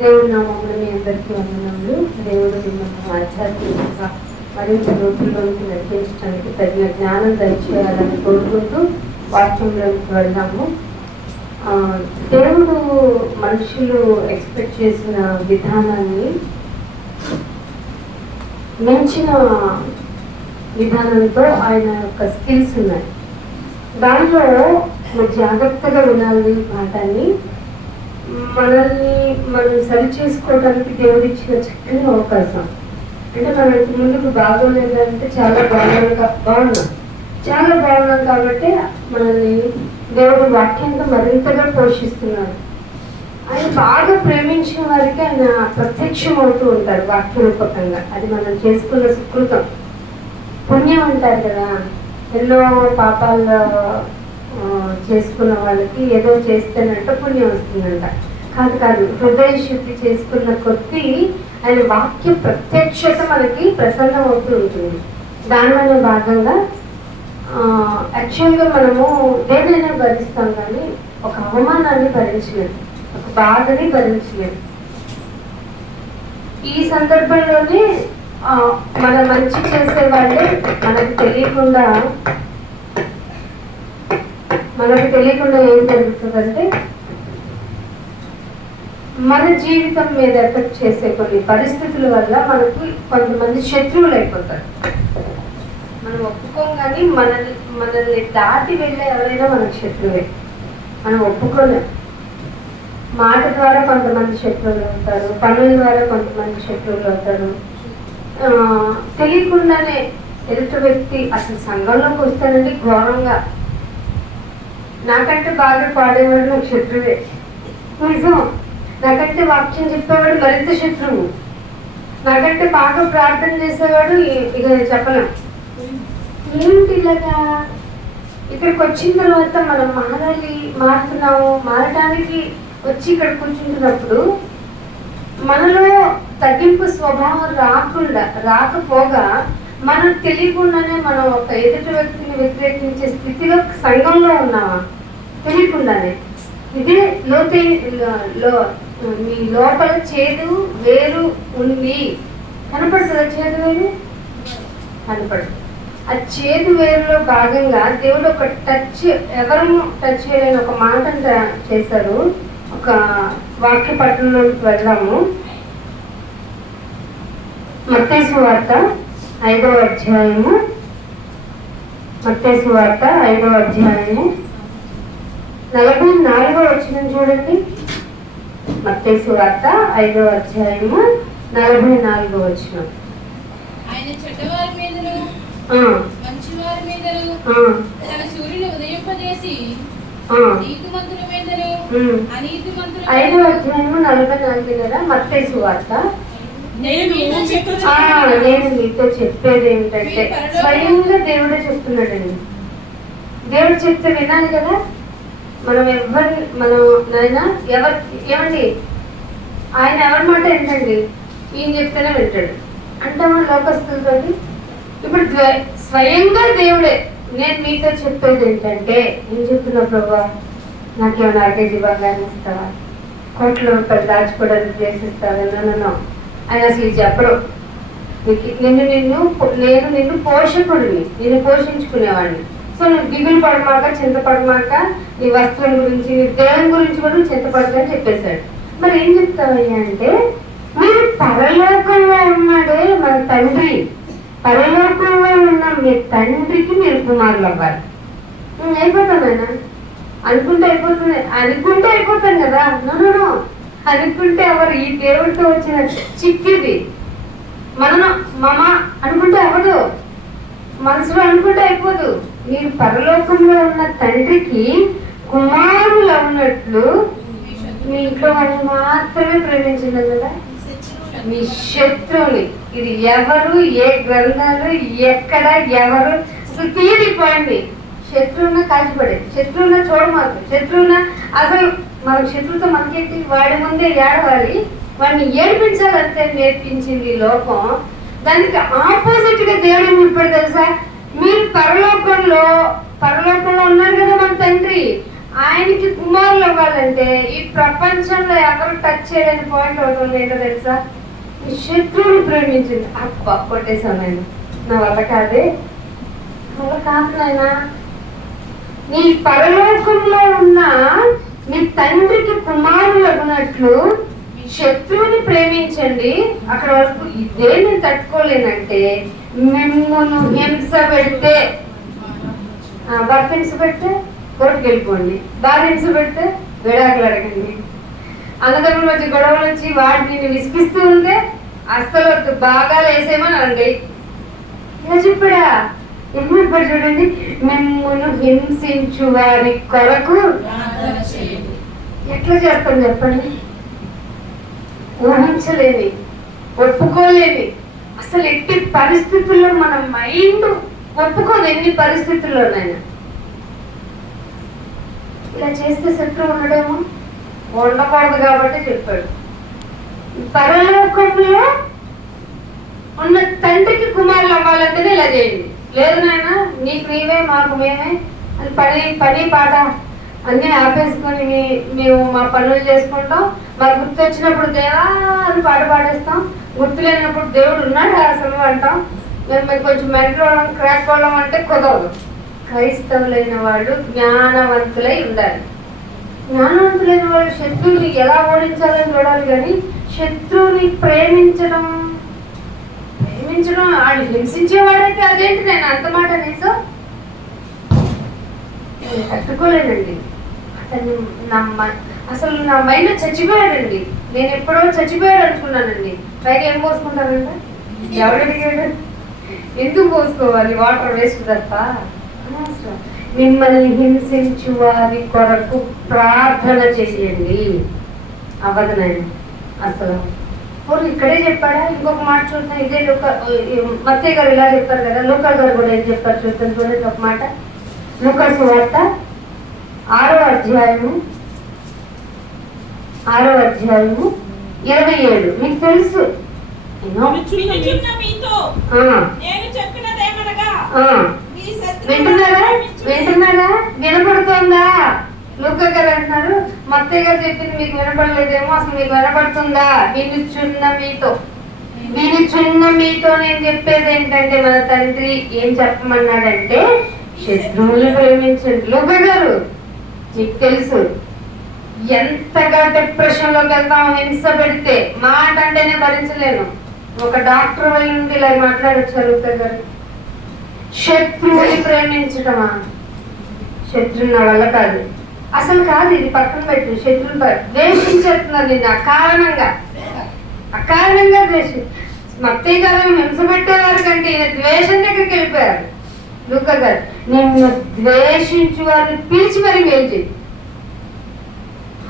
దేవుడి నామమున మీ అందరికీ వందనములు. దేవుడు మిమ్మల్ని ఆధ్యాత్మికంగా మరింత లోతుల్లోకి నడిపించడానికి తగిన జ్ఞానం దయచేయాలని కోరుకుంటూ వాక్యంలోకి వెళ్దాము. దేవుడు మనుషులు ఎక్స్పెక్ట్ చేసిన విధానాన్ని మించిన విధానంతో ఆయన యొక్క స్కిల్స్ ఉన్నాయి. దాంట్లో జాగ్రత్తగా వినాలి పాఠాన్ని. మనల్ని మనం సరి చేసుకోవడానికి దేవుడు ఇచ్చిన చక్కని అవకాశం. అంటే మనం ముందుకు బాగోలేదంటే చాలా బాగున్నాం కాబట్టి మనల్ని దేవుడు వాక్యంతో మరింతగా పోషిస్తున్నాడు. ఆయన బాగా ప్రేమించిన వారికి ఆయన ప్రత్యక్షం అవుతూ ఉంటారు వాక్య రూపకంగా. అది మనం చేసుకున్న సుకృతం, పుణ్యం అంటారు కదా. ఎన్నో పాపాలు చేసుకున్న వాళ్ళకి ఏదో చేస్తేనంట పుణ్యం వస్తుందంట. కాదు, హృదయ శుద్ధి చేసుకున్న కొద్దీ ఆయన వాక్య ప్రత్యక్షత మనకి ప్రసన్నం అవుతూ ఉంటుంది. దానివల్ల భాగంగా యాక్చువల్గా మనము దేనైనా భరిస్తాం, కానీ ఒక అవమానాన్ని భరించలేము, ఒక బాధని భరించలేము. ఈ సందర్భంలోనే మన మంచి చేసే వాళ్ళే మనకు తెలియకుండా ఏం జరుగుతుందంటే మన జీవితం మీద ఎఫెక్ట్ చేసే కొన్ని పరిస్థితుల వల్ల మనకి కొంతమంది శత్రువులు అయిపోతారు. మనం ఒప్పుకోగానే మనల్ని దాటి వెళ్ళే ఎవరైనా మనకు శత్రువే. మనం ఒప్పుకోలేం. మాట ద్వారా కొంతమంది శత్రువులు అవుతారు, పనుల ద్వారా కొంతమంది శత్రువులు అవుతారు. తెలియకుండానే ఎదుటి వ్యక్తి అసలు సంఘంలోకి వస్తానండి ఘోరంగా నాకంటే బాగా పాడేవాడు నాకు శత్రువే. నిజం. నాకంటే వాక్యం చెప్పేవాడు మరింత శత్రువు. నాకంటే బాగా ప్రార్థన చేసేవాడు ఇక చెప్పలేం. ఏమిటి ఇలాగా? ఇక్కడికి వచ్చిన తర్వాత మనం మారటానికి వచ్చి ఇక్కడ కూర్చుంటున్నప్పుడు మనలో తగ్గింపు స్వభావం రాకపోగా మనం తెలియకుండానే మనం ఒక ఎదుటి వ్యక్తిని వ్యతిరేకించే స్థితిలో సంఘంలో ఉన్నామా తెలియకుండానే. ఇదే మీ లోపల చేదు వేరు ఉంది. కనపడుతుందా చేదు వేరు? కనపడదు. ఆ చేదు వేరులో భాగంగా దేవుడు ఒక ఎవరు టచ్ చేయలేని ఒక మాట చేశారు. ఒక వాక్య పట్టణంలోకి వెళ్దాము. మత్తయి సువార్త 5వ అధ్యాయము. మత్తయి సువార్త 5వ అధ్యాయము 44వ వచనం చూడండి. మత్తయి సువార్త 5వ అధ్యాయము 44వ వచనం. ఆయన చెడ్డవారి మీదను మంచివారి మీదను తన సూర్యుని ఉదయింపజేసి నీతిమంతుల మీదను అనీతిమంతుల 5వ అధ్యాయము 44 కదా మత్తయి సువార్త. నేను మీతో చెప్పేది ఏమిటంటే స్వయంగా దేవుడే చెప్తున్నాడండి. దేవుడు చెప్తే వినాలి కదా. ఏమండి ఆయన ఎవరి మాట ఏంటండి? ఈయన చెప్తేనే వింటాడు అంటే మన లోకస్తులతో. ఇప్పుడు స్వయంగా దేవుడే నేను మీతో చెప్పేది ఏంటంటే, ఏం చెప్తున్నా ప్రభా, నాకేమైనా 1 కేజీ బంగారం ఇస్తావా, కోట్ల రూపాయలు దాచుకోవడానికి చేసిస్తావా? నన్ను ఆయన అసలు చెప్పడు. నిన్ను పోషకుడిని, నిన్ను పోషించుకునేవాడిని. సో నువ్వు దిగులు పడమాక, చింతపడమాక, నీ వస్త్రం గురించి, నీ దేవం గురించి కూడా నువ్వు చింతపడదని చెప్పేశాడు. మరి ఏం చెప్తావయ్యా అంటే, మీరు పరలోకంలో ఉన్నాడే మన తండ్రి, పరలోకంలో ఉన్న మీ తండ్రికి మీరు కుమారులు అవ్వాలి. అయిపోతానైనా అనుకుంటే అయిపోతాను కదా. నో అనుకుంటే ఎవరు? ఈ దేవుడితో వచ్చిన చిక్కిది. మనం మమ అనుకుంటే అవ్వదు, మనసులో అనుకుంటే అయిపోదు. మీరు పరలోకంలో ఉన్న తండ్రికి కుమారులు అవునట్లు మీ ఇంట్లో వాళ్ళని మాత్రమే ప్రేమించడం కదా, మీ శత్రువుని. ఇది ఎవరు, ఏ గ్రంథాలు, ఎక్కడ, ఎవరు తీరిపోయింది. శత్రువున కాల్చిపడే, శత్రువున చూడమాకు, శత్రువున అసలు మన శత్రువుతో మనకేంటి? వాడి ముందే ఏడవాలి, వాడిని ఏడిపించాలంటే నేర్పించింది లోకం. దానికి ఆపోజిట్ గా దేవుడు ఇప్పుడు తెలుసా, మీరు పరలోకంలో ఉన్నారు కదా మన తండ్రి, ఆయనకి కుమారులు అవ్వాలంటే ఈ ప్రపంచంలో ఎవరు టచ్ చేయలేని పాయింట్ ఒకటి ఉంది. ఏంటో తెలుసా? ఈ శత్రువుని ప్రేమించింది. అబ్బా కొట్టేశాను నేను, నా వల్ల కాదే, వల్ల కాదు నాయన. నీ పరలోకంలో ఉన్న నీ తండ్రికి కుమారులు అన్నట్లు శత్రువుని ప్రేమించండి. అక్కడ వరకు ఇదే నేను తట్టుకోలేనంటే మిమ్మల్ని హింస పెడితే, భర్త హింస పెడితే కోర్టుకు వెళ్ళిపోండి, భార్య హింస పెడితే విడాకులు అడగండి, అన్నదమ్ముల మధ్య గొడవలు వచ్చి వాటి నిన్ను విసిగిస్తూ ఉంటే అస్సలు బాగా వేసేమని అనండి. ఇలా చెప్పాడా? ఎప్పుడు చూడండి, మిమ్మల్ని హింసించు వారి కొరకు ఎట్లా చేస్తాం చెప్పండి? ఊహించలేని, ఒప్పుకోలేని, అసలు ఎట్టి పరిస్థితుల్లో మన మైండ్ ఒప్పుకోదు. ఎన్ని పరిస్థితుల్లోనైనా ఇలా చేస్తే శత్రువు ఉండడేమో, ఉండకూడదు కాబట్టి చెప్పాడు. పరలోకంలో ఉన్న తండ్రికి కుమారులు అవ్వాలంటేనే ఇలా చేయండి. లేదు నాయన నీకు నీవే మాకు మేమే అని పని పాట అన్నీ ఆపేసుకొని మేము మా పనులు చేసుకుంటాం. మాకు గుర్తు వచ్చినప్పుడు దేవా అని పాట పాడేస్తాం, గుర్తు లేనప్పుడు దేవుడు ఉన్నాడు అసలు అంటాం. మేము కొంచెం మెంటల్ వాళ్ళం, క్రాక్ వాళ్ళం అంటే కుదరదు. క్రైస్తవులైన వాళ్ళు జ్ఞానవంతులై ఉండాలి. జ్ఞానవంతులైన వాళ్ళు శత్రువుని ఎలా ఓడించాలని చూడాలి, కానీ శత్రువుని ప్రేమించడం వాళ్ళు హింసించేవాడైతే అదేంటి నేను అంత మాట నిజం తట్టుకోలేనండి. అతను అసలు నా మైండ్ చచ్చిపోయాడండి. నేను ఎప్పుడో చచ్చిపోయాడు అనుకున్నానండి. పైకి ఏం పోసుకుంటానంటే ఎవరు అడిగాడు? ఎందుకు పోసుకోవాలి? వాటర్ వేస్ట్ తప్ప. మిమ్మల్ని హింసించు వారి కొరకు ప్రార్థన చేయండి. అవ్వదు నాయన అసలు. ఇక్కడే చెప్పాడా? ఇంకొక మాట చూద్దాం. ఇదే మత్తయ్య గారు ఇలా చెప్పారు కదా, లూకా గారు కూడా ఏం చెప్పారు చూద్దాం. చూడండి ఒక మాట. లూకా సువార్త 6వ అధ్యాయము 27. మీకు తెలుసు. వింటున్నారా? వినపడుతుందా? లూకా గారు అంటున్నారు, మత్తయ్య గారు చెప్పింది మీకు వినపడలేదేమో, అసలు మీకు వినపడుతుందా? వినుచున్న మీతో నేను చెప్పేది ఏంటంటే, మన తండ్రి ఏం చెప్పమన్నాడంటే శత్రువులు ప్రేమించండి. లూకా గారు మీకు తెలుసు ఎంతగా డిప్రెషన్ లోకి వెళ్తాం హింస పెడితే. మాట అంటేనే భరించలేను. ఒక డాక్టర్ వల్ల నుండి ఇలా మాట్లాడొచ్చారు లూకా గారు. శత్రువుని ప్రేమించడమా? శత్రువు నా వల్ల కాదు, అసలు కాదు. ఇది పక్కన పెట్టు. శత్రువులు ద్వేషించేస్తున్నారు నిన్ను అకారణంగా ద్వేషం. మత్తయ్య గారు హింస పెట్టేవారు కంటే ఈయన ద్వేషం దగ్గరికి వెళ్ళిపోయారు. లూకా గారు నిన్ను ద్వేషించు వారిని పిలిచి మరి మేలు చేయి.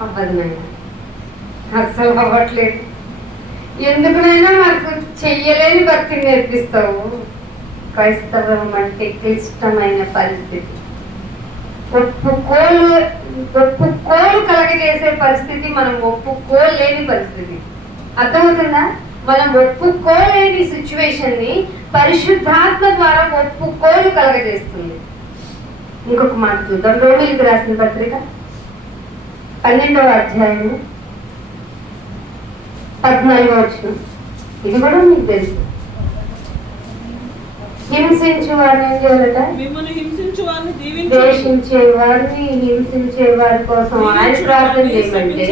అవ్వదు నాయన, అస్సలు అవ్వట్లేదు. ఎందుకునైనా మాకు చెయ్యలేని భక్తిని నేర్పిస్తావు. క్రైస్తవం అంటే క్లిష్టమైన పరిస్థితి. ఒప్పుకోలు కలగజేసే పరిస్థితి, మనం ఒప్పుకోలేని పరిస్థితి. అర్థమవుతుందా? మనం ఒప్పుకోలేని సిచ్యువేషన్ ని పరిశుద్ధాత్మ ద్వారా ఒప్పుకోలు కలగజేస్తుంది. ఇంకొక మాట చూద్దాం. రోమిలికి రాసిన పత్రిక 12వ అధ్యాయము 14వ వచనం. ఇది కూడా మీకు తెలుసు. హింసించే వారిని ఏం చేయాలట? ద్వేషించే వారిని, హింసించే వారి కోసం ఆయన ప్రార్థన చేయమంటే,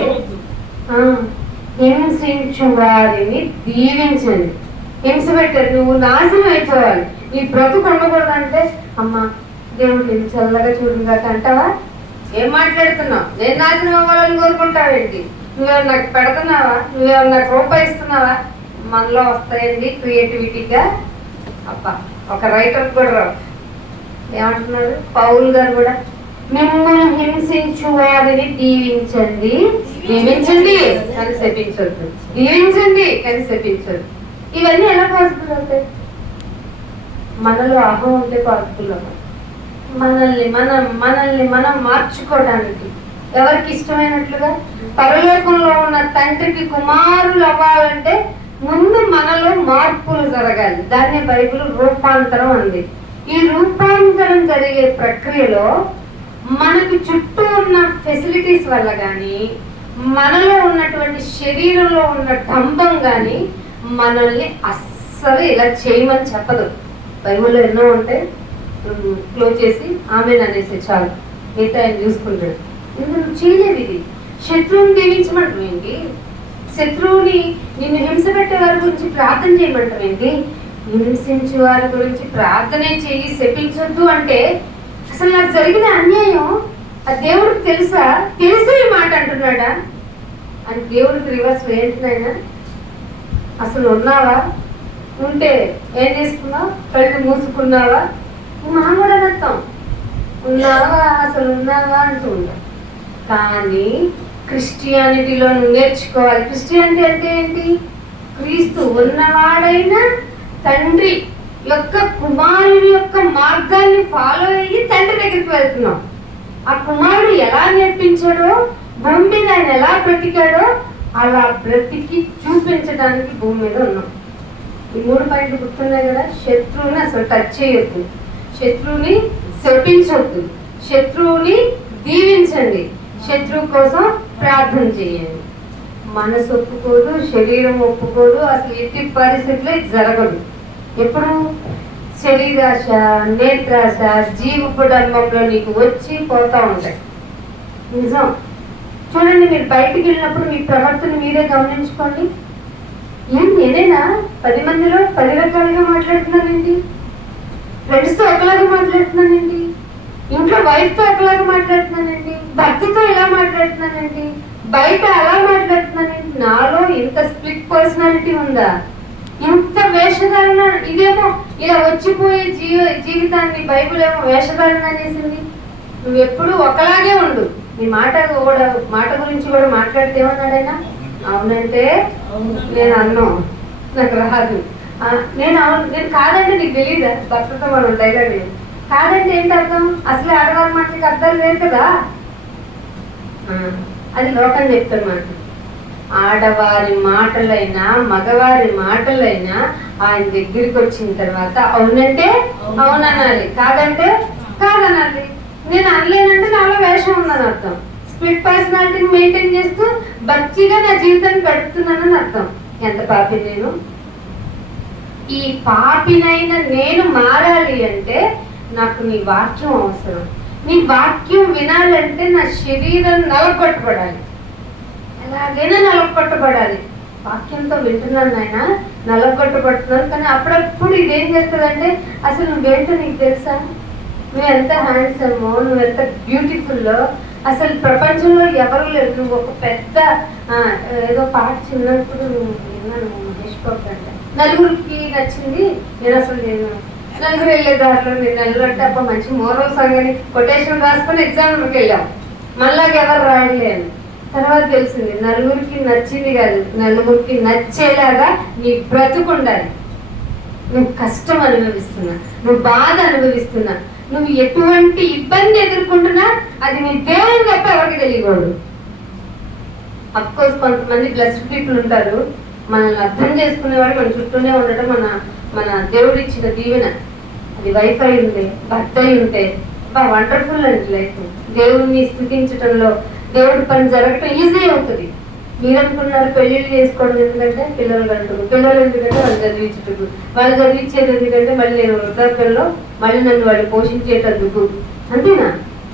హింసించు వారిని దీవించండి. హింస పెట్టారు, నువ్వు నాశనం అయిపోవాలి, నీ బ్రతుకు ఉండకూడదంటే, అమ్మా దేవుడు నేను చల్లగా చూడగాక అంటావా? ఏం మాట్లాడుతున్నావు? నేను నాశనం అవ్వాలని కోరుకుంటావేంటి? నువ్వేమన్నా నాకు పెడుతున్నావా? నువ్వేమన్నా నాకు రూపాయి ఇస్తున్నావా? మనలో వస్తాయండి క్రియేటివిటీగా. అబ్బా, ఒక రైటర్ కూడా రావు. ఏమంటున్నాడు పౌలు గారు కూడా? మిమ్మల్ని హింసించు వారిని దీవించండి కానీ శపించొద్దు, దీవించండి కానీ శపించొద్దు. ఇవన్నీ ఎలా పాసిబుల్ అవుతాయి? మనలో అహం ఉంటే పాసిబుల్ అవ్వాలి. మనల్ని మనం మార్చుకోవడానికి ఎవరికి ఇష్టమైనట్లుగా పరలోకంలో ఉన్న తండ్రికి కుమారులు అవ్వాలంటే ముందు మనలో మార్పులు జరగాలి. దాన్ని బైబిల్ రూపాంతరం అంది. ఈ రూపాంతరం జరిగే ప్రక్రియలో మనకు చుట్టూ ఉన్న ఫెసిలిటీస్ వల్ల కానీ, మనలో ఉన్నటువంటి శరీరంలో ఉన్న డంబం కానీ మనల్ని అస్సలు ఇలా చేయమని చెప్పదు. బైబిల్లో ఎన్నో ఉంటాయి, క్లోజ్ చేసి ఆమెను అనేసి చాలు, మిగతా ఆయన చూసుకుంటాడు. ఎందుకు నువ్వు చేయలేదు? ఇది శత్రువుని దీవించమంటావు ఏంటి? శత్రువుని నిన్ను హింస పెట్టే వారి గురించి ప్రార్థన చేయమంటావు ఏంటి? హింసించే వారి గురించి ప్రార్థనే చేయి, శపించొద్దు అంటే అసలు నాకు జరిగిన అన్యాయం ఆ దేవుడికి తెలుసా? తెలిసి ఈ మాట అంటున్నాడా అని దేవుడికి రివర్స్ ఏంటినైనా? అసలు ఉన్నావా? ఉంటే ఏం చేసుకున్నావు? కళ్ళు మూసుకున్నావా? మామూలు అర్థం ఉన్నావా, అసలు ఉన్నావా అంటూ ఉంటా. కానీ క్రిస్టియానిటీలో నువ్వు నేర్చుకోవాలి. క్రిస్టియానిటీ అంటే ఏంటి? క్రీస్తు ఉన్నవాడైన తండ్రి యొక్క కుమారుని యొక్క మార్గాన్ని ఫాలో అయ్యి తండ్రి దగ్గరికి వెళ్తున్నాం. ఆ కుమారుడు ఎలా నేర్పించాడో, భూమి మీద ఆయన ఎలా బ్రతికాడో అలా బ్రతికి చూపించడానికి భూమి మీద ఉన్నాం. ఈ 3 పాయింట్లు గుర్తున్నాయి కదా. శత్రువుని అసలు టచ్ చేయొద్దు, శత్రువుని శపించొద్దు, శత్రువుని దీవించండి, శత్రువు కోసం ప్రార్థన చేయండి. మనసు ఒప్పుకోదు, శరీరం ఒప్పుకోదు, అసలు ఎట్టి పరిస్థితుల్లో ఇది జరగదు. ఎప్పుడు శరీరాశ, నేత్రాశ, జీవపు డంబంలో నీకు వచ్చి పోతా ఉంటాయి. నిజం. చూడండి, మీరు బయటికి వెళ్ళినప్పుడు మీ ప్రవర్తన మీరే గమనించుకోండి. ఏం నేనేనా 10 మందిలో 10 రకాలుగా మాట్లాడుతున్నానండి? ఫ్రెండ్స్తో ఒకలాగా మాట్లాడుతున్నానండి, ఇంట్లో వైఫ్తో ఒకలాగా మాట్లాడుతున్నానండి, భర్తతో ఎలా మాట్లాడుతున్నానండి, బయట అలా మాట్లాడుతున్నానండి. నాలో ఇంత స్ప్లిట్ పర్సనాలిటీ ఉందా? ఇంత వేషధారణ? ఇదేమో ఇలా వచ్చిపోయే జీవితాన్ని బైబిల్ ఏమో వేషధారణ అనేసింది. నువ్వు ఎప్పుడు ఒకలాగే ఉండు. నీ మాట గురించి కూడా మాట్లాడితే ఏమన్నాడైనా? అవునంటే నేను అన్నాం, నాకు రాదు. నేను కాదంటే నీకు తెలియదా? భర్తతో మనం డైలాగ్ లేదు. కాదంటే ఏంటి అర్థం? అసలే ఆడవారి మాటలకి అర్థాలు లేదు కదా. అది లోకం చెప్తామాట. ఆడవారి మాటలైనా మగవారి మాటలైనా ఆయన దగ్గరికి వచ్చిన తర్వాత అవునంటే అవుననాలి, కాదంటే కాదనాలి. నేను అనలేనంటే నాలో వేషం ఉందని అర్థం. స్ప్లిట్ పర్సనాలిటీని మెయింటైన్ చేస్తూ భక్తిగా నా జీవితాన్ని గడుపుతున్నానని అర్థం. ఎంత పాపి నేను! ఈ పాపినైన నేను మారాలి అంటే నాకు నీ వాక్యం అవసరం. నీ వాక్యం వినాలంటే నా శరీరం నలగొట్టబడాలి, ఎలాగైనా నలగొట్టబడాలి. వాక్యంతో వింటున్నాను నాయన, నలగొట్టబడుతున్నాను. కానీ అప్పుడప్పుడు ఇదేం చేస్తుందంటే అసలు నువ్వేంటో నీకు తెలుసా? నువ్వు ఎంత హ్యాండ్సమో, నువ్వు ఎంత బ్యూటిఫుల్లో అసలు ప్రపంచంలో ఎవరు లేరు. నువ్వు ఒక పెద్ద ఏదో పాట చిన్నప్పుడు విన్నాను, మహేష్ బాబు అంటే నలుగురికి నచ్చింది. నేను నలుగురు వెళ్ళే దాంట్లో నేను నలుగురు అంటే అప్ప మంచి మోరల్ సాంగ్ అని కొటేషన్ రాసుకొని ఎగ్జామ్కి వెళ్ళాం. మళ్ళాగా ఎవరు రాయలేను. తర్వాత తెలిసింది నలుగురికి నచ్చింది కాదు, నలుగురికి నచ్చేలాగా నీ బ్రతుకుండాలి. నువ్వు కష్టం అనుభవిస్తున్నా, నువ్వు బాధ అనుభవిస్తున్నా, నువ్వు ఎటువంటి ఇబ్బంది ఎదుర్కొంటున్నా అది నీ దేవుని తప్ప ఎవరికి తెలియకూడదు. అఫ్కోర్స్ కొంతమంది బ్లెస్డ్ పీపుల్ ఉంటారు, మనల్ని అర్థం చేసుకునేవాడు మన చుట్టూనే ఉండటం మన దేవుడు ఇచ్చిన దీవెన. అది వైఫ్ అయి ఉంటే, భర్త అయి ఉంటే వండర్ఫుల్ అండి లైఫ్. దేవుడిని స్థుతించడంలో దేవుడి పని జరగటం ఈజీ అవుతుంది. మీరు అనుకున్నారు పెళ్లిళ్ళు చేసుకోవడం ఎందుకంటే పిల్లలు కంటున్నారు, పిల్లలు ఎందుకంటే వాళ్ళు చదివించుటకు, వాళ్ళు చదివించేది ఎందుకంటే మళ్ళీ నేను వృద్ధాప్యంలో మళ్ళీ నన్ను వాళ్ళు పోషించేటందుకు, అంతేనా?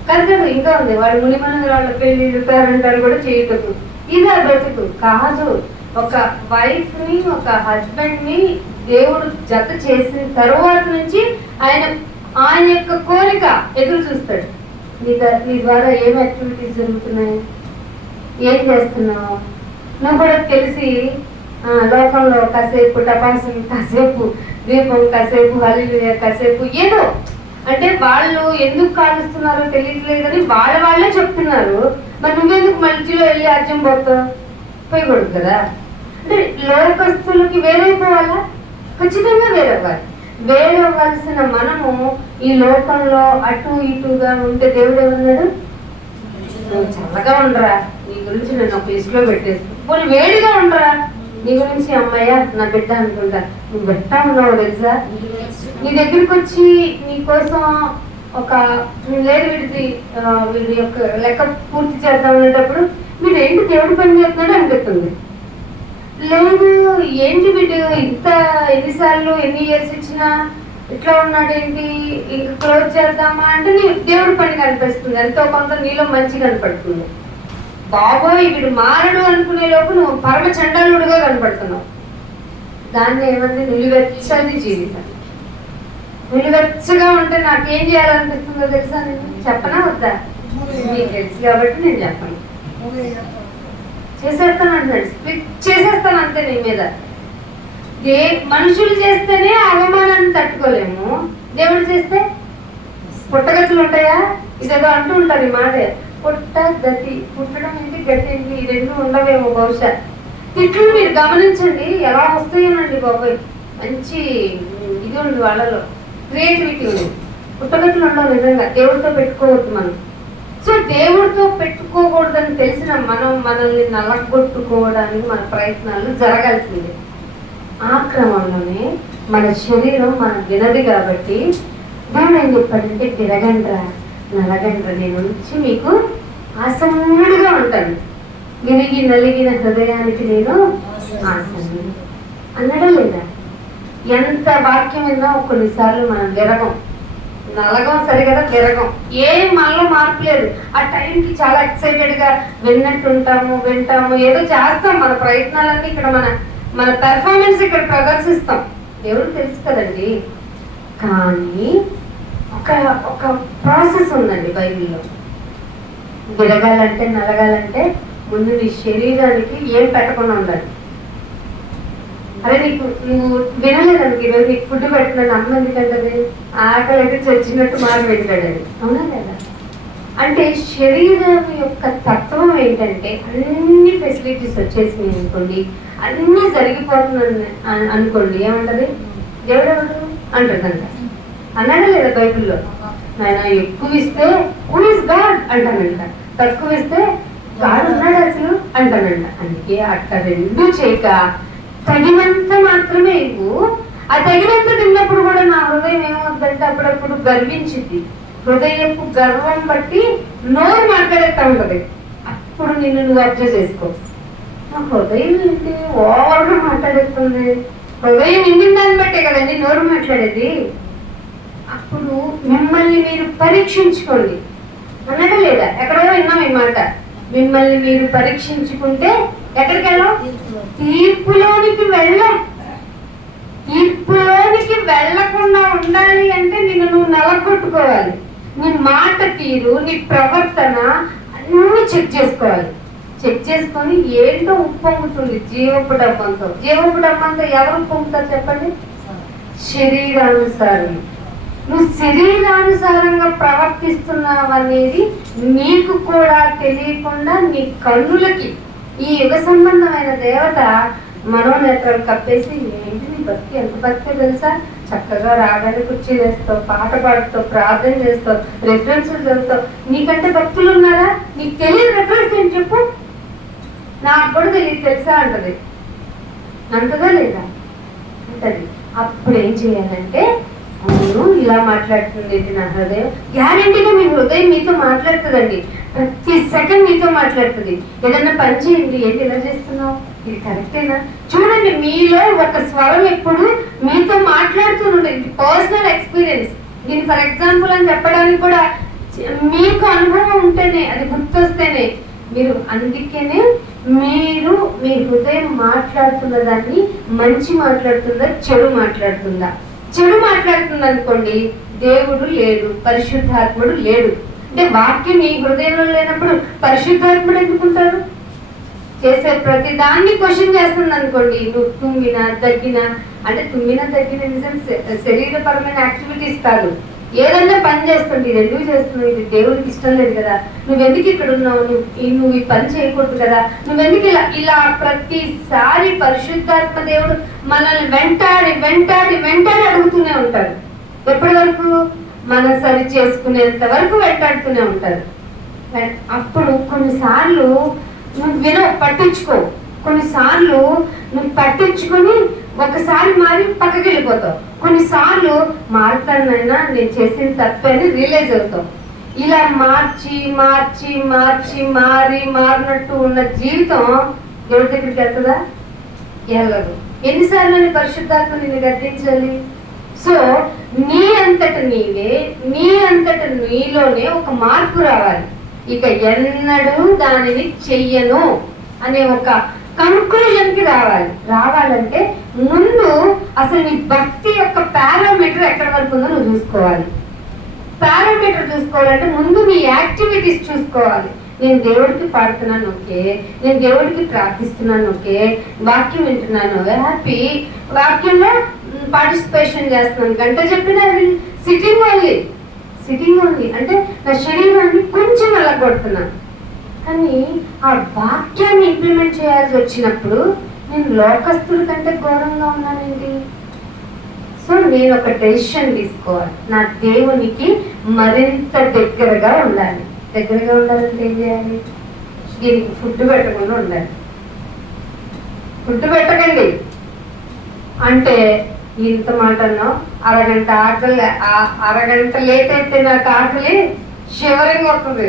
కదా. ఇంకా ఉంది వాడు మునిమన వాళ్ళ పెళ్లిళ్ళు పేరెంటాలు కూడా చేయటకు. ఇదా బ్రతుకు కాదు. ఒక వైఫ్ ని, ఒక హస్బెండ్ ని దేవుడు జత చేసిన తరువాత నుంచి ఆయన యొక్క కోరిక ఎదురు చూస్తాడు. నీ ద్వారా ఏం యాక్టివిటీస్ జరుగుతున్నాయి, ఏం చేస్తున్నావు? నువ్వు కూడా తెలిసి లోకంలో కాసేపు టపాసులు, కాసేపు దీపం, కాసేపు హల్లెలూయా, కాసేపు ఏదో అంటే వాళ్ళు ఎందుకు కాలుస్తున్నారో తెలియట్లేదని వాళ్ళే చెప్తున్నారు. మరి నువ్వెందుకు మధ్యలో వెళ్ళి అర్జం పోయకూడదు కదా. అంటే లోకస్తులకి వేరైపోవాలా? ఖచ్చితంగా వేరవ్వాలి. వేరవ్వాల్సిన మనము ఈ లోకంలో అటు ఇటుగా ఉంటే దేవుడు ఏమన్నాడు? నువ్వు చల్లగా ఉండరా, నీ గురించి నేను ఒక లిస్ట్ లో పెట్టేసి పోనీ వేడిగా ఉండరా, నీ గురించి అమ్మాయ్యా నా బిడ్డ అనుకుంటా. నువ్వు పెట్టా ఉన్నావు తెలుసా? నీ దగ్గరికి వచ్చి నీ కోసం ఒక లేదు వీడిది వీడి యొక్క లెక్క పూర్తి చేద్దాం అనేటప్పుడు వీడు ఏంటి దేవుడి పని చేస్తున్నాడు అనిపిస్తుంది. లేదు ఏంటి వీడు ఇంత ఎన్నిసార్లు ఎన్ని ఇయర్స్ ఇచ్చినా ఇట్లా ఉన్నాడేంటి ఇంకా క్లోజ్ చేద్దామా అంటే నీ దేవుడి పని కనిపిస్తుంది, ఎంతో కొంత నీలో మంచి కనపడుతుంది. బాబోయ్ వీడు మారడు అనుకునే లోపు నువ్వు పరమ చండాలుడుగా కనపడుతున్నావు. దాన్ని ఏమంటే నిలువెచ్చని జీవితం. నిలువెచ్చగా ఉంటే నాకేం చేయాలనిపిస్తుందో తెలుసా? నేను చెప్పనా వద్దా? మీకు తెలుసు కాబట్టి నేను చెప్పను. చేసేస్తాను అంటాడు, చేసేస్తాను అంతే నీ మీద. మనుషులు చేస్తేనే అవమానాన్ని తట్టుకోలేము, దేవుడు చేస్తే పుట్టగతులు ఉంటాయా? ఇదేదో అంటూ ఉంటారు ఈ మాట, పుట్ట గతి. పుట్టడం ఏంటి, గతి ఏంటి, ఈ రెండు ఉండవేమో బహుశా. తిట్లు మీరు గమనించండి ఎలా వస్తాయోనండి బాబాయ్. మంచి ఇది ఉంది వాళ్ళలో, క్రియేటివిటీ ఉంది. పుట్టగతులు ఉండవు నిజంగా. దేవుడితో పెట్టుకోవద్దు మనం. సో దేవుడితో పెట్టుకోకూడదని తెలిసిన మనం మనల్ని నలగొట్టుకోవడానికి మన ప్రయత్నాలు జరగాల్సిందే. ఆ క్రమంలోనే మన శరీరం మన వినది కాబట్టి దేవుడు ఏం చెప్పాడంటే విరగండ్రా నలగండ్రా, నేను వచ్చి మీకు ఆసన్నుడిగా ఉంటాను, విరిగి నలిగిన హృదయానికి నేను ఆసన్నుడు అనడం లేదా? ఎంత వాక్యం విన్నా కొన్నిసార్లు మనం విరగం, నలగం సరిగదా విరగం, ఏం మనలో మార్పు లేదు. ఆ టైంకి చాలా ఎక్సైటెడ్గా విన్నట్టు వింటాము, ఏదో చేస్తాం, మన ప్రయత్నాలన్నీ ఇక్కడ మన పెర్ఫార్మెన్స్ ఇక్కడ ప్రదర్శిస్తాం. దేవుడు తెలుసు కదండి. కానీ ఒక ప్రాసెస్ ఉందండి బైబిల్లో. విరగాలంటే నలగాలంటే ముందు నీ శరీరానికి ఏం పెట్టకుండా ఉండాలి. అరే నువ్వు వినలేదనుకో, ఈరోజు నీకు ఫుడ్ పెట్టినాను అమ్మ ఎందుకంటే ఆకలి అయితే చచ్చినట్టు మారి పెట్టాడు అది, అవునా కదా? అంటే శరీరం యొక్క తత్వం ఏంటంటే అన్ని ఫెసిలిటీస్ వచ్చేసినాయి అనుకోండి, అన్నీ జరిగిపోతుంది అనుకోండి, ఏమంటది? దేవుడు ఎవడు అంటుందంట. అన్నాడా లేదా బైబిల్లో? ఆయన ఎక్కువ ఇస్తే హూ ఇస్ గాడ్ అంటానంట, తక్కువ ఇస్తే గాడ్ ఉన్నాడు అసలు అంటానంట. అందుకే అట్లా రెండు చేయక తగినంత మాత్రమే ఇవ్వు. ఆ తగినంత తిన్నప్పుడు కూడా నా హృదయం ఏమవుతుందంటే అప్పుడప్పుడు గర్వించింది. హృదయపు గర్వం బట్టి నోరు మాట్లాడేస్తా ఉంటది. అప్పుడు నువ్వు అబ్జర్వ్ చేసుకో, నా హృదయం ఏంటి ఓవర్గా మాట్లాడేస్తుంది. హృదయం నిండిన దాన్ని బట్టే కదండి నోరు మాట్లాడేది. అప్పుడు మిమ్మల్ని మీరు పరీక్షించుకోండి అన్నట్టు లేదా? ఎక్కడో విన్నాం ఈ మాట, మిమ్మల్ని మీరు పరీక్షించుకుంటే ఎక్కడికి వెళ్ళాం? తీర్పులోనికి వెళ్ళాం. తీర్పులోనికి వెళ్ళకుండా ఉండాలి అంటే నువ్వు నలగొట్టుకోవాలి. నీ మాట తీరు, నీ ప్రవర్తన అన్నీ చెక్ చేసుకోవాలి. చెక్ చేసుకొని ఏంటో ఉప్పొంగుతుంది జీవపు డబ్బంతో. జీవపు డబ్బంతో ఎవరు ఉప్పొంగుతారు చెప్పండి? శరీరానుసారం. నువ్వు శరీరానుసారంగా ప్రవర్తిస్తున్నావు అనేది నీకు కూడా తెలియకుండా నీ కన్నులకి ఈ యుగ సంబంధమైన దేవత మనోనేత్రాలు కప్పేసి, ఏంటి నీ భక్తి ఎంత భక్తి తెలుసా? చక్కగా రాగానే కుర్చీ వేస్తావు, పాట పాడుతావు, ప్రార్థన చేస్తావు, రెఫరెన్స్లు చదువుతావు. నీకంటే భక్తులు ఉన్నారా? నీకు తెలియని రెఫరెన్స్ ఏంటి చెప్పు? నాకు కూడా తెలియదు తెలుసా అంటది. అంతదా లేదా? అంటది. అప్పుడు ఏం చేయాలంటే, అవును ఇలా మాట్లాడుతుంది నా హృదయం. గ్యారెంటీగా మీ హృదయం మీతో మాట్లాడుతుందండి. ప్రతి సెకండ్ మీతో మాట్లాడుతుంది. ఏదన్నా పని చేయండి, ఏంటి ఇలా చేస్తున్నావు, ఇది కరెక్టేనా? చూడండి, మీలో ఒక స్వరం ఎప్పుడు మీతో మాట్లాడుతుంది. Personal experience. దీని ఫర్ ఎగ్జాంపుల్ అని చెప్పడానికి కూడా మీకు అనుభవం ఉంటేనే, అది గుర్తొస్తేనే మీరు, అందుకనే మీరు మీ హృదయం మాట్లాడుతున్న దాన్ని మంచి మాట్లాడుతుందా చెడు మాట్లాడుతుందా? చెడు మాట్లాడుతుంది అనుకోండి, దేవుడు లేడు, పరిశుద్ధాత్ముడు లేడు. అంటే వాక్యం నీ హృదయంలో లేనప్పుడు పరిశుద్ధాత్ముడు ఎందుకుంటారు? చేసే ప్రతి దాన్ని క్వశ్చన్ చేస్తుంది అనుకోండి, నువ్వు తుమ్మినా దగ్గినా, అంటే తుమ్మినా దగ్గిన శరీరపరమైన యాక్టివిటీస్ కాదు, ఏదన్నా పని చేస్తుంది, ఇది ఎందుకు చేస్తున్నావు, ఇది దేవుడికి ఇష్టం లేదు కదా, నువ్వెందుకు ఇక్కడ ఉన్నావు, నువ్వు ఈ పని చేయకూడదు కదా, నువ్వెందుకు ఇలా ప్రతిసారి పరిశుద్ధాత్మ దేవుడు మనల్ని వెంటాడి వెంటాడి వెంటాడి అడుగుతూనే ఉంటాడు. ఎప్పటి వరకు? మనం సరి చేసుకునేంత వరకు వెంటాడుతూనే ఉంటారు. అప్పుడు కొన్నిసార్లు నువ్వు పట్టించుకో. కొన్నిసార్లు నువ్వు పట్టించుకొని ఒకసారి మారి పక్కకి వెళ్ళిపోతావు. కొన్నిసార్లు మారుతానైనా నేను చేసిన తప్పే అని రియలైజ్ అవుతావు. ఇలా మార్చి మార్చి మార్చి మారినట్టు ఉన్న జీవితం దేవుడి దగ్గరికి వెళ్తుందా? వెళ్ళదు. ఎన్నిసార్లు అని పరిశుద్ధాత్మ నిన్ను గద్దించాలి? సో నీ అంతట నీలోనే ఒక మార్పు రావాలి. ఇక ఎన్నడూ దానిని చెయ్యను అనే ఒక కంక్లూజన్కి రావాలంటే ముందు అసలు నీ భక్తి యొక్క పారామీటర్ ఎక్కడి వరకు ఉందో నువ్వు చూసుకోవాలి. పారామీటర్ చూసుకోవాలంటే ముందు నీ యాక్టివిటీస్ చూసుకోవాలి. నేను దేవుడికి పాడుతున్నాను, ఓకే. నేను దేవుడికి ప్రార్థిస్తున్నాను, ఓకే. వాక్యం వింటున్నాను, హ్యాపీ. వాక్యంలో పార్టిసిపేషన్ చేస్తున్నాను, గంట చెప్పిన సిట్టింగ్ ఓన్లీ అంటే నా శరీరాన్ని కొంచెం వెళ్ళగొడుతున్నాను. కానీ ఆ వాక్యాన్ని ఇంప్లిమెంట్ చేయాల్సి వచ్చినప్పుడు నేను లోకస్తుడి కంటే ఘోరంగా ఉన్నానండి. సో నేను ఒక డెసిషన్ తీసుకోవాలి. నా దేవునికి మరింత దగ్గరగా ఉండాలి. దగ్గరగా ఉండాలంటే ఏం చేయాలి? దీనికి ఫుడ్ పెట్టకుండా ఉండాలి. ఫుడ్ పెట్టకండి అంటే ఇంత మాట అన్నావు, అరగంట లేట్ అయితే నాకు ఆకలి షివరింగ్ అవుతుంది.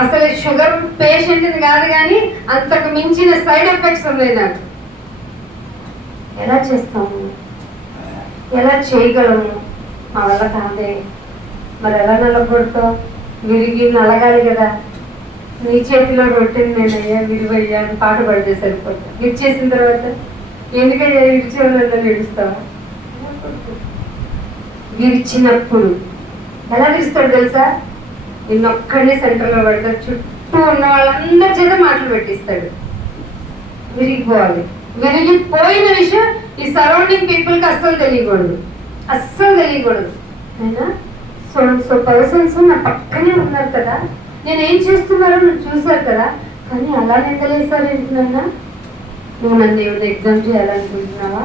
అసలు షుగర్ పేషెంట్ని కాదు, కానీ అంతకు మించిన సైడ్ ఎఫెక్ట్స్ ఉన్నాయి నాకు. ఎలా చేస్తాము? ఎలా చేయగలము? మా వల్ల కాదే. మరి ఎలా నలగొడతావు? విరిగి నలగాలి కదా. నీ చేతిలో రొట్టెని నేనయ్యా విరివయ్యా అని పాట పడితే సరిపోతా. విరిచేసిన తర్వాత ఎందుకయ్యా విరిచేవాళ్ళ విడుస్తావా? విరిచినప్పుడు ఎలా విరుస్తాడు తెలుసా? నిన్నొక్కడే సెంటర్లో పడతాడు, చుట్టూ ఉన్న వాళ్ళందరి చేత మాటలు పెట్టిస్తాడు. విరిగిపోవాలి. విరిగిపోయిన విషయం ఈ సరౌండింగ్ పీపుల్కి అస్సలు తెలియకూడదు. అయినా సో పర్సన్స్ నా పక్కనే ఉన్నారు కదా, నేను ఏం చేస్తున్నారో నువ్వు చూసారు కదా, కానీ అలా నిందలేసారు ఏంటన్నా? నువ్వు నన్ను దేవుడు ఎగ్జామ్ చేయాలనుకుంటున్నావా?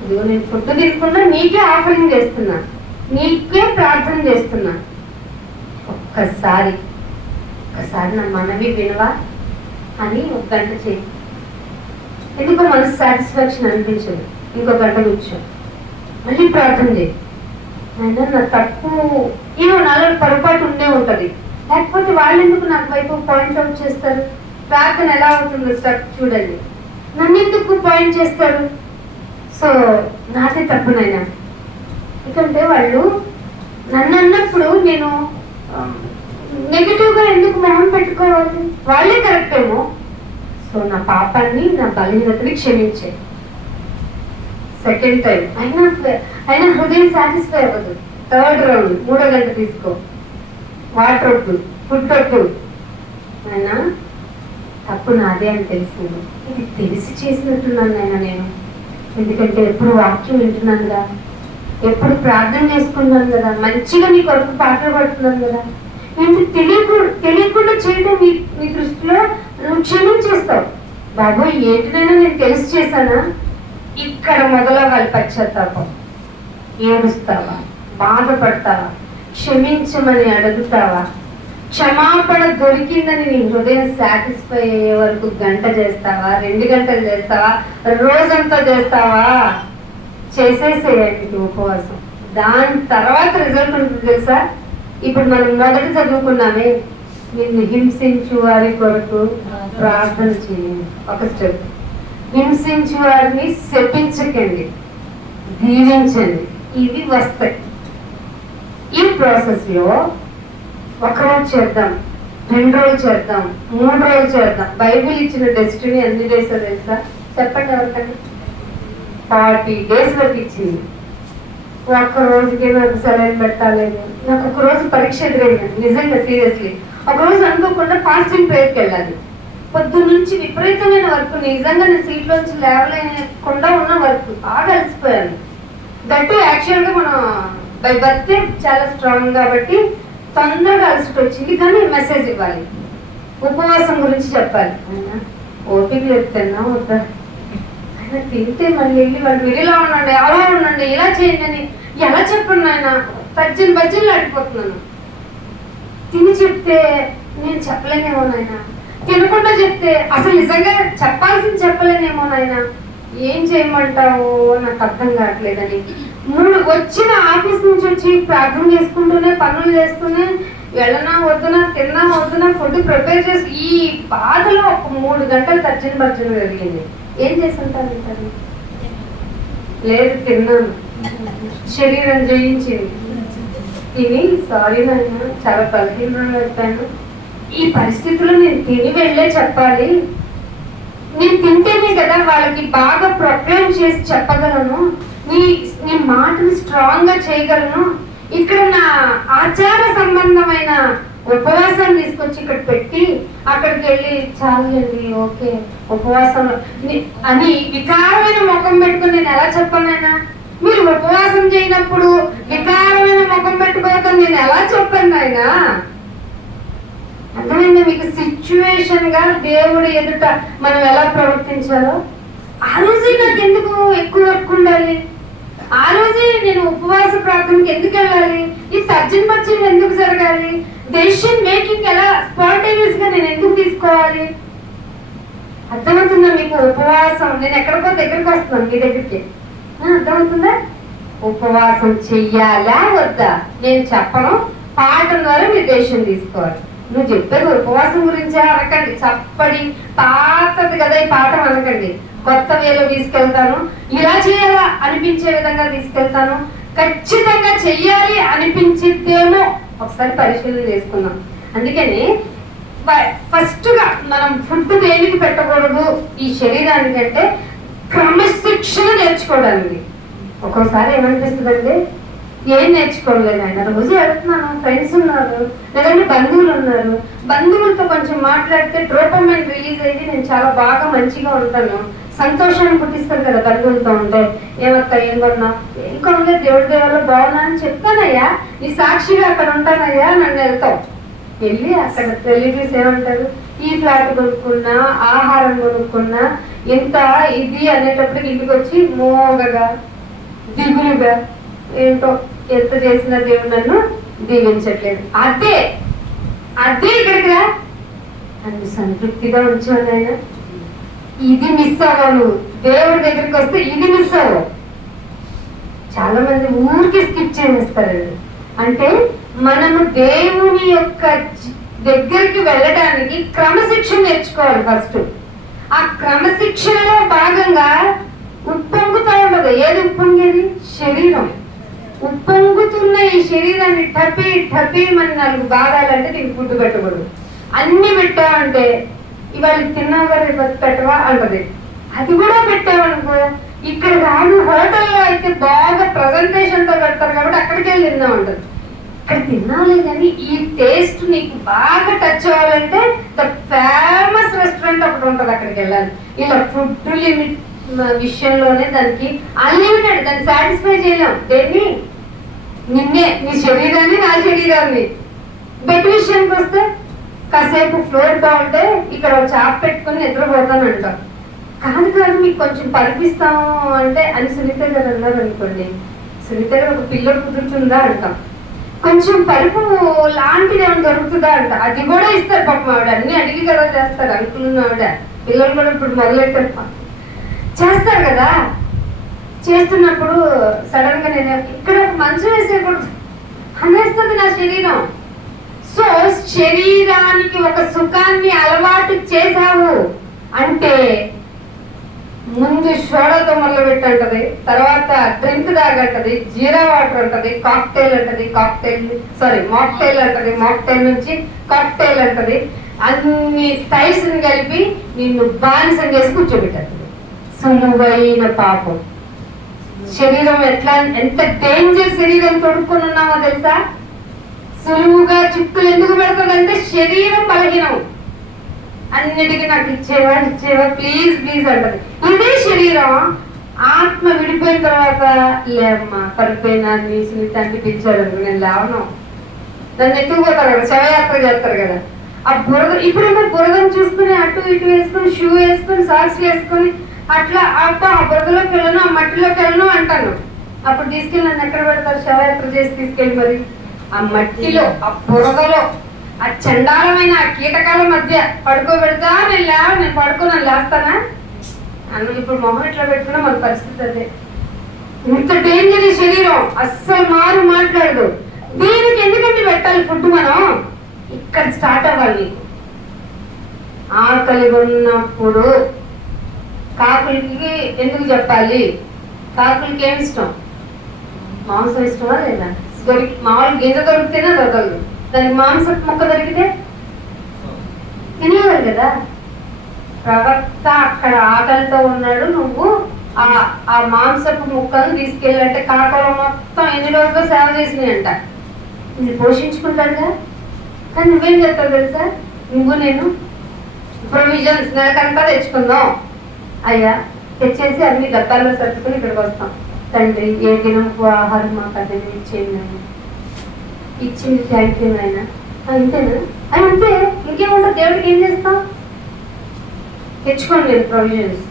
ఇదిగో నేను ఫుడ్ తినకుండా నీకే ఆఫరింగ్ చేస్తున్నా, నీకే ప్రార్థన చేస్తున్నా. ఒక్కసారి నా మనవి వినవా అని ఒక గంట చేయి. ఎందుకో మనసు సాటిస్ఫాక్షన్ అనిపించదు. ఇంకో గంట కూర్చో, మళ్ళీ ప్రార్థన చేయి. అయినా నా తప్పు నాలో పొరపాటు ఉండే ఉంటుంది. లేకపోతే వాళ్ళు ఎందుకు నాకు వైపు పాయింట్ అవుట్ చేస్తారు? ప్రార్థన ఎలా అవుతుందో స్టెప్ చూడండి. నన్ను ఎందుకు పాయింట్ చేస్తారు? సో నాదే తప్పునైనా. ఎందుకంటే వాళ్ళు నన్ను అన్నప్పుడు నేను నెగిటివ్గా ఎందుకు మొహం పెట్టుకోవాలి? వాళ్ళే కరెక్ట్ ఏమో. సో నా పాపాన్ని, నా బలహీనతని క్షమించే. సెకండ్ టైం అయినా హృదయం సాటిస్ఫై అవ్వదు. థర్డ్ రౌండ్ 3వ గంట తీసుకో. వాటర్ వద్దు, ఫుడ్ వద్దు. అయినా తప్పు నాదే అని తెలిసింది. ఇది తెలిసి చేసినట్టున్నాను నేను. ఎందుకంటే ఎప్పుడు వాక్యం వింటున్నాను కదా, ఎప్పుడు ప్రార్థన చేసుకున్నాను కదా, మంచిగా నీ కొరకు పాటలు పడుతున్నాను కదా. ఏంటి తెలియకుండా చేయడం నీ దృష్టిలో నువ్వు క్షమించేస్తావు. బాబోయ్ ఏంటినైనా నేను తెలిసి చేశానా? ఇక్కడ మొదలవ్వాలి పశ్చాత్తాపం. ఏడుస్తావా? బాధపడతావా? క్షమించమని అడుగుతావా? క్షమాపణ దొరికిందని నీ హృదయం సాటిస్ఫై అయ్యే వరకు గంట చేస్తావా? 2 గంటలు చేస్తావా? రోజంతా చేస్తావా? చేసేసేయండి ఉపవాసం. దాని తర్వాత రిజల్ట్ ఉంటుంది తెలుసా? ఇప్పుడు మనం మొదట చదువుకున్నామే, నిన్ను హింసించు వారి కొరకు ప్రార్థన చేయండి. ఒక స్టెప్. హింసించు వారిని శపించకండి, దీవించండి. ఇవి వస్తాయి. ఈ ప్రాసెస్ లో 1 రోజు చేద్దాం, 2 రోజులు చేద్దాం, 3 రోజులు చేద్దాం. బైబిల్ ఇచ్చిన డెస్టినీ ఎన్ని డేస్ తెలుసా? చెప్పండి ఎవరికన్నా. 40 డేస్ వరకు ఇచ్చింది. 1 రోజుకి నాకు సెలైన్ పెట్టాలేదు. నాకు 1 రోజు పరీక్ష ఎదురైంది నిజంగా, సీరియస్లీ. 1 రోజు అనుకోకుండా ఫాస్టింగ్ ప్రేయర్కి వెళ్ళాలి. పొద్దున్న నుంచి విపరీతమైన వర్క్, నిజంగా నేను సీట్లోంచి లేవలేకుండా ఉన్న వర్క్, బాగా అలసిపోయాను. దట్టు యాక్చువల్గా మనం బై బర్త్ చాలా స్ట్రాంగ్ కాబట్టి తొందరగా అలసిపోయి వచ్చింది. కానీ మెసేజ్ ఇవ్వాలి, ఉపవాసం గురించి చెప్పాలి. అయినా ఓపిక చెప్తున్నా వద్దా? అయినా తింటే మళ్ళీ వెళ్ళి వాళ్ళు ఇలా ఉండండి, అలా ఉండండి, ఇలా చేయండి అని ఎలా చెప్పండి? ఆయన బజ్జీలు ఆడిపోతున్నాను. తిని చెప్తే నేను చెప్పలేనేమో నాయన, తినకుండా చెప్తే అసలు నిజంగా చెప్పాల్సింది చెప్పలేనేమో నాయన. ఏం చేయమంటావు నాకు అర్థం కావట్లేదని వచ్చిన ఆఫీస్ నుంచి వచ్చి ప్రార్థన చేసుకుంటూనే పనులు చేస్తూనే వెళ్ళనా వద్దునా తిన్నా వద్దునా ఫుడ్ ప్రిపేర్ చేసి ఈ బాధలో ఒక 3 గంటలు తర్జన భర్జన జరిగింది. ఏం చేస్తుంటాను? లేదు, తిన్నాను. శరీరం జయించింది. తిని సారీ నాయన చాలా బలహీనంగా చెప్పాను, ఈ పరిస్థితుల్లో నేను తిని వెళ్ళే చెప్పాలి, నేను తింటేనే కదా వాళ్ళకి బాగా ప్రొక్లైమ్ చేసి చెప్పగలను, నీ మాటని స్ట్రాంగ్ గా చేయగలను. ఇక్కడ నా ఆచార సంబంధమైన ఉపవాసాన్ని తీసుకొచ్చి ఇక్కడ పెట్టి అక్కడికి వెళ్ళి చాలండి ఓకే ఉపవాసం అని వికారమైన ముఖం పెట్టుకుని నేను ఎలా చెప్పానైనా? మీరు ఉపవాసం చేయనప్పుడు వికారమైన ముఖం పెట్టుకోవద్దని నేను ఎలా చెప్పాను ఆయన? అర్థమైందా మీకు? సిచ్యువేషన్ గా దేవుడు ఎదుట మనం ఎలా ప్రవర్తించాలో. ఆ రోజే నాకు ఎందుకు ఎక్కువ వర్క్ ఉండాలి, ఆ రోజే నేను ఉపవాస ప్రార్థనకి ఎందుకు వెళ్ళాలి, ఈ తర్జన భర్జన ఎందుకు జరగాలి, డెసిషన్ మేకింగ్ ఎలా స్పాంటేనియస్ గా నేను ఎందుకు తీసుకోవాలి? అర్థమవుతుందా మీకు? ఉపవాసం నేను ఎక్కడికో దగ్గరికి వస్తున్నాను మీ దగ్గరికి, అర్థమవుతుందా? ఉపవాసం చెయ్యాలా వద్దా నేను చెప్పను, పాఠం ద్వారా మీరు డెసిషన్ తీసుకోవాలి. నువ్వు చెప్పేది ఉపవాసం గురించే అనకండి, చప్పడి పాతది కదా ఈ పాఠం అనకండి, కొత్త వేలో తీసుకెళ్తాను, ఇలా చేయాలా అనిపించే విధంగా తీసుకెళ్తాను, ఖచ్చితంగా చెయ్యాలి అనిపించిద్దేమో ఒకసారి పరిశీలన చేసుకుందాం. అందుకని ఫస్ట్ గా మనం ఫుడ్ దేనికి పెట్టకూడదు ఈ శరీరానికి అంటే క్రమశిక్షణ నేర్చుకోవడానికి. ఒక్కోసారి ఏమనిపిస్తుందంటే ఏం నేర్చుకోలేదు ఆయన, రోజు వెళ్తున్నాను, ఫ్రెండ్స్ ఉన్నారు, లేదంటే బంధువులు ఉన్నారు, బంధువులతో కొంచెం మాట్లాడితే డోపమైన్ రిలీజ్ అయ్యి నేను చాలా బాగా మంచిగా ఉంటాను, సంతోషాన్ని పుట్టిస్తారు కదా బంధువులతో ఉంటే. ఏమత్తా ఏం కొన్నా, ఏం కొనలేదు, దేవుడి దేవాలో బాగున్నా అని చెప్తానయ్యా, నీ సాక్షిగా అక్కడ ఉంటానయ్యా, నన్ను వెళ్తావు. వెళ్ళి అక్కడ రిలేటివ్స్ ఏమంటారు, ఈ ఫ్లాట్ కొనుక్కున్నా, ఆహారం కొనుక్కున్నా, ఇంత ఇది అనేటప్పటికి ఇంటికి వచ్చి మోగగా దిగులుగా ఏంటో ఎంత చేసిన దేవుడు నన్ను దీవించట్లేదు. అదే ఇక్కడికి రా నన్ను సంతృప్తిగా ఉంచాను ఆయన. ఇది మిస్ అవ్వను, దేవుడి దగ్గరికి వస్తే ఇది మిస్ అవ్వవు. చాలా మంది ఊరికి స్కిప్ చేసేస్తారండి. అంటే మనము దేవుని యొక్క దగ్గరికి వెళ్ళడానికి క్రమశిక్షణ నేర్చుకోవాలి ఫస్ట్. ఆ క్రమశిక్షణలో భాగంగా ఉప్పొంగుతూ ఉండదు. ఏది ఉప్పొంగేది? శరీరం. ఉప్పొంగుతున్న ఈ శరీరాన్ని టపీ మన 4 భాగాలంటే దీనికి ఫుడ్ పెట్టకూడదు. అన్ని పెట్టామంటే ఇవాళ తిన్నావా రేపు పెట్టవా అంటది. అది కూడా పెట్టామనుకో, ఇక్కడ కాదు హోటల్లో అయితే బాగా ప్రజెంటేషన్ తో పెడతారు కాబట్టి అక్కడికి వెళ్ళి తిందాం అంటది. ఇక్కడ తినాలి కానీ ఈ టేస్ట్ నీకు బాగా టచ్ అవ్వాలంటే ద ఫేమస్ రెస్టారెంట్ ఒకటి ఉంటుంది, అక్కడికి వెళ్ళాలి. ఇలా ఫుడ్ లిమిట్ విషయంలోనే దానికి అన్లిమిటెడ్, దాన్ని సాటిస్ఫై చేయలేం. దేన్ని? నిన్నే, నీ శరీరాన్ని, నా శరీరాన్ని. బెడ్ విషయానికి వస్తే కాసేపు ఫ్లోర్ బాగుంటే ఇక్కడ చాప్ పెట్టుకుని నిద్రపోతాను అంటాం. కాదు మీకు కొంచెం పరిపిస్తాము అంటే అని సునీత గారు అన్నారు అనుకోండి, సునీత గారు ఒక పిల్లలు కుదురుతుందా అంటాం. కొంచెం పరుపు లాంటిది ఏమైనా దొరుకుతుందా అంట, అది కూడా ఇస్తారు పాపం. ఆవిడ అన్ని అడిగి కదా చేస్తారు, అంకులు ఆవిడ. పిల్లలు కూడా ఇప్పుడు మొదలెట్టారు చేస్తారు కదా. చేస్తున్నప్పుడు సడన్ గా నేను ఇక్కడ ఒక మంచం వేసేకూడదు అనేస్తుంది నా శరీరం. సో శరీరానికి ఒక సుఖాన్ని అలవాటు చేశావు అంటే ముందు సోడాతో మొదలు పెట్టంటది, తర్వాత డ్రింక్ తాగంటది, జీరా వాటర్ అంటది, కాక్టైల్ అంటది, మాక్టైల్ అంటది, మాక్టైల్ నుంచి కాక్టైల్ అంటది. అన్ని టైల్స్ ని కలిపి నిన్ను బానిసం చేసి కూర్చోబెట్టండి. సులువైన పాపం. శరీరం ఎంత డేంజర్ శరీరం తొడుక్కొని ఉన్నామో తెలుసా? సులువుగా చిక్కులు ఎందుకు పెడతాడంటే శరీరం బలహీనం. అన్నిటికీ నాకు ఇచ్చేవా ప్లీజ్ అంటది. ఇదే శరీరం ఆత్మ విడిపోయిన తర్వాత లేమ్మా పడిపోయినా నీ సునీతాన్ని పిలిచాడు, నేను లేవను, నన్ను ఎత్తుకుపోతారు కదా, శవయాత్ర చేస్తారు కదా. ఆ బురద ఇప్పుడేమో బురదను చూసుకుని అటు ఇటు వేసుకొని షూ వేసుకొని సాక్స్ వేసుకొని అట్లా ఆ బురదలోకి వెళ్ళను, ఆ మట్టిలోకి వెళ్ళను అంటాను. అప్పుడు తీసుకెళ్ళి నన్ను ఎక్కడ పెడతారు? శవయాత్ర చేసి తీసుకెళ్ళి మరి ఆ మట్టిలో, ఆ బురదలో, ఆ చండాలమైన ఆ కీటకాల మధ్య పడుకోబెడతా. నేను పడుకో, నన్ను లేస్తానా? అన్నం ఇప్పుడు మొహం ఇట్లా పెట్టుకున్నా మన పరిస్థితి అదే. ఇంత డేంజర్ ఈ శరీరం, అస్సలు మాట్లాడదు. దీనికి ఎందుకంటే పెట్టాలి ఫుడ్? మనం ఇక్కడ స్టార్ట్ అవ్వాలి. నీకు ఆకలి ఉన్నప్పుడు కాకులకి ఎందుకు చెప్పాలి? కాకులకి ఏమి ఇష్టం? మాంసం ఇష్టమా లేదా? మామూలు గింజ దొరికితేనే దొరకదు, దానికి మాంసం ముక్క దొరికితే తినేవారు కదా. ప్రవక్త అక్కడ ఆకలితో ఉన్నాడు, నువ్వు ఆ మాంసపు ముక్కను తీసుకెళ్ళంటే కాకలు మొత్తం ఎన్ని రోజులు సేవ చేసినాయంట. ఇది పోషించుకుంటాడుగా. కానీ నువ్వేం చెప్తావు తెలుసా? నువ్వు నేను ప్రొవిజన్స్ నెలకంతా తెచ్చుకుందాం అయ్యా, తెచ్చేసి అన్ని డబ్బాల్లో సర్దుకుని ఇక్కడికి వస్తాం. తండ్రి ఏ దినపు ఆహారం మాకు అదే ఇచ్చేయండి ఆయన, ఇచ్చింది థ్యాంక్ యూ ఆయన, అంతేనా? అని అంతే, ఇంకేముంటుంది. దేవుడికి ఏం చేస్తాం? తెచ్చుకోండి నేను ప్రొవిజన్స్.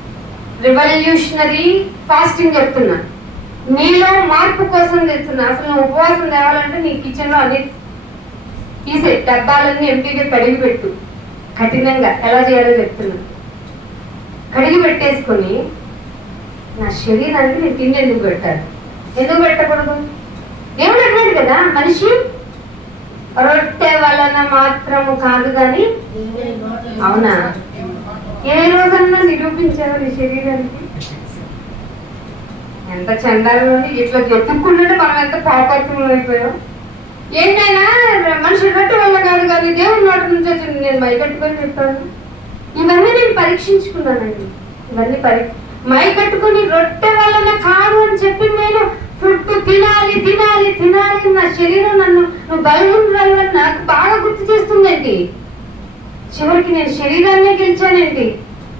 రివల్యూషనరీ ఫాస్టింగ్ చెప్తున్నా, నీలో మార్పు కోసం తెస్తున్నా. అసలు నువ్వు ఉపవాసం తేవాలంటే నీ కిచెన్లో అన్ని తీసే, డబ్బాలన్నీ ఎంపీగా కడిగి పెట్టు. కఠినంగా ఎలా చేయాలో చెప్తున్నా. కడిగి పెట్టేసుకొని నా శరీరానికి నేను తిండి ఎందుకు పెట్టాలి? ఎందుకు పెట్టకూడదు? దేవుడు అన్నాడు కదా, మనిషి రొట్టె వలన మాత్రము కాదు కానీ. అవునా? ఏ రోజన్నా నిరూపించావు నీ శరీరానికి? ఎంత చండాలో ఇట్లా ఎత్తుక్కున్నట్టు మనం ఎంత పాపత్వం అయిపోయాం. ఏంటైనా మనిషి రొట్టె వల్ల కాదు కానీ దేవుడి నోటి నుంచి వచ్చింది. నేను మైకట్టుకొని చెప్తాను, ఇవన్నీ నేను పరీక్షించుకున్నానండి. ఇవన్నీ మైకట్టుకుని రొట్టె వలన కాదు అని చెప్పి నేను ఫుడ్ తినాలి తినాలి తినాలి. నా శరీరం నువ్వు బలహీనురాలని నాకు బాగా గుర్తు చేస్తుందండి. చివరికి నేను శరీరాన్నే గెలిచానండి,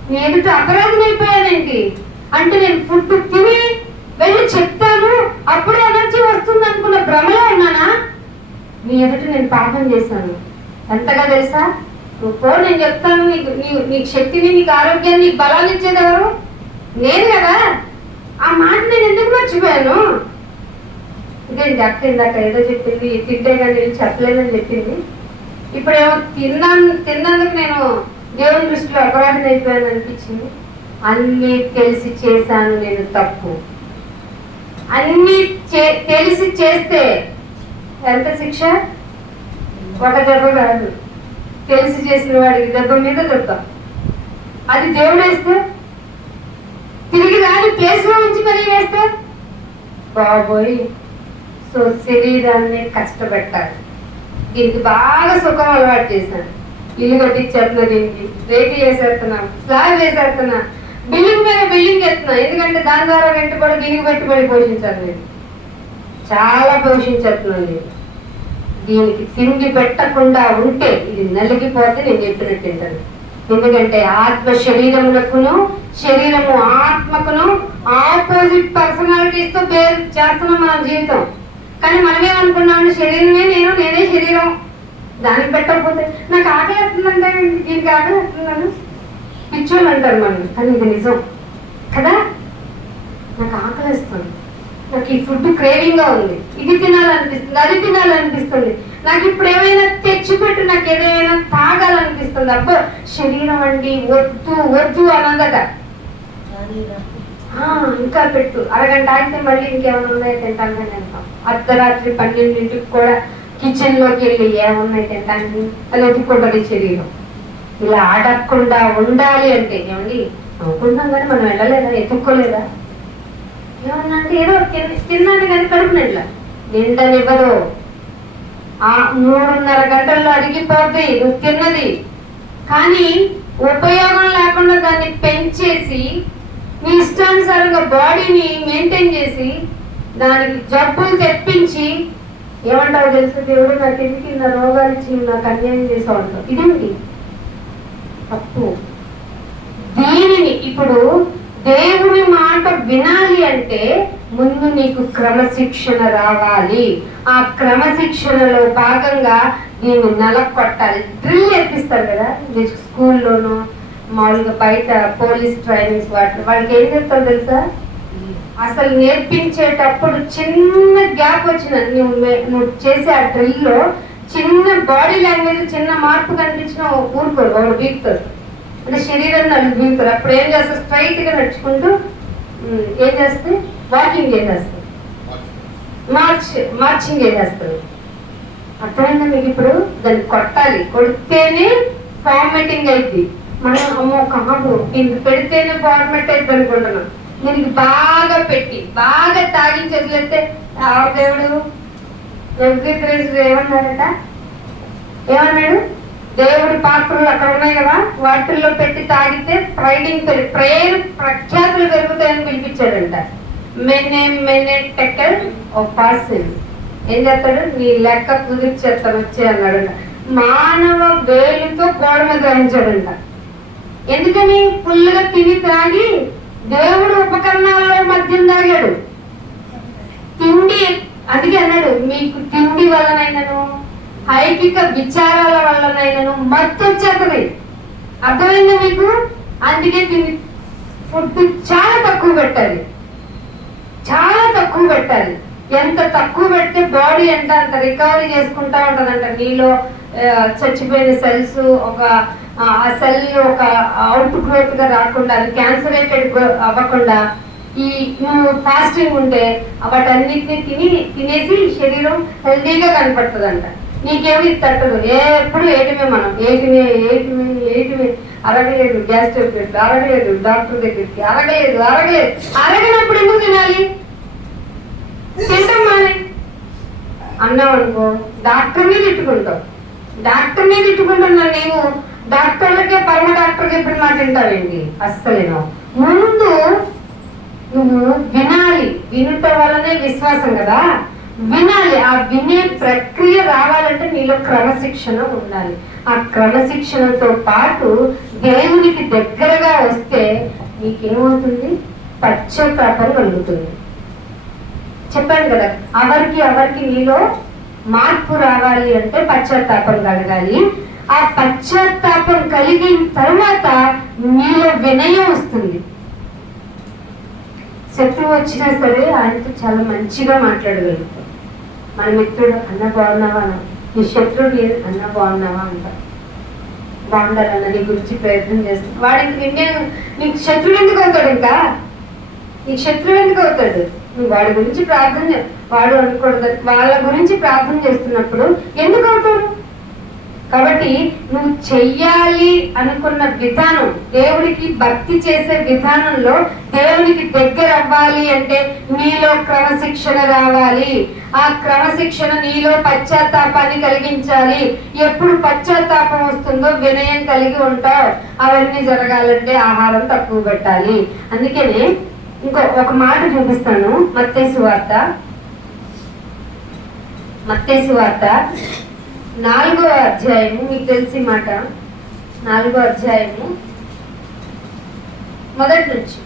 నీ ఎదుట అపరాధం అయిపోయానండి. అంటే నేను ఫుడ్ తిని వెళ్ళి చెప్తాను అప్పుడే ఎనర్జీ వస్తుంది అనుకున్న భ్రమలో ఉన్నానా? నీ ఎదుట నేను పాపం చేశాను. ఎంతగా తెలుసా? నువ్వు పో, నేను చెప్తాను. నీకు శక్తిని, నీకు ఆరోగ్యాన్ని, నీకు బలాన్ని ఇచ్చేది ఎవరు? నేను కదా. ఆ మాట నేను ఎందుకు మర్చిపోయాను? ఇదేంటి అక్క ఇందాక ఏదో చెప్పింది, తింటే కానీ నేను చెప్పలేదని చెప్పింది. ఇప్పుడేమో తిన్నందుకు నేను దేవుని దృష్టిలో అపరాధం అయిపోయాను అనిపించింది. అన్నీ తెలిసి చేశాను నేను తప్పు. అన్నీ తెలిసి చేస్తే ఎంత శిక్ష? ఒక దెబ్బ కాదు, తెలిసి చేసిన వాడికి దెబ్బ మీద దెబ్బ. అది దేవుడు వేస్తే, తిరిగి రాని ప్లేస్ లో ఉంచి మరీ వేస్తే బాబోయ్. సో శరీరాన్ని కష్టపెట్టాలి. దీనికి బాగా సుఖం అలవాటు చేశాను. ఇల్లు కట్టించేస్తున్నా, దీనికి రేట్లు వేసేస్తున్నా, స్లాబ్ వేసేస్తున్నా, బిల్డింగ్ మీద బిల్డింగ్ వేస్తున్నా. ఎందుకంటే దాని ద్వారా వెంట కూడా దీనికి పెట్టుబడి పోషించాను. నేను చాలా పోషించేస్తున్నాను. దీనికి తిండి పెట్టకుండా ఉంటే ఇది నలిగిపోతే నేను చెప్పినట్టు తింటాను. ఎందుకంటే ఆత్మ శరీరములకును, శరీరము ఆత్మకును ఆపోజిట్ పర్సనాలిటీస్ తో పేరు చేస్తున్నాం మన జీవితం. కానీ మనమేమనుకున్నామంటే శరీరమే నేను, నేనే శరీరం. దానికి పెట్టకపోతే నాకు ఆకలి వస్తుందంటే దీనికి ఆకలి వస్తుందని పిచ్చోళ్ళు అంటారు మనం. కానీ ఇది నిజం కదా. నాకు ఆకలి వస్తుంది, నాకు ఈ ఫుడ్ క్రేవింగ్ గా ఉంది, ఇది తినాలనిపిస్తుంది, అది తినాలనిపిస్తుంది, నాకు ఇప్పుడు ఏమైనా తెచ్చిపెట్టు, నాకు ఏదైనా తాగాలనిపిస్తుంది. అబ్బో శరీరం అండి వద్దు వద్దు అనందట. ఇంకా పెట్టు, అరగంట ఆగితే మళ్ళీ ఇంకేమైనా ఉన్నాయో తింటాను అని అంటాం. అర్ధరాత్రి 12ంటికి కూడా కిచెన్ లోకి వెళ్ళి ఏమున్నాయి తింటాను అది ఎత్తుకుంటుంది శరీరం. ఇలా అడగకుండా ఉండాలి అంటే ఏమండి అనుకుంటాం కానీ మనం వెళ్ళలేదా, ఎత్తుక్కోలేదా? ఏమన్నా అంటే ఏదో తిన్నాను కానీ కడుపునట్లా నిండనివ్వదు. 3.5 గంటల్లో అడిగిపోద్ది నువ్వు తిన్నది. కానీ ఉపయోగం లేకుండా దాన్ని పెంచేసి మీ ఇష్టానుసారంగా బాడీని మెయింటైన్ చేసి దానికి జబ్బులు తెప్పించి ఏమంటావు తెలుసు? దేవుడు నాకు ఎందుకు నా రోగాలు ఇచ్చి నాకు అన్యాయం చేసేవాడు. ఇదేంటి తప్పు. దీనిని ఇప్పుడు దేవుని మాట వినాలి అంటే ముందు నీకు క్రమశిక్షణ రావాలి. ఆ క్రమశిక్షణలో భాగంగా దీన్ని నలకొట్టాలి. డ్రిల్ నేర్పిస్తారు కదా స్కూల్లోనూ, మామూలుగా బయట పోలీస్ ట్రైనింగ్స్ వాళ్ళకి ఏం చెప్తారు తెలుసా? అసలు నేర్పించేటప్పుడు చిన్న గ్యాప్ వచ్చిన నువ్వు చేసే ఆ డ్రిల్లో చిన్న బాడీ లాంగ్వేజ్ చిన్న మార్పు కనిపించిన ఊరుకోరు, వాడు వీక్తారు. అంటే శరీరం నలుగుతారు. అప్పుడు ఏం చేస్తారు? స్ట్రైట్గా నడుచుకుంటూ ఏం చేస్తే వాకింగ్ చేసేస్తారు, మార్చింగ్ చేసేస్తారు. అర్థమైందా మీకు? ఇప్పుడు దాన్ని కొట్టాలి, కొడితేనే ఫార్మేటింగ్ అయింది. మనం అమ్మో కాదు ఇంక పెడితేనే ఫార్మేట్ అయింది అనుకుంటున్నాం. దీనికి బాగా పెట్టి బాగా తాగించి వదిలేస్తే దేవుడు ఏమన్నాడట? ఏమన్నాడు? దేవుడి పాత్రలు అక్కడ ఉన్నాయి కదా, వాటిల్లో పెట్టి తాగితే ప్రేయర్ ప్రఖ్యాతులు పెరుగుతాయని పిలిపించాడంట. మెనే టెక్కల్ ఓ పర్సన్ ఏం చేస్తాడు? నీ లెక్క కుదిర్చేస్తాను వచ్చే అన్నాడంట. మానవ వేలుతో గోడ మీద గ్రహించాడంట. ఎందుకని? ఫుల్గా తిని తాగి దేవుడు ఉపకరణాల్లో మద్యం తాగాడు. తిండి అందుకే అన్నాడు, మీకు తిండి వల్లనైనను ఐకిక విచారాల వల్లనైనను మత్తు వచ్చేస్తుంది. అర్థమైందా మీకు? అందుకే తిండి ఫుడ్ చాలా తక్కువ పెట్టాలి, చాలా తక్కువ పెట్టాలి. ఎంత తక్కువ పెడితే బాడీ ఎంత అంత రికవరీ చేసుకుంటా ఉంటుందంట. నీలో చచ్చిపోయిన సెల్స్ ఆ సెల్ ఒక అవుట్ గ్రోత్ గా రాకుండా, అది క్యాన్సరేటెడ్ అవ్వకుండా ఈ నువ్వు ఫాస్టింగ్ ఉంటే వాటన్నిటిని తినేసి శరీరం హెల్దీగా కనపడుతుందంట. నీకేమి తట్టదు, ఎప్పుడు ఏటిమే, మనం ఏటిమే అరగలేదు, గ్యాస్ ట్యాబ్లెట్ అరగలేదు, డాక్టర్ దగ్గరికి అరగనప్పుడు ఎందుకు తినాలి? తింటాం మానే అన్నాం అనుకో డాక్టర్ని తిట్టుకుంటావు. నేను డాక్టర్లకే పరమ డాక్టర్కి ఎప్పుడు మాట వింటావేంటి? అస్సలేను. ముందు నువ్వు వినాలి, వినుట వల్లనే విశ్వాసం కదా, వినాలి. ఆ వినే ప్రక్రియ రావాలంటే నీలో క్రమశిక్షణ ఉండాలి. ఆ క్రమశిక్షణతో పాటు దేవునికి దగ్గరగా వస్తే నీకేమవుతుంది? పశ్చాత్తాపం కలుగుతుంది. చెప్పాను కదా, ఎవరికి నీలో మార్పు రావాలి అంటే పశ్చాత్తాపం కలగాలి. ఆ పశ్చాత్తాపం కలిగిన తర్వాత నీలో వినయం వస్తుంది. శత్రువు వచ్చినా సరే ఆయనతో చాలా మంచిగా మాట్లాడగలుగుతాం. మన మిత్రుడు అన్న బాగున్నావా అన్న, నీ శత్రుడు అన్న బాగున్నావా అంట, బాగుండాలన్న నీ గురించి ప్రయత్నం చేస్తాడు. వాడికి నీకు శత్రుడు ఎందుకు అవుతాడు? ఇంకా నీకు శత్రువు ఎందుకు అవుతాడు? నువ్వు వాడి గురించి వాడు అనుకూడదు, వాళ్ళ గురించి ప్రార్థన చేస్తున్నప్పుడు ఎందుకు అవుతాడు? కాబట్టి నువ్వు చెయ్యాలి అనుకున్న విధానం, దేవుడికి భక్తి చేసే విధానంలో దేవునికి దగ్గర అవ్వాలి అంటే నీలో క్రమశిక్షణ రావాలి. ఆ క్రమశిక్షణ నీలో పశ్చాత్తాపాన్ని కలిగించాలి. ఎప్పుడు పశ్చాత్తాపం వస్తుందో వినయం కలిగి ఉంటావు. అవన్నీ జరగాలంటే ఆహారం తక్కువ పెట్టాలి. అందుకనే ఒక మాట చూపిస్తాను. మత్తయి సువార్త 4వ అధ్యాయము, మీకు తెలిసి మాట, 4వ అధ్యాయము మొదటి నుంచి.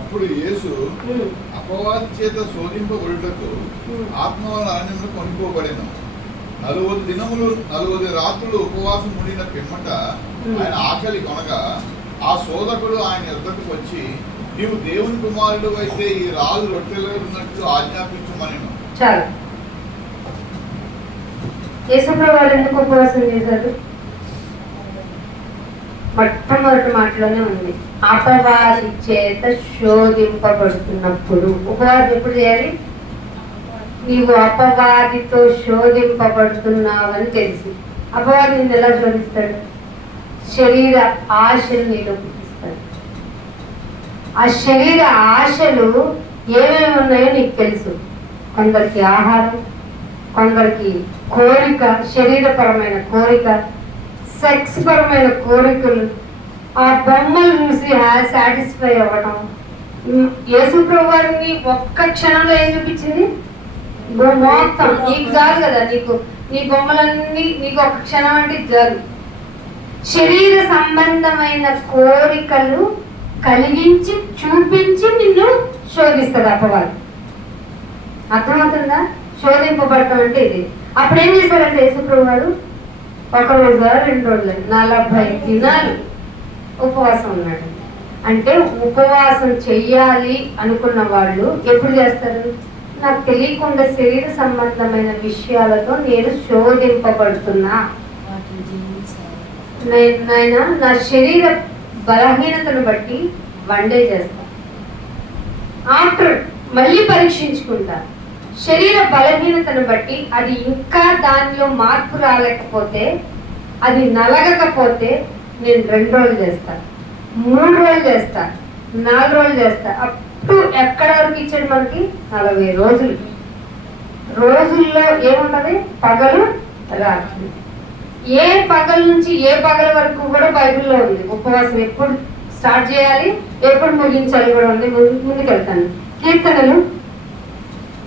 అప్పుడు యేసు అపవాది చేత శోధింపబడుటకు ఆత్మ వలన అరణ్యంలో కొనుక్కోబడెను. 40 దినములు 40 రాత్రులు ఉపవాసం ఉండిన పిమ్మట ఆయన ఆకలి కొనగా ఆ శోధకుడు ఆయన యొద్దకు వచ్చి, నీవు దేవుని కుమారుడు అయితే ఈ రాజు రొట్టెలున్నట్టు ఆజ్ఞాపించమనెను. చాలు. యేసుప్రభువు వారు ఎందుకు ఉపవాసం చేశారు? మొట్టమొదటి మాటలోనే ఉంది, అపవాది చేత శోధింపబడుతున్నప్పుడు. ఉపవాసం ఎప్పుడు చేయాలి? నీవు అపవాదితో శోధింపబడుతున్నావని తెలిసి. అపవాది నిన్ను ఎలా శోధిస్తాడు? శరీర ఆశలు నీలో పుట్టిస్తాడు. ఆ శరీర ఆశలు ఏమేమి ఉన్నాయో నీకు తెలుసు. కొందరికి ఆహారం, కొందరికి కోరిక, శరీరపరమైన కోరిక, సెక్స్ పరమైన కోరికలు, ఆ బొమ్మలు చూసి సాటిస్ఫై అవ్వడం. యేసుప్రభువు వారిని ఒక్క క్షణంలో ఏం చూపించింది? మొత్తం నీకు చాలు కదా, నీ బొమ్మలన్నీ నీకు ఒక్క క్షణం అంటే చాలు. శరీర సంబంధమైన కోరికలు కలిగించి చూపించి నిన్ను శోధిస్తుంది అపవాది. అర్థమవుతుందా? శోధింపబడటం అంటే ఇది. అప్పుడు ఏం చేశారంటే యేసుప్రభువు వారు 1 రోజు 2 రోజులు 40 దినాలు ఉపవాసం ఉన్నాడు. అంటే ఉపవాసం చెయ్యాలి అనుకున్న వాళ్ళు ఎప్పుడు చేస్తారు? నాకు తెలియకుండా శరీర సంబంధమైన విషయాలతో నేను శోధింపబడుతున్నా, నాయన నా శరీర బలహీనతను బట్టి వన్ డే చేస్తా, ఆఫ్టర్ మళ్ళీ పరీక్షించుకుంటా. శరీర బలహీనతను బట్టి అది ఇంకా దానిలో మార్పు రాలేకపోతే, అది నలగకపోతే నేను 2 రోజులు చేస్తా, 3 రోజులు చేస్తా, 4 రోజులు చేస్తా. అప్పుడు ఎక్కడ వరకు ఇచ్చాడు మనకి? 40 రోజులు. రోజుల్లో ఏముంటది? పగలు రాత్రి. ఏ పగల నుంచి ఏ పగల వరకు కూడా బైబిల్లో ఉంది. ఉపవాసం ఎప్పుడు స్టార్ట్ చేయాలి, ఎప్పుడు ముగించాలి కూడా ఉంది. ముందుకెళ్తాను. కీర్తనలు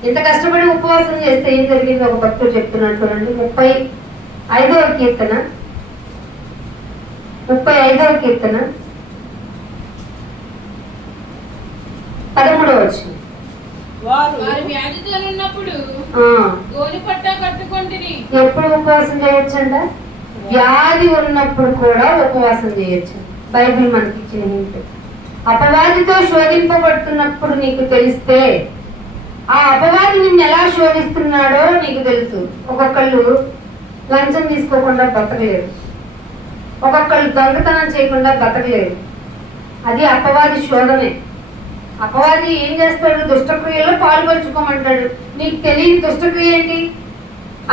ఇంత కష్టపడి ఉపవాసం చేస్తే ఏం జరిగింది? ఒక భక్తుడు చెప్తున్నాడు చూడండి. 35వ కీర్తన, 35వ కీర్తన 13వ వచనం. వారు వ్యాధితో ఉన్నప్పుడు గోనెపట్ట కట్టుకొంటిరి. ఎప్పుడు ఉపవాసం చేయొచ్చంట? వ్యాధి ఉన్నప్పుడు కూడా ఉపవాసం చేయొచ్చు. బైబిల్ మనకి ఇచ్చిన హింట్. అపవాదితో శోధింపబడుతున్నప్పుడు నీకు తెలిస్తే, ఆ అపవాది నిన్ను ఎలా శోధిస్తున్నాడో నీకు తెలుసు. ఒక్కొక్కళ్ళు లంచం తీసుకోకుండా బతకలేరు, ఒక్కొక్కళ్ళు దొంగతనం చేయకుండా బతకలేరు. అది అపవాది శోధనే. అపవాది ఏం చేస్తాడు? దుష్టక్రియలో పాల్పంచుకోమంటాడు. నీకు తెలియని దుష్టక్రియ ఏంటి?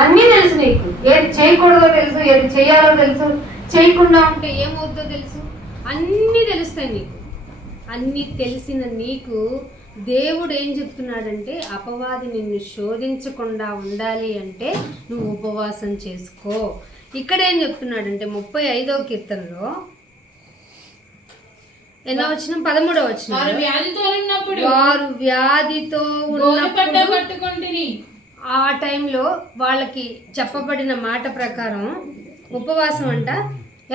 అన్నీ తెలుసు నీకు. ఏది చేయకూడదో తెలుసు, ఏది చేయాలో తెలుసు, చేయకుండా ఉంటే ఏమవుతుందో తెలుసు, అన్నీ తెలుస్తాయి నీకు. అన్నీ తెలిసిన నీకు దేవుడు ఏం చెప్తున్నాడంటే, అపవాది నిన్ను శోధించకుండా ఉండాలి అంటే నువ్వు ఉపవాసం చేసుకో. ఇక్కడ ఏం చెప్తున్నాడంటే 35వ కీర్తనలో ఎన్నో వచ్చిన 13వ వచ్చిన, వారు వ్యాధితో ఉన్నప్పుడు ఆ టైంలో వాళ్ళకి చెప్పబడిన మాట ప్రకారం ఉపవాసం అంట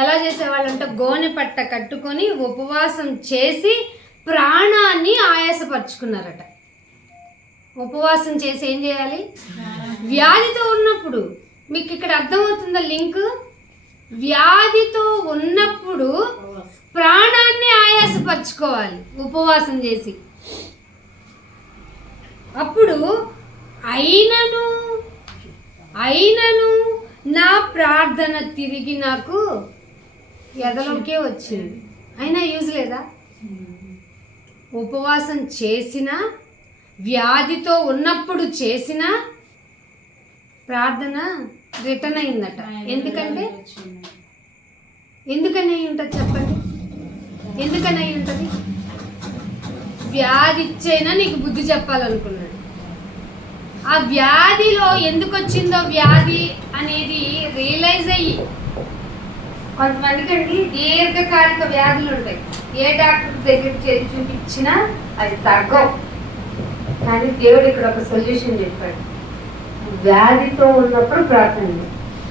ఎలా చేసేవాళ్ళంట? గోనె పట్ట కట్టుకొని ఉపవాసం చేసి ప్రాణాన్ని ఆయాసపరుచుకున్నారట. ఉపవాసం చేసి ఏం చేయాలి? వ్యాధితో ఉన్నప్పుడు. మీకు ఇక్కడ అర్థమవుతుందా లింక్? వ్యాధితో ఉన్నప్పుడు ప్రాణాన్ని ఆయాసపరుచుకోవాలి ఉపవాసం చేసి. అప్పుడు అయినను నా ప్రార్థన తిరిగి నాకు ఎదలోకే వచ్చింది. అయినా యూజ్ లేదా? ఉపవాసం చేసిన, వ్యాధితో ఉన్నప్పుడు చేసిన ప్రార్థన రిటర్న్ అయిందట. ఎందుకని అయి ఉంటుంది చెప్పండి? ఎందుకని అయి ఉంటుంది? వ్యాధి ఇచ్చైనా నీకు బుద్ధి చెప్పాలనుకున్నాడు. ఆ వ్యాధిలో ఎందుకు వచ్చిందో వ్యాధి అనేది రియలైజ్ అయ్యి, కొంతమందికి అండి దీర్ఘకాలిక వ్యాధులు ఉంటాయి. ఏ డాక్టర్ దగ్గరికి వెళ్ళి చూపించినా అది తగ్గవు. కానీ దేవుడు ఇక్కడ ఒక సొల్యూషన్ చెప్పాడు. వ్యాధితో ఉన్నప్పుడు ప్రార్థన.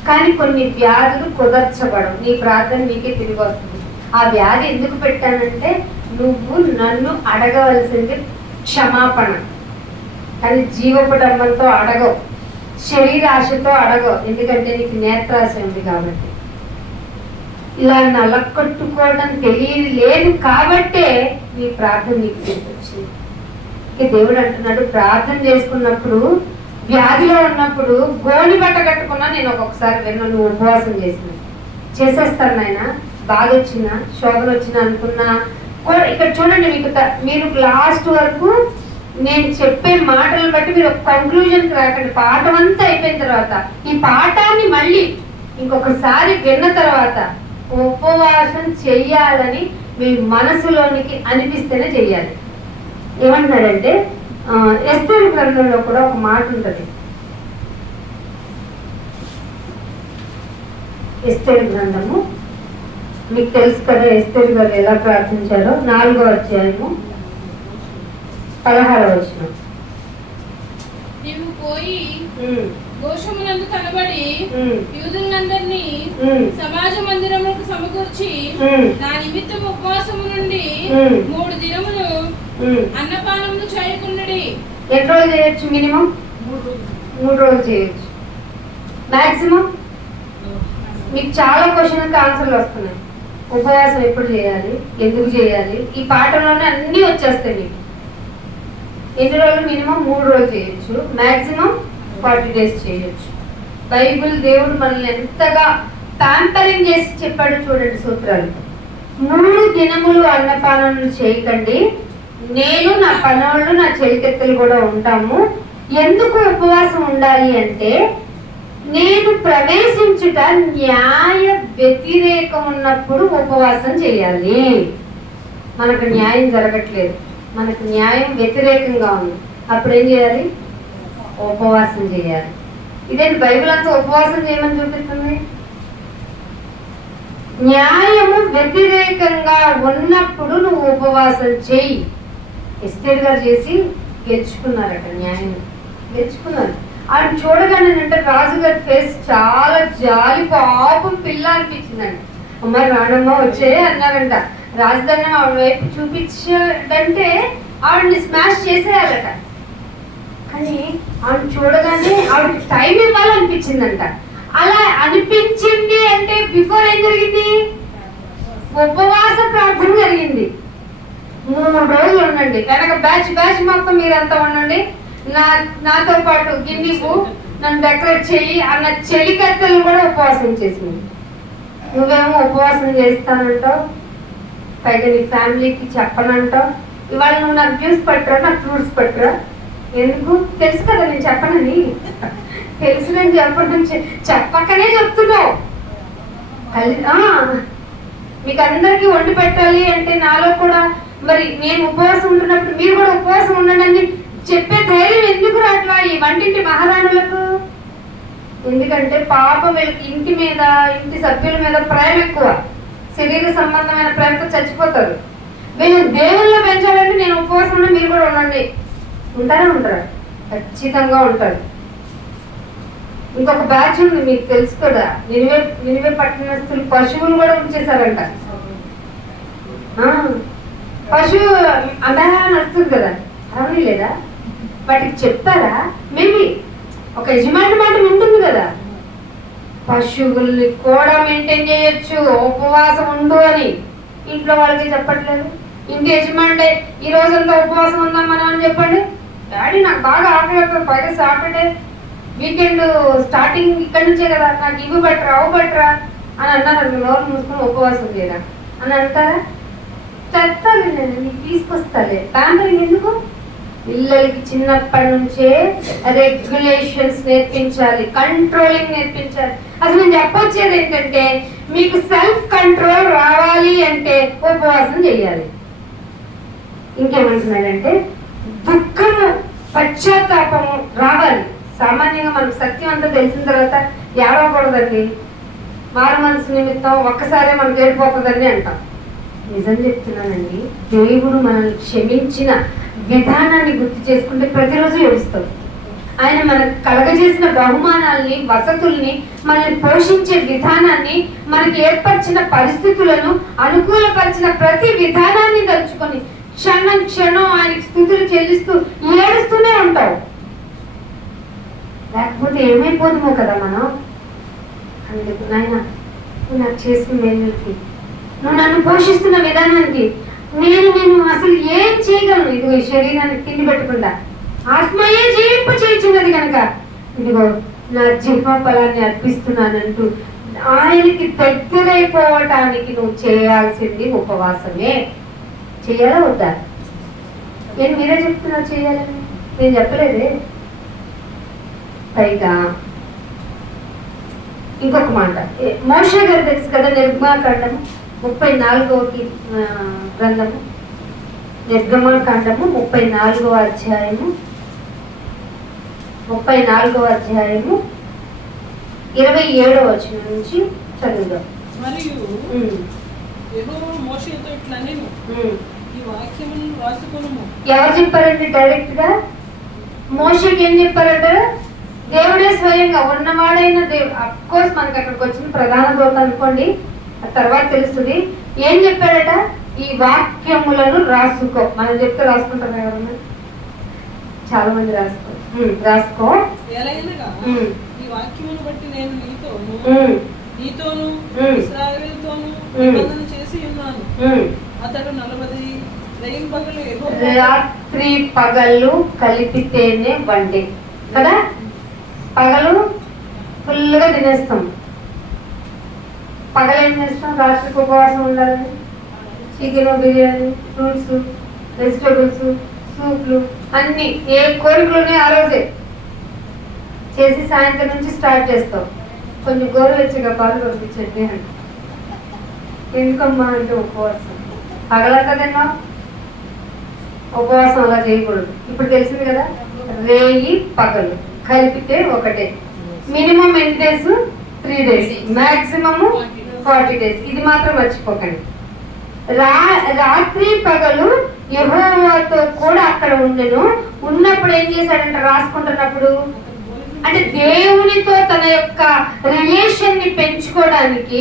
కానీ కొన్ని వ్యాధులు కుదర్చబడవు. నీ ప్రార్థన నీకే తిరిగి వస్తుంది. ఆ వ్యాధి ఎందుకు పెట్టానంటే, నువ్వు నన్ను అడగవలసింది క్షమాపణ. కానీ జీవపడంతో అడగవు, శరీరాశతో అడగవు. ఎందుకంటే నీకు నేత్రాశ ఉంది కాబట్టి. ఇలా నలకొట్టుకోవడం తెలియలేదు కాబట్టే నీ ప్రార్థన నీకు తెలిసొచ్చింది. దేవుడు అంటున్నాడు, ప్రార్థన చేసుకున్నప్పుడు, వ్యాధిలో ఉన్నప్పుడు గోని బట్ట కట్టుకున్నా నేను ఒక్కొక్కసారి విన్నా నువ్వు ఉపవాసం చేసేస్తాను నాయన. బాధ వచ్చినా, శోధన వచ్చినా అనుకున్నా ఇక్కడ చూడండి. మీరు లాస్ట్ వరకు నేను చెప్పే మాటలను బట్టి మీరు ఒక కంక్లూజన్కి రాకండి. పాఠం అంతా అయిపోయిన తర్వాత ఈ పాఠాన్ని మళ్ళీ ఇంకొకసారి విన్న తర్వాత ఉపవాసం చెయ్యాలని మీ మనసులోనికి అనిపిస్తేనే చెయ్యాలి. ఏమంటున్నాడంటే, ఎస్తేరు గ్రంథంలో కూడా ఒక మాట ఉంటుంది. ఎస్తేరు గ్రంథము మీకు తెలుసు కదా, ఎస్తేరు గారు ఎలా ప్రార్థించారో. 4వ అధ్యాయము 16వ వచనం. నీవు పోయి దోషమునందు కనబడి యూదులందరినీ సమాజ మందిరములకు సమకూర్చి నా నిమిత్తం ఉపవాసము నుండి 3 దినములు అన్నపానములు చేయకున్నది. ఎన్ని రోజులు చేయొచ్చు? మినిమం 3 రోజులు చేయొచ్చు. మాక్సిమం మీకు చాలా క్వశ్చన్కి ఆన్సర్లు వస్తున్నాయి. ఉపవాసం ఎప్పుడు చేయాలి, ఎందుకు చేయాలి, ఈ పాఠంలోనే అన్నీ వచ్చేస్తాయి మీకు. ఎన్ని రోజులు? మినిమం 3 రోజులు చేయొచ్చు, మాక్సిమం 40 days చేయొచ్చు. బైబిల్ దేవుడు మనల్ని ఎంతగా ప్యాంపరింగ్ చేసి చెప్పాడు చూడండి సూత్రాలు. 3 దినములు అన్నపానములు చేయకండి, నేను నా పనోళ్ళు నా చెలికెత్తలు కూడా ఉంటాము. ఎందుకు ఉపవాసం ఉండాలి అంటే, నేను ప్రవేశించుట న్యాయ వ్యతిరేకం ఉన్నప్పుడు ఉపవాసం చేయాలి. మనకు న్యాయం జరగట్లేదు, మనకు న్యాయం వ్యతిరేకంగా ఉంది, అప్పుడు ఏం చేయాలి? ఉపవాసం చేయాలి. ఇదేంటి బైబిల్ అంతా ఉపవాసం చేయమని చూపిస్తుంది? న్యాయము వ్యతిరేకంగా ఉన్నప్పుడు నువ్వు ఉపవాసం చేయి. ఎస్తేర్ గారు చేసి గెలుచుకున్నారట, న్యాయం గెలుచుకున్నారు. ఆయన చూడగానే అంటే రాజుగారి ఫేస్ చాలా జాలి, పాపం పిల్ల అనిపించిందండి. అమ్మ రాణమ్మ వచ్చే అన్నారంట. రాజధాని ఆవిడ వైపు చూపించాడంటే ఆవిడని స్మాష్ చేసేయాలట. కానీ ఆవిడ చూడగానే ఆవిడకి టైం ఇవ్వాలనిపించిందంట. అలా అనిపించింది అంటే బిఫోర్ ఏం జరిగింది? ఉపవాస ప్రార్థన జరిగింది. 3 రోజులు ఉండండి, వెనక బ్యాచ్ మొత్తం మీరంతా ఉండండి, నాతో పాటు గిన్నెకు నన్ను డెకరేట్ చేయి అన్న చెలికత్తెలు కూడా ఉపవాసం చేసింది. నువ్వేమో ఉపవాసం చేస్తానంటావు, పైగా నీ ఫ్యామిలీకి చెప్పనంటావు. ఇవాళ నువ్వు నాకు జ్యూస్ పట్టరా, నాకు ఫ్రూట్స్ పట్టరా? ఎందుకు? తెలుసు కదా నేను చెప్పనని, తెలుసు నేను చెప్పడం, చెప్పకనే చెప్తున్నావు. మీకు అందరికీ వండి పెట్టాలి అంటే నాలో కూడా మరి నేను ఉపవాసం ఉంటున్నప్పుడు మీరు కూడా ఉపవాసం ఉండండి అని చెప్పే ధైర్యం ఎందుకు రాట్లా ఈ వంటింటి మహారాణులకు? ఎందుకంటే పాపం ఇంటి మీద, ఇంటి సభ్యుల మీద ప్రేమ ఎక్కువ, శరీర సంబంధమైన ప్రేమతో చచ్చిపోతారు. వీళ్ళు దేవుళ్ళలో పెంచాలంటే నేను ఉపవాసం ఉన్నా, మీరు కూడా ఉండండి. ఉంటారా? ఖచ్చితంగా ఉంటారు. ఇంకొక బ్యాచ్ ఉంది మీకు తెలుసు కదా, నినివే పట్టణస్తులు పశువులు కూడా ఉంచేశారంట. పశువు అలా నడుస్తుంది కదా, అవును లేదా? వాటికి చెప్పారా? మేబీ ఒక యజమాని మాట ఉంటుంది కదా, పశువుల్ని కూడా మెయింటైన్ చేయొచ్చు, ఉపవాసం ఉండు అని. ఇంట్లో వాళ్ళకి చెప్పట్లేదు. ఇంటి యజమాని ఈ రోజంతా ఉపవాసం ఉందాం మనం అని చెప్పండి. డాడీ నాకు బాగా ఆకలి అవుతుంది, పైగా సాటర్డే వీకెండ్ స్టార్టింగ్ ఇక్కడి నుంచే కదా, నాకు ఇవి పట్టరా అవు పట్టరా అని అన్నారు. నోరు మూసుకొని ఉపవాసం చేయరా అని అంటారా? చెప్తాను నేను, నీకు తీసుకొస్తాలే. ప్యాంపరింగ్ ఎందుకు? పిల్లలకి చిన్నప్పటి నుంచే రెగ్యులేషన్స్ నేర్పించాలి, కంట్రోలింగ్ నేర్పించాలి. అసలు నేను చెప్పొచ్చేది ఏంటంటే, మీకు సెల్ఫ్ కంట్రోల్ రావాలి అంటే ఉపవాసం చేయాలి. ఇంకేమంటున్నాడంటే, దుఃఖము పశ్చాత్తాపము రావాలి. సామాన్యంగా మనకు సత్యం అంతా తెలిసిన తర్వాత ఏడవకూడదండి, మారు మనసు నిమిత్తం ఒక్కసారే మనకు ఏడిపోతుందని అంటాం. నిజం చెప్తున్నానండి, దేవుడు మనల్ని క్షమించిన విధానాన్ని గుర్తు చేసుకుంటే ప్రతిరోజు ఏడుస్తాం. ఆయన మనకు కలగజేసిన బహుమానాల్ని, వసతుల్ని, మనల్ని పోషించే విధానాన్ని, మనకి ఏర్పరిచిన పరిస్థితులను, అనుకూలపరిచిన ప్రతి విధానాన్ని తలుచుకొని క్షణం ఆయనకి స్తుతులు చెల్లిస్తూ ఏడుస్తూనే ఉంటావు. లేకపోతే ఏమైపోతుందో కదా మనం. అందుకు నాయన, నువ్వు నాకు చేసిన మేలుకి, నువ్వు నన్ను పోషిస్తున్న విధానానికి నేను అసలు ఏం చేయగలను? ఇదిగో ఈ శరీరానికి తిండి పెట్టకుండా ఆత్మయే జీవింప చేయించున్నది కనుక ఇదిగో నా జిహ్వ ఫలాన్ని అర్పిస్తున్నానంటూ ఆయనకి దగ్గరైపోవటానికి నువ్వు చేయాల్సింది ఉపవాసమే. చేయాలా వద్దా? నేను మీరే చెప్తున్నా చేయాలని, నేను చెప్పలేదే. పైగా ఇంకొక మాట, మోషే గారు తెలుసు కదా, నిర్గమాకాండము 34వ గ్రంథము, నిర్గమాకాండము 34వ అధ్యాయము 27వ వచనం నుంచి చదువుదాం. మరియు యెహోవా మోషేతో ఇట్లా నేను ఈ వాక్యములను రాసుకొనుము. ఎవరు చెప్పారండి? డైరెక్ట్ గా మోషేకి ఏం చెప్పారంటే, దేవుడే స్వయంగా ఉన్నవాడైన దేవుడు. అఫ్ కోర్స్ మనకి అక్కడికి వచ్చిన ప్రధాన దూత అనుకోండి, ఆ తర్వాత తెలుస్తుంది. ఏం చెప్పాడట? ఈ వాక్యములను రాసుకో. మనం చెప్తే రాసుకుంటాం ఎవరన్నా? చాలా మంది రాసుకో. ఎలాగనగా ఈ వాక్యమును బట్టి నేను నీతోను ఇశ్రాయేలుతోను నిబంధన చేసి ఉన్నాను. అతడు 40 రాత్రి పగళ్ళు కలిపితేనే వండి కదా. పగలు ఫుల్గా తినేస్తాం, పగలేం చేస్తాం, రాత్రికి ఉపవాసం ఉండాలని చికెన్, బిర్యానీ, ఫ్రూట్స్, వెజిటేబుల్స్, సూప్లు అన్నీ ఏ కోరికలునే ఆ రోజే చేసి సాయంత్రం నుంచి స్టార్ట్ చేస్తాం. కొంచెం గోరువెచ్చగా పాలు పంపించండి అంటే ఎందుకమ్మా అంటే ఉపవాసం పగలంతా తిన్నాం, ఉపవాసం అలా చేయకూడదు. ఇప్పుడు తెలిసింది కదా, రేయి పగలు కలిపితే ఒకటే. మినిమం ఎన్ని డేస్? 3 days, maximum 40 days. ఇది మాత్రం మర్చిపోకండి. రాత్రి పగలు యెహోవాతో కూడా అక్కడ ఉండెను. ఉన్నప్పుడు ఏం చేశాడంటే రాసుకుంటున్నప్పుడు అంటే దేవునితో తన యొక్క రిలేషన్ ని పెంచుకోవడానికి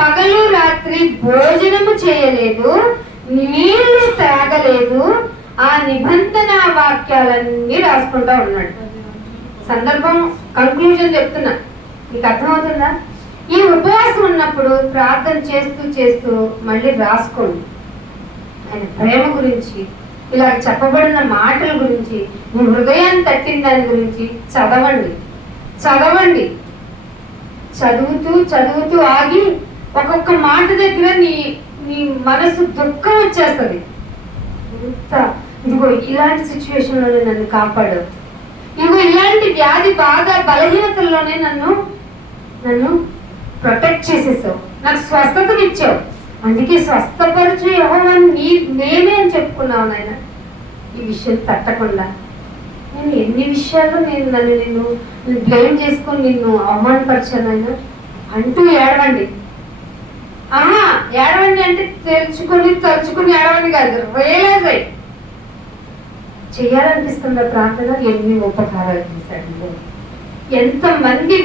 పగలు రాత్రి భోజనము చేయలేదు, నీళ్లు తాగలేదు, ఆ నిబంధన వాక్యాలన్నీ రాసుకుంటా ఉన్నాడు. సందర్భం కంక్లూజన్ చెప్తున్నా, మీకు అర్థమవుతుందా? ఈ ఉపవాసం ఉన్నప్పుడు ప్రార్థన చేస్తూ చేస్తూ మళ్ళీ రాసుకోండి. ఆయన ప్రేమ గురించి, ఇలా చెప్పబడిన మాటల గురించి, మీ హృదయాన్ని తట్టిన దాని గురించి చదవండి. చదువుతూ చదువుతూ ఆగి ఒక్కొక్క మాట దగ్గర నీ మనసు దుఃఖం వచ్చేస్తుంది. ఇదిగో ఇలాంటి సిచ్యువేషన్లోనే నన్ను కాపాడు, ఇదిగో ఇలాంటి వ్యాధి బాధ బలహీనతల్లోనే నన్ను ప్రొటెక్ట్ చేసేసావు, నాకు స్వస్థతనిచ్చావు, అందుకే స్వస్థపరచు యెహోవాని నేనే అని చెప్పుకున్నావు నాయన. ఈ విషయం తట్టకుండా నేను ఎన్ని విషయాల్లో నిన్ను బ్లేమ్ చేసుకొని నిన్ను అవమానపరిచాను ఆయన అంటూ ఏడవండి. ఏడవండి అంటే తలుచుకుని ఏడవండి కాదు, రియలైజ్ అయ్యి చెయ్యాలనిపిస్తుందా ప్రార్థన. ఎన్ని ఉపకారాలు చేశాడు, ఎంతమంది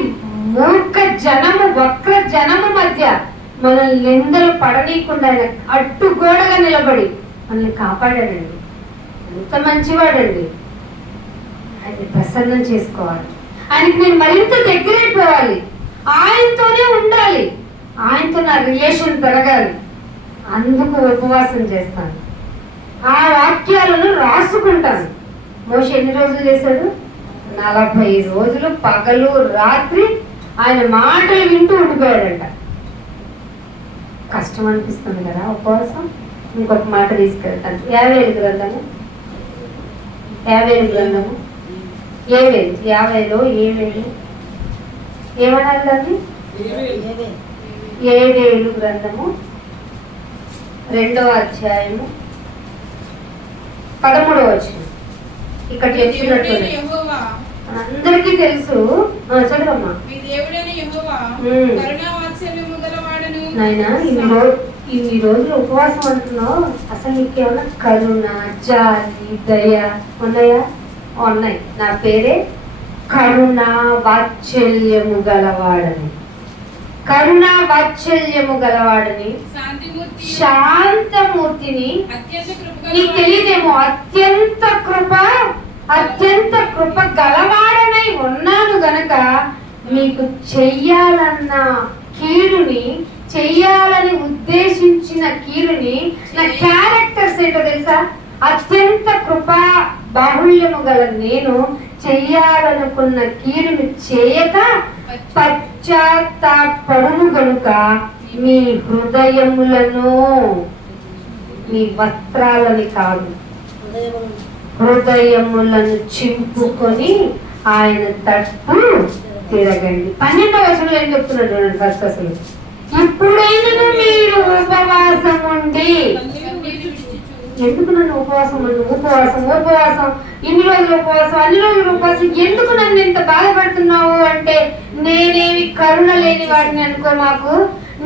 మూర్ఖ జనము, వక్ర జనము మధ్య మనల్ని నిందలు పడనీయకుండా ఆయన అడ్డుగోడగా నిలబడి మనల్ని కాపాడాడండి. ఎంత మంచివాడండి. ఆయన్ని ప్రసన్నం చేసుకోవాలి, ఆయనకి నేను మరింత దగ్గరైపోవాలి, ఆయనతోనే ఉండాలి, ఆయనతో నా రిలేషన్ పెరగాలి. అందుకు ఉపవాసం చేస్తాను, ఆ వాక్యాలను రాసుకుంటాను. మోషే ఎన్ని రోజులు చేశాడు? 40 రోజులు పగలు రాత్రి ఆయన మాటలు వింటూ ఉండిపోయాడంట. కష్టం అనిపిస్తుంది కదా ఉపవాసం. ఇంకొక మాట తీసుకెళ్తాను. 50 గ్రంథము 50లో ఏమనాలి దాన్ని? 7 గ్రంథము 2వ అధ్యాయము 13వ వచనం. ఇక్కడ చెప్తున్నట్టు అందరికీ తెలుసు. చదవమ్మా. నాయనా ఇన్ని రోజులు ఉపవాసం అంటున్నావు, అసలు నీకేమన్నా కరుణ, జాలి, దయ ఉన్నాయా? ఉన్నాయి. నా పేరే కరుణ వాత్సల్యము గలవాడని, శాంతమూర్తిని. నీకు తెలియదేమో, అత్యంత కృప గలవాడనై ఉన్నాను గనక మీకు చెయ్యాలన్న కీడుని, చెయ్యాలని ఉద్దేశించిన కీడుని, నా క్యారెక్టర్స్ ఏంటో తెలుసా? అత్యంత కృపా బాహుళ్యము గల నేను చెయ్యాలనుకున్న కీడుని చేయక పశ్చాత్తాపడును గనుక మీ హృదయములను, మీ వస్త్రాలని కాదు, హృదయములను చింపుకొని ఆయన తట్టు తిరగండి. 12వ వచనంలో ఏం చెప్తున్నాడు చూడండి ఫస్ట్. అసలు ఇప్పుడైనా మీరు ఉపవాసం ఉండి, ఎందుకు నన్ను ఉపవాసం ఇన్ని రోజులు ఉపవాసం, అన్ని రోజులు ఉపవాసం, ఎందుకు నన్ను ఇంత బాధపడుతున్నావు అంటే, నేనేమి కరుణ లేని వాడిని అనుకో మాకు,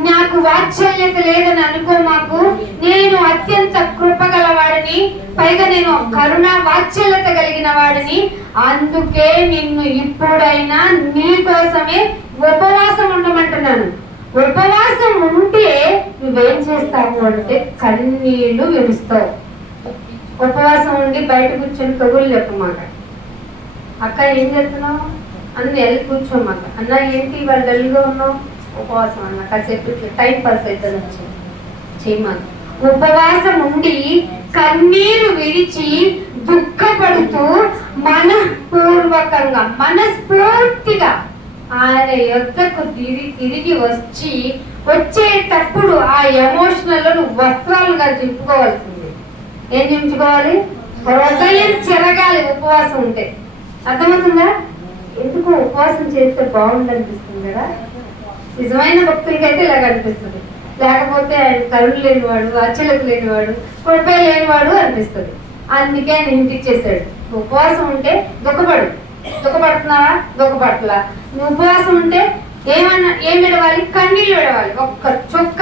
నాకు వాత్సల్యత లేదని అనుకో మాకు, నేను అత్యంత కృపగల వాడిని, పైగా నేను కరుణ వాత్సల్యత కలిగిన వాడిని, అందుకే నిన్ను ఇప్పుడైనా నీ కోసమే ఉపవాసం ఉండమంటున్నాను. ఉపవాసం ఉంటే నువ్వేం చేస్తావు అంటే కన్నీళ్లు విడుస్తావు. ఉపవాసం ఉండి బయట కూర్చొని కబుర్లు చెప్పమాట. అక్క ఏం చేస్తున్నావు అన్న, వెళ్ళి కూర్చోమాక. అన్న ఏంటి ఇవాళ డల్గా ఉన్నావు? ఉపవాసం అన్న, కాసేపు ఇట్లా టైం పాస్ అవుతుంది వచ్చి చేయమాక. ఉపవాసం ఉండి కన్నీరు విడిచి దుఃఖపడుతూ మనస్ఫూర్తిగా ఆయన యొద్దకు తిరిగి వచ్చి వచ్చేటప్పుడు ఆ ఎమోషనల్ లో నువ్వు వస్త్రాలుగా చింపుకోవాల్సింది. ఏం చింపుకోవాలి? హృదయం చెరగాలి ఉపవాసం ఉంటే. అర్థమవుతుందా? ఎందుకు ఉపవాసం చేస్తే బాగుండనిపిస్తుంది కదా. నిజమైన భక్తులకైతే ఇలాగ అనిపిస్తుంది. లేకపోతే ఆయన కరుణ లేనివాడు, అచ్చలత లేనివాడు, కొడుపై లేనివాడు అనిపిస్తుంది. అందుకే ఆయన ఇంటిచ్చేసాడు, ఉపవాసం ఉంటే దుఃఖపడుతున్నావా? దుఃఖపడలా. నువ్వు ఉపవాసం ఉంటే ఏం విడవాలి? కన్నీళ్ళు విడవాలి. ఒక్క చొక్క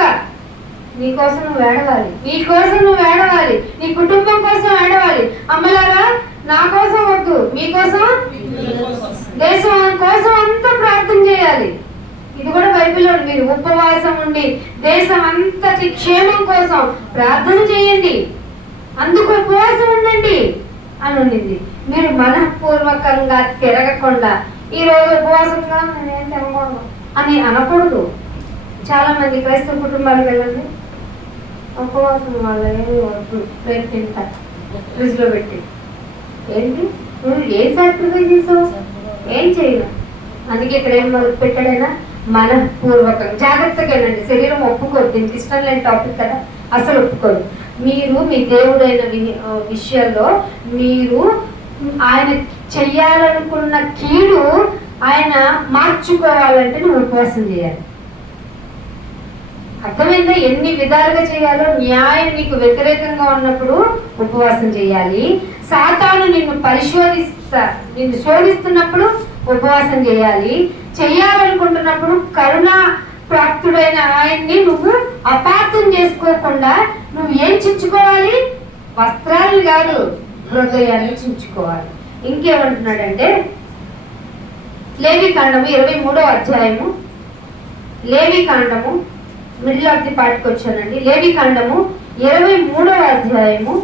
నీకోసం నువ్వు ఏడవాలి, నీకోసం నువ్వు ఏడవాలి, నీ కుటుంబం కోసం ఏడవాలి. అమ్మలారా, నా కోసం వద్దు, మీకోసం, దేశం కోసం అంతా ప్రార్థన చేయాలి. ఇది కూడా బైబిల్లో మీరు ఉపవాసం ఉండి దేశం అంతటి క్షేమం కోసం ప్రార్థన చేయండి, అందుకు ఉపవాసం ఉండండి అని ఉండింది. మీరు మనఃపూర్వకంగా తిరగకుండా ఈరోజు ఉపవాసంగా నేనేం తినకూడదు అని అనకూడదు. చాలా మంది క్రైస్తవ కుటుంబాలకు వెళ్ళండి, ఉపవాసం వాళ్ళ ఏమి వద్దు, రేపు తింటా ఫ్రిడ్జ్ లో పెట్టి. ఏంటి నువ్వు ఏం సాక్రిఫైస్ చేసావు? ఏం చేయను. అందుకే ఇక్కడ ఏం మొదలు పెట్టాడైనా మనఃపూర్వకంగా జాగ్రత్తగానండి. శరీరం ఒప్పుకోదు, దీనికి ఇష్టం లేని టాపిక్ కదా, అసలు ఒప్పుకోదు. మీరు మీ దేవుడైన విషయంలో మీరు ఆయన చెయ్యాలనుకున్న కీడు ఆయన మార్చుకోవాలంటే నువ్వు ఉపవాసం చేయాలి. అర్థమైందా? ఎన్ని విధాలుగా చేయాలో. న్యాయం నీకు వ్యతిరేకంగా ఉన్నప్పుడు ఉపవాసం చేయాలి. సాతాను నిన్ను శోధిస్తున్నప్పుడు ఉపవాసం చేయాలి. చెయ్యాలనుకుంటున్నప్పుడు కరుణా ప్రాప్తుడైన ఆయన్ని నువ్వు అపార్థం చేసుకోకుండా నువ్వు ఏం చించుకోవాలి? వస్త్రాలు కాదు, హృదయాన్ని చించుకోవాలి. ఇంకేమంటున్నాడంటే లేవికాండము 23వ అధ్యాయము, లేవికాండము మిడిల్ ఆఫ్ ది పార్ట్కి వచ్చానండి. లేవికాండము 23వ అధ్యాయము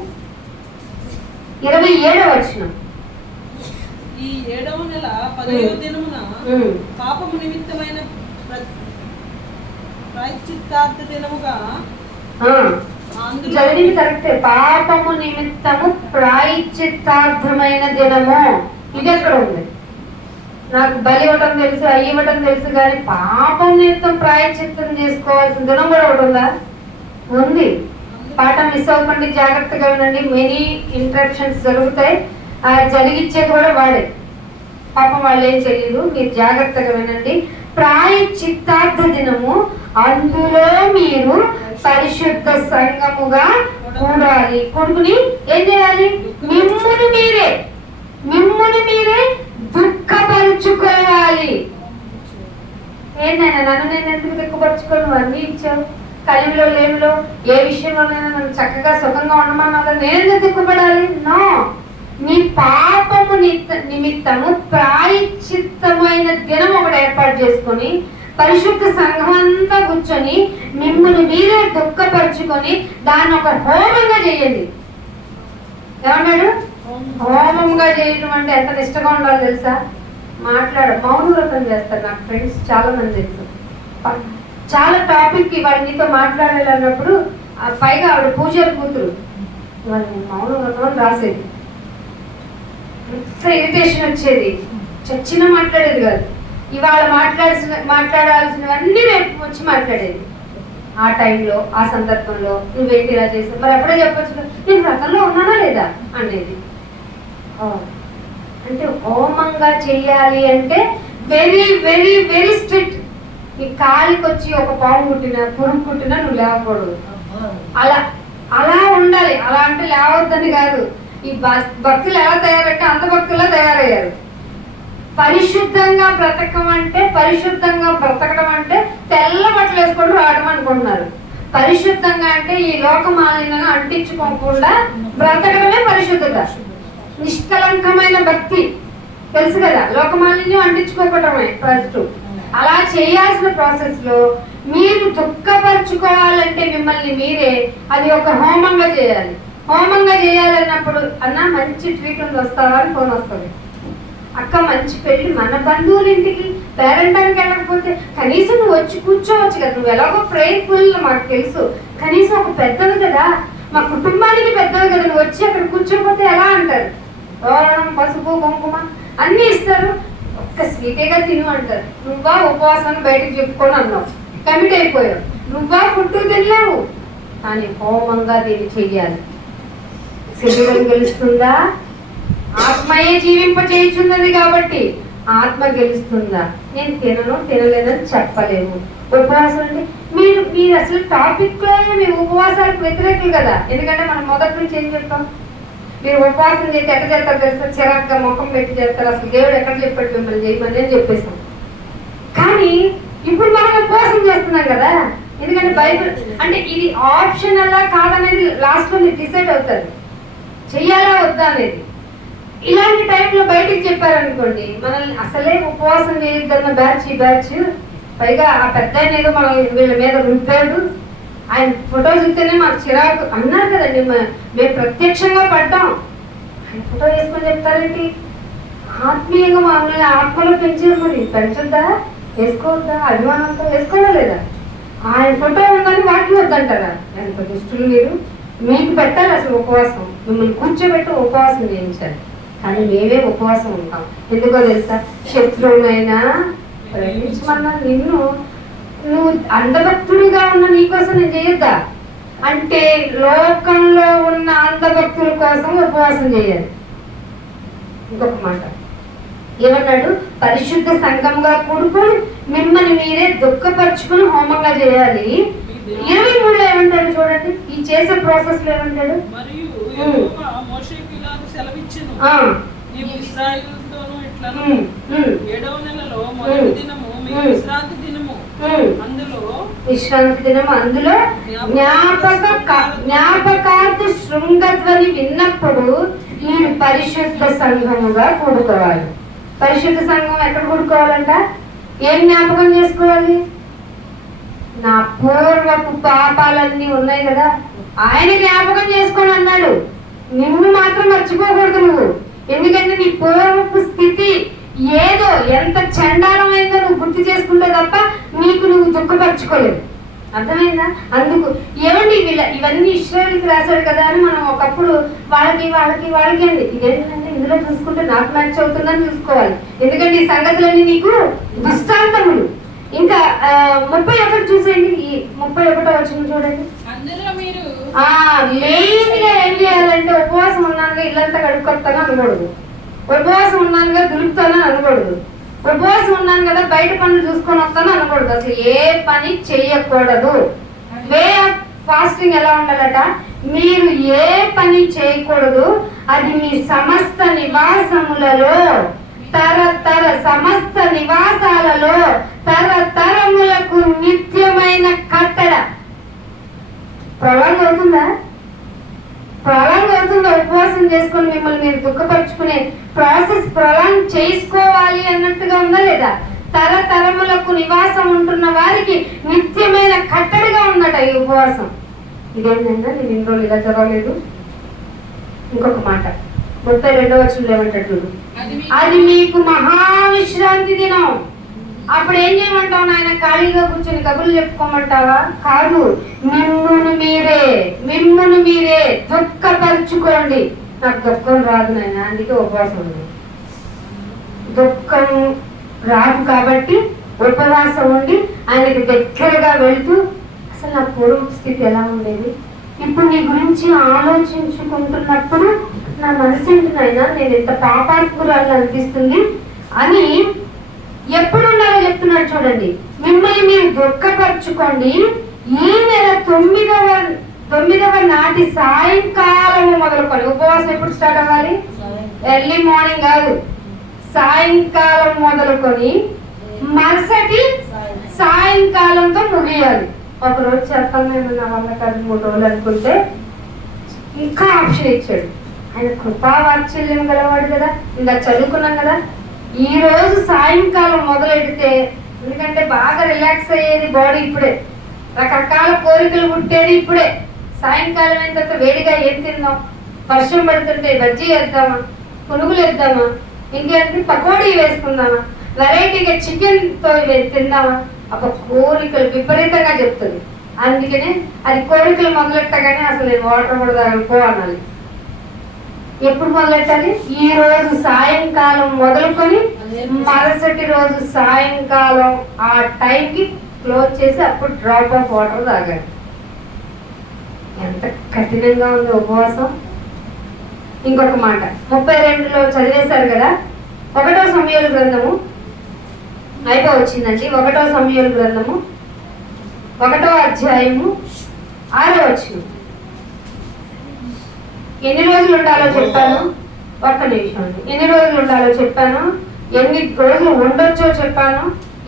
27వ వచనం. ఈ 7వ నెల 10వ దినమున పాపము నిమిత్తమైన ప్రాయశ్చిత్తార్థ దినముగా. చదివింది కరెక్టే. పాపము నిమిత్తము ప్రాయశ్చిత్తార్థమైన దినము. ఇది ఎక్కడ ఉంది? నాకు బలి ఇవ్వటం తెలుసు, అయ్యి ఇవ్వటం తెలుసు, కానీ పాపం నిమిత్తం ప్రాయశ్చిత్తం చేసుకోవాల్సిన దినం కూడా ఒకటి ఉందా? ఉంది. పాఠం మిస్ అవ్వకండి, జాగ్రత్తగా వినండి. మెనీ ఇంటరప్షన్స్ జరుగుతాయి. ఆ జరిగిచ్చేది కూడా వాడే. పాపం వాళ్ళు ఏం తెలియదు, మీరు జాగ్రత్తగా వినండి. ప్రాయశ్చిత్తార్థ దినము, అందులో మీరు పరిశుద్ధ సంఘముగా కూడాలి. కొడుకుని ఏం చేయాలి? మిమ్ముని మీరే దుఃఖపరుచుకోవాలి. ఏంటైనా నన్ను నేను ఎందుకు దుఃఖపరుచుకోను? నువ్వు అన్నీ ఇచ్చావు, కలిమిలో లేమిలో ఏ విషయంలోనైనా నన్ను చక్కగా సుఖంగా ఉండమన్నా నేనెందుకు దుఃఖపడాలి? నో. నీ పాపము నిమిత్తము ప్రాయశ్చిత్తమైన దినం ఒకటి ఏర్పాటు చేసుకొని పరిశుద్ధ సంఘం అంతా కూర్చొని మిమ్మల్ని మీరే దుఃఖపరుచుకొని దాన్ని ఒక హోమంగా చేయండి. ఏమన్నాడు? హోమంగా చేయడం అంటే ఎంత నిష్టగా ఉండాలో తెలుసా? మౌన వ్రతం చేస్తారు. నాకు ఫ్రెండ్స్ చాలా మంది తెలుసు. చాలా టాపిక్ ఇవాళ నీతో మాట్లాడాలన్నప్పుడు పైగా ఆవిడ పూజారి కూతురు ఇవాళ నేను మౌన వ్రతం అని రాసేది. ఎంత ఇరిటేషన్ వచ్చేది, చచ్చిన మాట్లాడేది కాదు. ఇవాళ మాట్లాడాల్సినవన్నీ రేపు వచ్చి మాట్లాడేది. ఆ టైంలో ఆ సందర్భంలో నువ్వేంటి ఇలా చేసావు, మరి అప్పుడే చెప్పొచ్చు నేను వ్రతంలో ఉన్నానా లేదా అనేది. అంటే హోమంగా చెయ్యాలి అంటే వెరీ వెరీ వెరీ స్ట్రిక్ట్. నీ కాలికి వచ్చి ఒక పాము కుట్టినా పురుగు కుట్టినా నువ్వు లేవకూడదు. అలా ఉండాలి. అలా అంటే లేవద్దని కాదు. ఈ భక్తులు ఎలా తయారంటే అంత భక్తుల్లో తయారయ్యారు. పరిశుద్ధంగా బ్రతకడం అంటే తెల్ల బట్టలు వేసుకొని రావడం అనుకుంటున్నారు. పరిశుద్ధంగా అంటే ఈ లోక మాలిన్యాన్ని అంటించుకోకుండా బ్రతకడమే పరిశుద్ధత. నిష్కలంకమైన భక్తి తెలుసు కదా. లోకమాలిన్యం అంటించుకోవటమే ఫస్ట్. అలా చేయాల్సిన ప్రాసెస్ లో మీరు దుఃఖపరచుకోవాలంటే మిమ్మల్ని మీరే అది ఒక హోమంగా చేయాలి. హోమంగా చేయాలన్నప్పుడు అన్న మంచి ట్రీట్మెంట్ వస్తావా అని ఫోన్ వస్తుంది. అక్క మంచి పెళ్లి, మన బంధువుల ఇంటికి పేరెంటానికి వెళ్ళకపోతే కనీసం నువ్వు వచ్చి కూర్చోవచ్చు కదా. నువ్వు ఎలాగో ప్రేయర్ఫుల్ మాకు తెలుసు, కనీసం ఒక పెద్దవి కదా, మా కుటుంబానికి పెద్దవి కదా, నువ్వు వచ్చి అక్కడ కూర్చోకపోతే ఎలా అంటారు. పసుపు కుంకుమ అన్నీ ఇస్తారు, ఒక్క స్వీటేగా తిను అంటారు. నువ్వా ఉపవాసాన్ని బయటకు చెప్పుకొని అన్నావు, కమిట్ అయిపోయావు. నువ్వా ఫుడ్ తినలేవు, కానీ హోమంగా దీన్ని చెయ్యాలి. శరీరం గెలుస్తుందా? ఆత్మయే జీవింప చేయుచున్నది కాబట్టి ఆత్మ గెలుస్తుందా? నేను తినలేదని చెప్పలేము. ఉపవాసం అంటే మీరు అసలు టాపిక్ లో మీ ఉపవాసాలకు వ్యతిరేకులు కదా. ఎందుకంటే మనం మొదటి నుంచి ఏం చెప్తాం, మీరు ఉపవాసం చేసి ఎట్ట చేస్తారు తెలుసా, చిరాగ్గా ముఖం పెట్టి చేస్తారు, అసలు దేవుడు ఎక్కడ చెప్పాడు మిమ్మల్ని చేయమని అని చెప్పేసాం. కానీ ఇప్పుడు మనం ఉపవాసం చేస్తున్నాం కదా, ఎందుకంటే బైబిల్ అంటే ఇది ఆప్షనల్లా కాదనేది లాస్ట్ లో మీరు డిసైడ్ అవుతారు, చెయ్యాలా వద్దా అనేది. ఇలాంటి టైంలో బయటికి చెప్పారనుకోండి, మనల్ని అసలే ఉపవాసం చేయొద్దన్న బ్యాచ్ పైగా ఆ పెద్ద ఆయన ఏదో మనం వీళ్ళ మీద రుద్దాడు, ఆయన ఫోటో చూస్తేనే మాకు చిరాకు అన్నారు కదండి. మేము ప్రత్యక్షంగా పడ్డాం. ఆయన ఫోటో వేసుకొని చెప్తారేంటి? ఆత్మీయంగా మమ్మల్ని ఆత్మలో పెంచారు, మరి పెంచొద్దా? వేసుకోవద్దా? అభిమానంతో వేసుకోవడం లేదా? ఆయన ఫోటో ఉందని వాటిని వద్దంటారా? ఎంత దుస్తులు మీరు! మీకు పెట్టాలి అసలు ఉపవాసం, మిమ్మల్ని కూర్చోబెట్టి ఉపవాసం చేయించాలి. కానీ మేమే ఉపవాసం ఉంటాం. ఎందుకో తెలుసా? శత్రువునైనా ప్రేమించమన్నా నిన్ను, నువ్వు అంధభక్తుడిగా ఉన్న నీకోసం నేను చేయొద్దా అంటే లోకంలో ఉన్న అంధభక్తుల కోసం ఉపవాసం చేయాలి. ఇంకొక మాట ఏమన్నాడు? పరిశుద్ధ సంఘంగా కూడుకొని మిమ్మల్ని మీరే దుఃఖపరుచుకుని హోమంగా చేయాలి. 23లో ఏమంటాడు చూడండి, ఈ చేసే ప్రాసెస్ లో ఏమంటాడు? విశ్రాంతి దినము అందులో జ్ఞాపకార్థ శృంగధ్వని విన్నప్పుడు మీరు పరిశుద్ధ సంఘముగా కూడుకోవాలి. పరిశుద్ధ సంఘం ఎక్కడ కూడుకోవాలంట? ఏం జ్ఞాపకం చేసుకోవాలి? నా పూర్వపు పాపాలన్నీ ఉన్నాయి కదా, ఆయన జ్ఞాపకం చేసుకొని అన్నాడు. నిన్ను మాత్రం మర్చిపోకూడదు నువ్వు. ఎందుకంటే నీ పూర్వపు స్థితి ఏదో ఎంత చండాలమైందో నువ్వు గుర్తు చేసుకుంటే తప్ప నీకు నువ్వు దుఃఖపరచుకోలేదు. అర్థమైందా? అందుకు ఏమండి ఇవన్నీ ఇశ్రాయేలుకి రాశాడు కదా అని మనం ఒకప్పుడు వాళ్ళకి అండి ఇదేంటంటే ఇందులో చూసుకుంటే నాకు మ్యాచ్ అవుతుందని చూసుకోవాలి. ఎందుకంటే ఈ సంగతులన్నీ నీకు దృష్టాంతములు. ఇంకా 31 చూసేయండి. ఈ 31 వచ్చిన చూడండి. మెయిన్ గా ఏం చేయాలంటే ఉపవాసం ఉన్నానుగా ఇల్లంతా కడుక్కొస్తాను అనకూడదు, ఉపవాసం ఉన్నానుగా దులుపుతానని అనకూడదు, ఉపవాసం ఉన్నాను కదా బయట పనులు చూసుకొని వస్తాను అనకూడదు. అసలు ఏ పని చెయ్యకూడదు. వే ఆఫ్ ఫాస్టింగ్ ఎలా ఉండాలట? మీరు ఏ పని చేయకూడదు, అది మీ సమస్త నివాసములలో సమస్త నివాసాలలో తరతరములకు నిత్యమైన కట్టడ. ప్రళంగా అవుతుందా? ఉపవాసం చేసుకుని మిమ్మల్ని మీరు దుఃఖపరుచుకునే ప్రాసెస్ ప్రళంగ్ చేసుకోవాలి అన్నట్టుగా ఉందా లేదా? తరతరములకు నివాసం ఉంటున్న వారికి నిత్యమైన కట్టడిగా ఉందట ఈ ఉపవాసం. ఇదేంటంటే నేను ఇన్ని రోజులు ఇలా చదవలేదు. ఇంకొక మాట 32వ వచనంలో ఏమంటాడు? అది మీకు మహావిశ్రాంతి దినం. అప్పుడు ఏం చేయమంటావు నాయన? ఖాళీగా కూర్చొని కబుర్లు చెప్పుకోమంటావా? కాదు, మిమ్మును మీరే దుఃఖపరుచుకోండి. నాకు దుఃఖం రాదు నాయన, అందుకే ఉపవాసం ఉంది. దుఃఖం రాదు కాబట్టి ఉపవాసం ఉండి ఆయనకి దగ్గరగా వెళ్తూ అసలు నా పూర్వ స్థితి ఎలా ఉండేది, ఇప్పుడు నీ గురించి ఆలోచించుకుంటున్నప్పుడు నా మనసు ఏంటినైనా నేను ఎంత పాపాత్మురాలు అనిపిస్తుంది అని ఎప్పుడు ఉండాలో చెప్తున్నాడు చూడండి. మిమ్మల్ని మీరు దుఃఖపరచుకోండి. ఈ నెల 9వ నాటి సాయంకాలం మొదలుకొని ఉపవాసం ఎప్పుడు స్టార్ట్ అవ్వాలి? ఎర్లీ మార్నింగ్ కాదు, సాయంకాలం మొదలుకొని మరుసటి సాయంకాలంతో ముగియాలి. ఒకరోజు చేస్తాను నేను, నా వల్ల కాదు 3 రోజులు అనుకుంటే ఇంకా ఆప్షన్ ఇచ్చాడు. ఆయన కృపావాత్సల్యం గలవాడు కదా. ఇంకా చదువుకున్నాం కదా, ఈ రోజు సాయంకాలం మొదలెడితే, ఎందుకంటే బాగా రిలాక్స్ అయ్యేది బాడీ ఇప్పుడే, రకరకాల కోరికలు పుట్టేది ఇప్పుడే. సాయంకాలం అయిన తర్వాత వేడిగా ఏం తిందాం, వర్షం పడుతుంటే బజ్జీ వేద్దామా, పునుగులు వేద్దామా, ఇంకేంటి పకోడీ వేసుకుందామా, వెరైటీగా చికెన్ తో తిందామా, ఒక కోరికలు విపరీతంగా చెప్తుంది. అందుకనే అది కోరికలు మొదలెట్టగానే అసలు నేను వాటర్ కూడా తాగనుకో అనాలి. ఎప్పుడు మొదలెట్టాలి? ఈ రోజు సాయంకాలం మొదలుకొని మరుసటి రోజు సాయంకాలం ఆ టైంకి క్లోజ్ చేసి అప్పుడు డ్రాప్ ఆఫ్ వాటర్ తాగాడు. ఎంత కఠినంగా ఉంది ఉపవాసం. ఇంకొక మాట 32లో చదివేశారు కదా, 1వ సమూయేలు గ్రంథము అయిపోవచ్చిందండి. 1వ సమూయేలు గ్రంథము 1వ అధ్యాయము 6వ వచనం. ఎన్ని రోజులు ఉండాలో చెప్పాను, ఒక్క నిమిషం అండి. ఎన్ని రోజులు ఉండాలో చెప్పాను, ఎన్ని రోజులు ఉండొచ్చో చెప్పాను,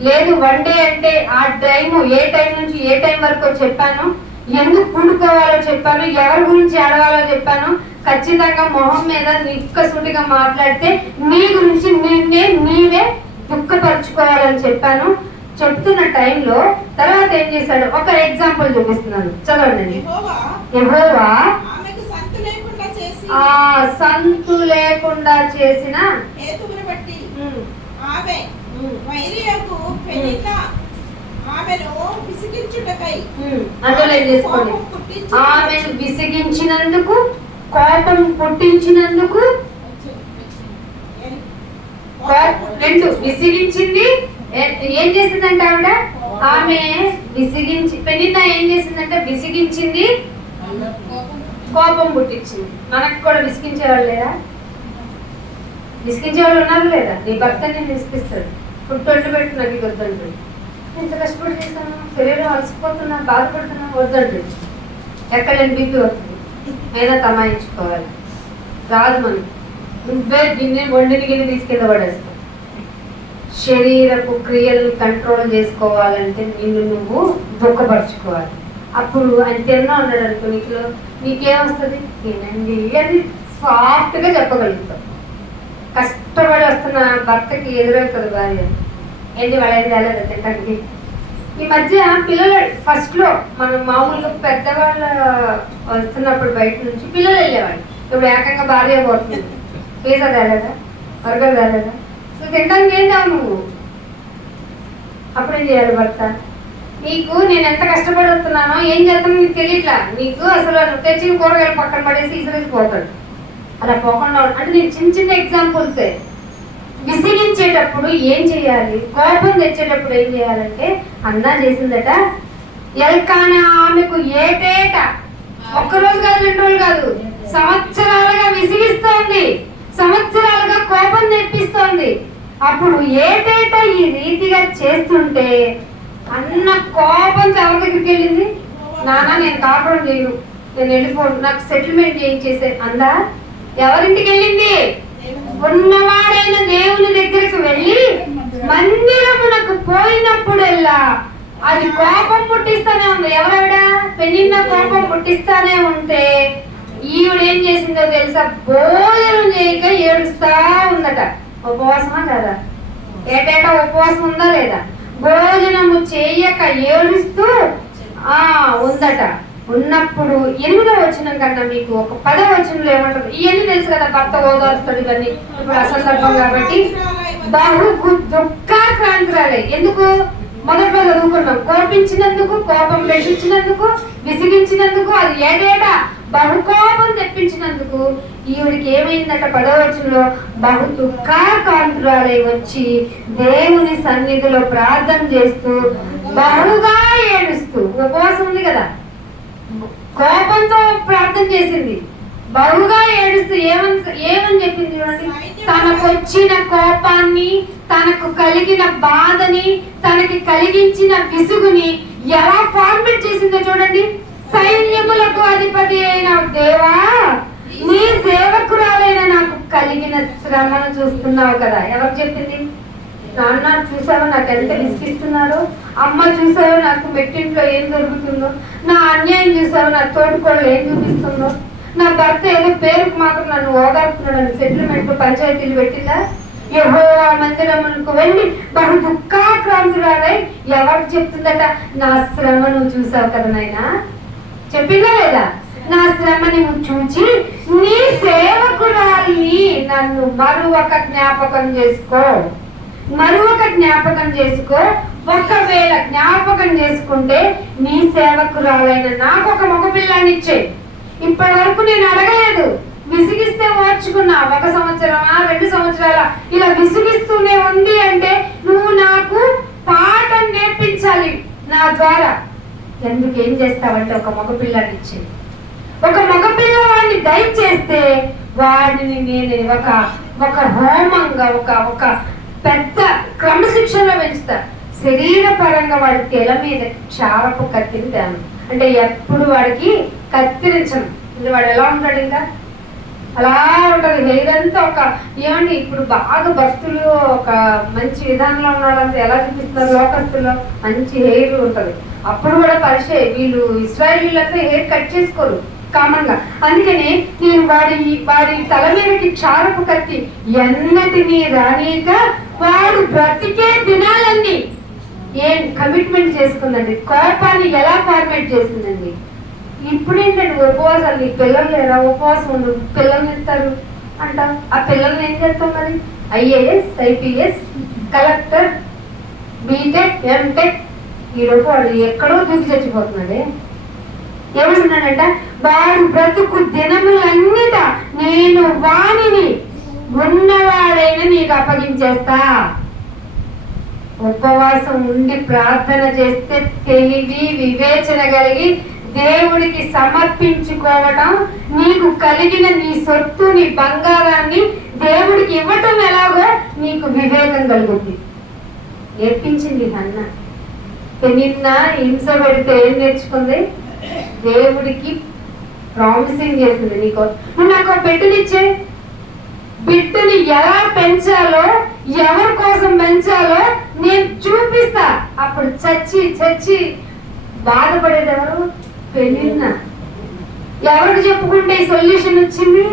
లేదు వన్ డే అంటే ఆ టైము ఏ టైం నుంచి ఏ టైం వరకు చెప్పాను, ఎందుకు కూడుకోవాలో చెప్పాను, ఎవరి గురించి ఆడవాలో చెప్పాను. ఖచ్చితంగా మొహం మీద నిక్కసూటిగా మాట్లాడితే నీ గురించి నీవే దుఃఖపరుచుకోవాలని చెప్పాను. చెప్తున్న టైంలో తర్వాత ఏం చేశాడు, ఒక ఎగ్జాంపుల్ చూపిస్తున్నాను, చదవండి. యెహోవా సంతు లేకుండా చేసిన హేతువును బట్టి ఆమె వైరియకు పెనిన్న ఆమెను విసిగించుటకై అండర్లైన్ చేసుకోండి. ఆమెను విసిగించినందుకు, కోపం పుట్టించినందుకు, రెండు విసిగించింది. ఏం చేసిందంటే ఆమె విసిగించి, పెనిన్న ఏం చేసిందంటే విసిగించింది, కోపం పుట్టించింది. మనకు కూడా విసిగించే వాళ్ళు లేదా? విసిగించే వాళ్ళు ఉన్నారు లేదా? నీ భర్త నేను విసిగిస్తాడు, ఫుడ్ తొట్టు పెట్టు, నాకు ఇది వద్దంటాడు. ఎంత కష్టపడి చేస్తాను, శరీరం అలసిపోతున్నా, బాధపడుతున్నా, వద్దంటాడు. ఎక్కడ బీపీ వస్తుంది, అయినా తమాయించుకోవాలి. రాదు మనం, నువ్వే గిన్నె వండిని గిన్నె తీసుకెళ్ళ పడేస్తావు. శరీరపు క్రియలను కంట్రోల్ చేసుకోవాలంటే నిన్ను నువ్వు దుఃఖపరచుకోవాలి. అప్పుడు ఆయన తిన్నా ఉన్నాడు అనుకో, నీకేమొస్తుంది, తినండి అని సాఫ్ట్గా చెప్పగలుగుతాం. కష్టపడి వస్తున్న భర్తకి ఎదురవుతుంది భార్య, ఏంటి వాళ్ళు ఏం తేలేదు తింటానికి. ఈ మధ్య పిల్లలు ఫస్ట్లో మనం మామూలుగా పెద్దవాళ్ళు వస్తున్నప్పుడు బయట నుంచి పిల్లలు వెళ్ళేవాళ్ళు, ఇప్పుడు ఏకంగా భార్య పోతుంది. పిజ్జా తేలేదా, బర్గర్ తేలేదా, అసలు తినడానికి ఏం తావు నువ్వు? అప్పుడేం చేయాలి భర్త? నీకు నేను ఎంత కష్టపడి వస్తున్నానో ఏం చేస్తానో నీకు తెలియట్లా, నీకు అసలు నువ్వు తెచ్చిన కూరగాయలు పక్కన పడేసి ఇసురేసిపోతాడు. అలా పోకుండా అంటే నేను చిన్న చిన్న ఎగ్జాంపుల్సే. విసిగించేటప్పుడు ఏం చేయాలి, కోపం తెచ్చేటప్పుడు ఏం చేయాలంటే అన్నా చేసిందట, ఎల్కానా ఆమెకు ఏటేట ఒక్కరోజు కాదు 2 రోజులు కాదు, సంవత్సరాలుగా విసిగిస్తోంది, సంవత్సరాలుగా కోపం తెప్పిస్తోంది. అప్పుడు ఏటేట ఈ రీతిగా చేస్తుంటే అన్న కోపంతో ఎవరి దగ్గరికి వెళ్ళింది, నాన్న నేను కాపురం చేయను, నేను వెళ్ళిపోను, నాకు సెటిల్మెంట్ చేయించేసే అందా. ఎవరింటికి వెళ్ళింది? ఉన్నవాడైన దేవుని దగ్గరికి వెళ్ళి మందిరమునకు పోయినప్పుడల్లా అది కోపం పుట్టిస్తానే ఉంది. ఎవరావిడ? పెనిన్న కోపం పుట్టిస్తానే ఉంటే ఈవిడ ఏం చేసిందో తెలుసా, భోజనం చేయక ఏడుస్తా ఉందట. ఉపవాసమా కదా? ఏటేటా ఉపవాసం ఉందా లేదా? భోజనము చేయక ఏడుస్తూ ఉందట. ఉన్నప్పుడు 8వ వచనం కన్నా మీకు ఒక 10వ వచనంలో ఏమంటారు, ఇవన్నీ తెలుసు కదా, భర్త ఓదార్స్తాడు, ఇవన్నీ ఇప్పుడు అసందర్భం కాబట్టి. బహు దుఃఖాక్రాంతురాలే. ఎందుకు? మొదట్లో చదువుకున్నాం, కోపించినందుకు, కోపం రక్షించినందుకు, విసిగించినందుకు, అది ఏటేటా బహుకోపం తెప్పించినందుకు ఈవిడికి ఏమైందట 10వ వచనంలో, బహు దుఃఖాకాంతురాలై వచ్చి దేవుని సన్నిధిలో ప్రార్థన చేస్తూ బహుగా ఏడుస్తూ, ఉపవాసం ఉంది కదా, కోపంతో ప్రార్థన చేసింది, బహుగా ఏడుస్తూ ఏమని చెప్పింది చూడండి, తనకు వచ్చిన కోపాన్ని, తనకు కలిగిన బాధని, తనకి కలిగించిన విసుగుని ఎలా ఫార్మేట్ చేసిందో చూడండి. సైన్యములకు అధిపతి అయిన దేవా, నీ సేవకురాలైన నాకు కలిగిన శ్రమను చూస్తున్నావు కదా. ఎవరు చెప్పింది? నాన్న చూసావో నాకు ఎంత విసిగిస్తున్నారో, అమ్మ చూసావో నాకు మెట్టింట్లో ఏం జరుగుతుందో, నా అన్యాయం చూసావో నా తోడుకోళ్ళు ఏం చూపిస్తుందో, నా భర్త ఏదో పేరుకు మాత్రం నన్ను ఓదార్తున్నాడని సెటిల్మెంట్ పంచాయతీలు పెట్టిందా? యెహోవా మందిరమునకు వెళ్ళి బహు దుఃఖాక్రాంతురాలై ఎవరికి చెప్తుందట, నా శ్రమను చూసావు కదా నాయనా, చెప్పిందా లేదా? నా శ్రమని చూచి నీ సేవకురాలిని నన్ను మరొక జ్ఞాపకం చేసుకో, మరొక జ్ఞాపకం చేసుకో. ఒకవేళ జ్ఞాపకం చేసుకుంటే నీ సేవకురాలైన నాకు ఒక మగపిల్లాన్ని ఇచ్చే. ఇప్పటి వరకు నేను అడగలేదు, విసిగిస్తే ఓర్చుకున్నా. 1 సంవత్సరమా 2 సంవత్సరాల ఇలా విసిగిస్తూనే ఉంది అంటే నువ్వు నాకు పాఠం నేర్పించాలి, ద్వారా ఎందుకు ఏం చేస్తావంటే ఒక మగపిల్లాన్ని ఇచ్చింది. ఒక మగపిల్లవాడిని దయచేస్తే వాడిని నేను ఒక హోమంగా ఒక పెద్ద క్రమశిక్షణలో పెంచుతా. శరీరపరంగా వాడి తెల మీద చారపు కత్తిని తేను, అంటే ఎప్పుడు వాడికి కత్తిరించను. అంటే వాడు ఎలా ఉంటాడు, ఇంకా అలా ఉంటుంది. హెయిర్ అంతా ఏమండి ఇప్పుడు బాగా భక్తులు ఒక మంచి విధానంలో ఉన్నాడంటే ఎలా చూపిస్తున్నారు, లోకస్తుల్లో మంచి హెయిర్ ఉంటుంది. అప్పుడు కూడా వీళ్ళు ఇశ్రాయేలీలంతా హెయిర్ కట్ చేసుకోరు కామన్ గా. అందుకని నేను వాడి తల మీదకి చారపు కత్తి ఎన్నటినీ రానిక వాడు బ్రతికే దినాలన్నీ ఏం కమిట్మెంట్ చేసుకుందండి. కోపాన్ని ఎలా ఫార్మేట్ చేసిందండి. ఇప్పుడు ఏంటంటే ఉపవాసాలు, నీ పిల్లలు లేరా, ఉపవాసం ఉండు, పిల్లల్ని ఇస్తారు అంటాం. ఆ పిల్లల్ని ఏం చేస్తాం మరి? IAS, IPS, collector, B Tech, M Tech. ఈరోజు వాడు ఎక్కడో దూకి చచ్చిపోతున్నాడే. ఏమంటున్నానంట, వాడు బ్రతుకు దినములన్నిట నేను వాణిని ఉన్నవాడైనా నీకు అప్పగించేస్తా. ఉపవాసం ఉండి ప్రార్థన చేస్తే తెలివి వివేచన కలిగి దేవుడికి సమర్పించుకోవటం, నీకు కలిగిన నీ సొత్తు నీ బంగారాన్ని దేవుడికి ఇవ్వటం ఎలాగో నీకు వివేకం కలుగుతుంది. నేర్పించింది అన్న. నిన్న హింస పెడితే ఏం నేర్చుకుంది? దేవుడికి ప్రామిసింగ్ చేసింది, నీకు నువ్వు నాకు బిడ్డనిచ్చే, బిడ్డని ఎలా పెంచాలో ఎవరి కోసం పెంచాలో నేను చూపిస్తా. అప్పుడు చచ్చి బాధపడేది ఎవరు? పెళ్ళిన్న. ఎవరికి చెప్పుకుంటే ఈ సొల్యూషన్ వచ్చింది?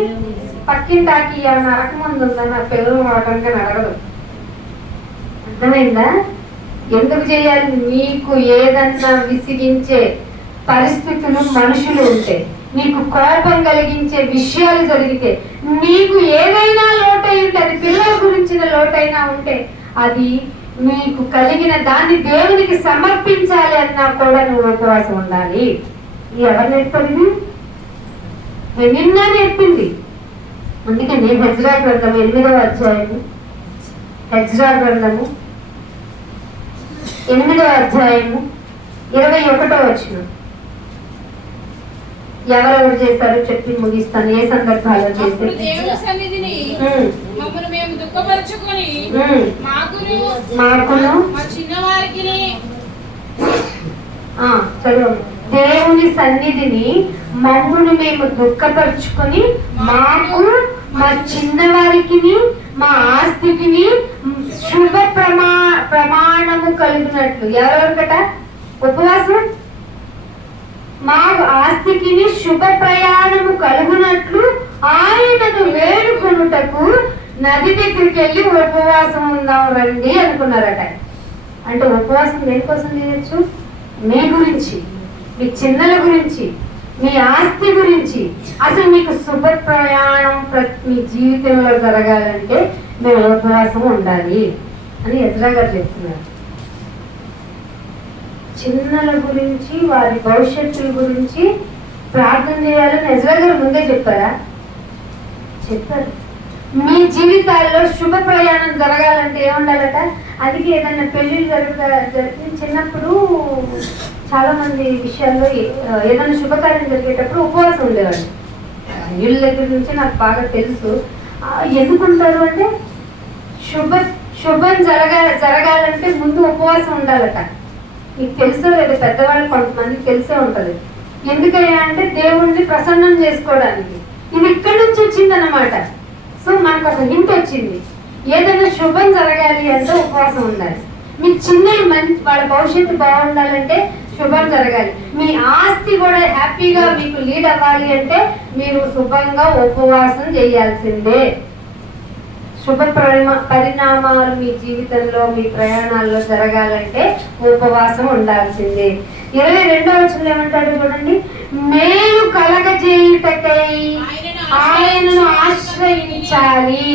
పక్కింటాకి ఏమైనా అరకమంది ఉందా నా పిల్లలు వాడటానికి అడగదు. అర్థమైందా? ఎందుకు చేయాలి? నీకు ఏదన్నా విసిగించే పరిస్థితులు మనుషులు ఉంటే, నీకు కోపం కలిగించే విషయాలు జరిగితే, నీకు ఏదైనా లోటై ఉంటే, అది పిల్లల గురించిన లోటైనా ఉంటే, అది నీకు కలిగిన దాన్ని దేవునికి సమర్పించాలి అన్నా కూడా నువ్వు ఉపవాసం ఉండాలి. ఎవరు నేర్పడింది? నిన్న నేర్పింది. అందుకని హెజ్రా గ్రంథము 8వ అధ్యాయము, హెజ్రా గ్రంథము 8వ అధ్యాయము 21వ వచనం. ఎవరెవరు చేశారో చెప్పి ముగిస్తాను. ఏ సందర్భాల్లో చేశారు? దేవుని సన్నిధిని మమ్మల్ని మేము దుఃఖపరచుకొని మాకును మా చిన్నవారికి చదువు. దేవుని సన్నిధిని మమ్మును మేము దుఃఖపరచుకొని మాకు మా చిన్నవారికి మా ఆస్తికి శుభ ప్రమాణము కలిగినట్లు. ఎవరెవరికట ఉపవాసం? మా ఆస్తికి శుభ ప్రయాణము కలుగునట్లు ఆయనను వేడుకొనుటకు నది దగ్గరికి వెళ్ళి ఉపవాసం ఉందాం రండి అనుకున్నారట. అంటే ఉపవాసం దేనికోసం చేయొచ్చు? మీ గురించి, మీ చిన్నల గురించి, మీ ఆస్తి గురించి. అసలు మీకు శుభ ప్రయాణం మీ జీవితంలో జరగాలంటే మీరు ఉపవాసం ఉండాలి అని ఎజ్రా గారు చెప్తున్నారు. చిన్నల గురించి, వారి భవిష్యత్తు గురించి ప్రార్థన చేయాలని ఎజ్రా గారు ముందే చెప్పారా? చెప్పారు. మీ జీవితాల్లో శుభ ప్రయాణం జరగాలంటే ఏముండాలట? అది ఏదైనా పెళ్లిళ్ళు జరిగిన చిన్నప్పుడు చాలా మంది విషయాల్లో ఏదైనా శుభకార్యం జరిగేటప్పుడు ఉపవాసం ఉండేవాళ్ళు. వీళ్ళ దగ్గర నుంచి నాకు బాగా తెలుసు. ఎందుకుంటారు అంటే శుభం జరగాలంటే ముందు ఉపవాసం ఉండాలట. మీకు తెలుసో లేదు, పెద్దవాళ్ళు కొంతమందికి తెలిసే ఉంటది. ఎందుకయ్యా అంటే దేవుణ్ణి ప్రసన్నం చేసుకోవడానికి. ఇది ఇక్కడి నుంచి వచ్చిందన్నమాట. సో మనకు ఒక హింట్ వచ్చింది. ఏదైనా శుభం జరగాలి అంటే ఉపవాసం ఉండాలి. మీ చిన్నవి వాళ్ళ భవిష్యత్తు బాగుండాలంటే శుభం జరగాలి. మీ ఆస్తి కూడా హ్యాపీగా మీకు లీడ్ అవ్వాలి అంటే మీరు శుభంగా ఉపవాసం చేయాల్సిందే. శుభ పరిణామాలు మీ జీవితంలో మీ ప్రయాణాల్లో జరగాలంటే ఉపవాసం ఉండాల్సిందే. 22వ వచనంలో ఏమంటాడు చూడండి, మేలు కలగజేయుటకై ఆయనను ఆశ్రయించాలి.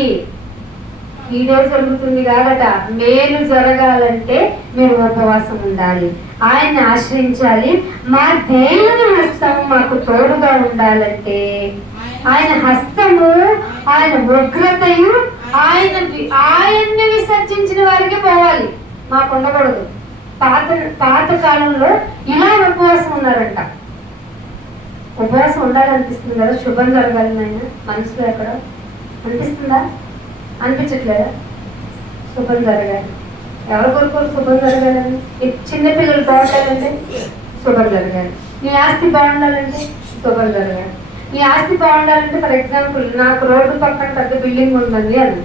ఇదే జరుగుతుంది కాదట. మేలు జరగాలంటే మీరు ఉపవాసం ఉండాలి, ఆయన్ని ఆశ్రయించాలి. మా దేవుని హస్తం మాకు తోడుగా ఉండాలంటే ఆయన హస్తము, ఆయన ఉగ్రతయు ఆయన్ని విసర్జించిన వారికి పోవాలి, మాకు ఉండకూడదు. పాత పాత కాలంలో ఇలా ఉపవాసం ఉన్నారంట. ఉపవాసం ఉండాలనిపిస్తుంది కదా, శుభం జరగాలి నాయన మనసులో ఎక్కడ అనిపిస్తుందా? అనిపించట్లేదా? శుభం జరగాలి. ఎవరు కోరుకోరు శుభం జరగాలని? చిన్నపిల్లలు బాగుండాలంటే శుభం జరగాలి. నీ ఆస్తి బాగుండాలంటే శుభం జరగాలి. నీ ఆస్తి బాగుండాలంటే ఫర్ ఎగ్జాంపుల్ నాకు రోడ్డు పక్కన పెద్ద బిల్డింగ్ ఉందండి అని,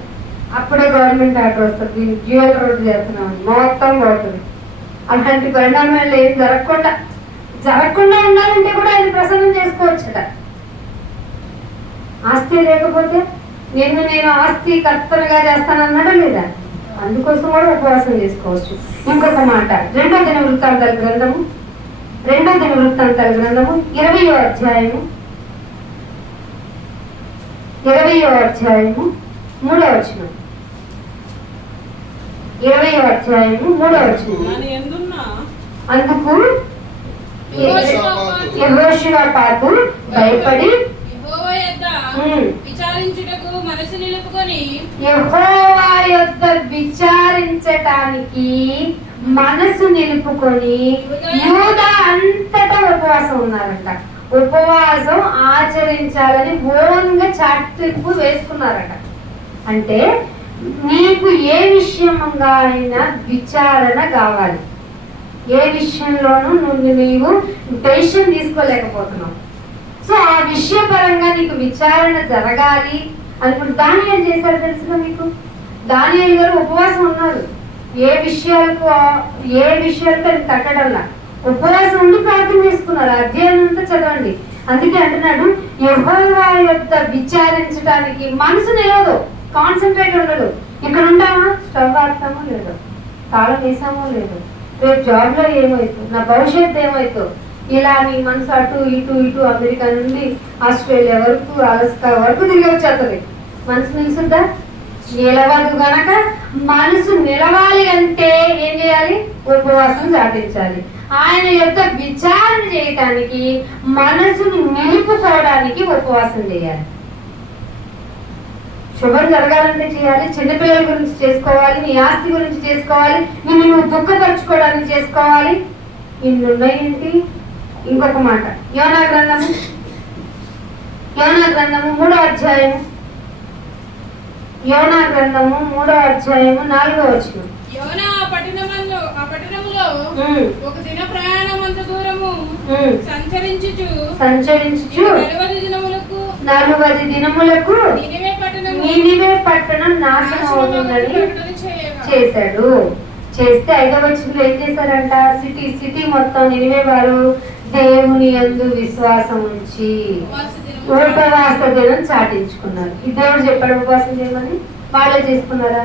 అప్పుడే గవర్నమెంట్ ఆర్డర్ వస్తుంది, డ్యూయల్ రోడ్డు చేస్తున్నాం మొత్తం పోతుంది. అలాంటి పరిణామాలు ఏం జరగకుండా ఉండాలంటే కూడా ఆయన ప్రసన్నం చేసుకోవచ్చట. ఆస్తి లేకపోతే నేను ఆస్తి కర్తనగా చేస్తానన్నాడా లేదా? అందుకోసం కూడా ఉపవాసం చేసుకోవచ్చు. ఇంకొక మాట, 2వ దినవృత్తాంతాల గ్రంథము 20వ అధ్యాయము 3వ వచనం. 20వ అధ్యాయము 3వ వచనం. అందుకు యెహోషువపాతు భయపడి యెహోవా యొద్ద విచారించుటకు మనసు నిలుపుకొని యెహోవా యొద్ద విచారించటానికి మనసు నిలుపుకొని యూదా అంతటా ఉపవాసం ఉన్నారంట. ఉపవాసం ఆచరించాలని ఓన్గా చాటింపు వేసుకున్నారట. అంటే నీకు ఏ విషయంగా అయినా విచారణ కావాలి. ఏ విషయంలోనూ నీవు డెసిషన్ తీసుకోలేకపోతున్నావు. సో ఆ విషయపరంగా నీకు విచారణ జరగాలి అనుకుంటే దానియేలు చేశారు తెలుసుగా మీకు. దానియేలు గారు ఉపవాసం ఉన్నారు. ఏ విషయాలకు అది తగ్గడంలా ఉపవాసం ఉండి ప్రార్థన చేసుకున్నారు. అధ్యాయం అంతా చదవండి. అందుకే అంటున్నాడు, యెహోవా యొద్ద విచారించడానికి మనసు నిలవదు, కాన్సన్ట్రేట్ ఉండదు. ఇక్కడ ఉంటామా, స్టవ్ ఆడతామో లేదో, తాళం వేసామో లేదో, రేపు జాబ్ లో ఏమవుతుందో, నా భవిష్యత్తు ఏమవుతుందో, ఇలా నీ మనసు అటు ఇటు అమెరికా నుండి ఆస్ట్రేలియా వరకు అలస్కా వరకు తిరిగి వచ్చేస్తుంది. మనసు నిలుసుద్దా? నిలవదు. గనక మనసు నిలవాలి అంటే ఏం చేయాలి? ఉపవాసం చాటించాలి. ఆయన యొక్క విచారణ చేయటానికి మనసును నిలుపుకోవడానికి ఉపవాసం చేయాలి. శుభం జరగాలంటే చేయాలి. చిన్నపిల్లల గురించి చేసుకోవాలి, నీ ఆస్తి గురించి చేసుకోవాలి, నిన్ను నువ్వు దుఃఖపరచుకోవడానికి చేసుకోవాలి. ఇన్నున్నాయేంటి? ఇంకొక మాట, యోనా గ్రంథము 3వ అధ్యాయము 4వ వచనం. యోనా ఆ పట్టణములో ఒక దిన ప్రయాణం అంత దూరము సంచరించుచు 40 దినములకు నీనివే పట్టణం నాశనం అవుతుందని చేశాడు. చేస్తే 5వ వచనంలో ఏం చేశారంట? సిటీ మొత్తం నినివే వారు దేవుని యందు విశ్వాసం ఉంచి ఉపవాస దినం చాటించుకున్నారు. ఈ దేవుడు చెప్పాడు ఉపవాసం చేయమని, వాళ్ళే చేసుకున్నారా?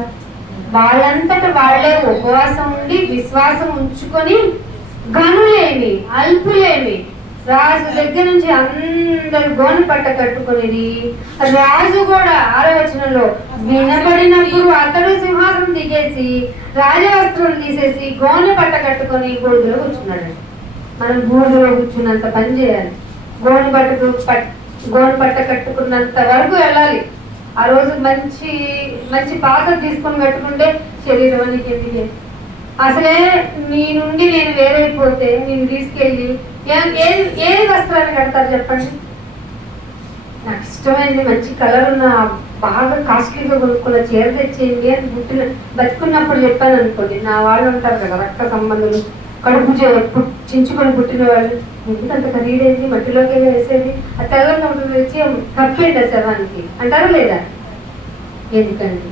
వాళ్ళంతట వాళ్ళే ఉపవాసం ఉండి విశ్వాసం ఉంచుకొని గనులేమి అల్పులేమి రాజు దగ్గర నుంచి అందరు గోనె పట్ట కట్టుకునేది. రాజు కూడా 6వ వచనంలో వినబడినప్పుడు అతడు సింహాసనం దిగేసి రాజవస్త్రం తీసేసి గోనె పట్ట కట్టుకొని బూడిదలో కూర్చున్నాడు. మనం బూడిదలో కూర్చున్నంత పని చేయాలి. గోనె పట్ట కట్టుకున్నంత వరకు వెళ్ళాలి. ఆ రోజు మంచి మంచి పాత్ర తీసుకొని కట్టుకుంటే శరీరం అనేది ఎందుకే? అసలే నీ నుండి నేను వేరైపోతే నేను తీసుకెళ్ళి ఏ వస్త్రాన్ని కడతారు చెప్పండి? నాకు ఇష్టమైంది మంచి కలర్ ఉన్న బాగా కాస్ట్లీగా కొనుక్కున్న చీర తెచ్చేయండి అని బతుకున్నప్పుడు చెప్పాను అనుకోండి, నా వాళ్ళు ఉంటారు కదా రక్త సంబంధులు, కడుపు చించుకొని పుట్టిన వాళ్ళు, ఎందుకంత ఖరీదైంది మట్టిలోకి వేసేది, ఆ తెల్లంగా ఉంటుంది తెచ్చి కప్పేండి ఆ శవానికి అంటారా లేదా? ఎందుకండి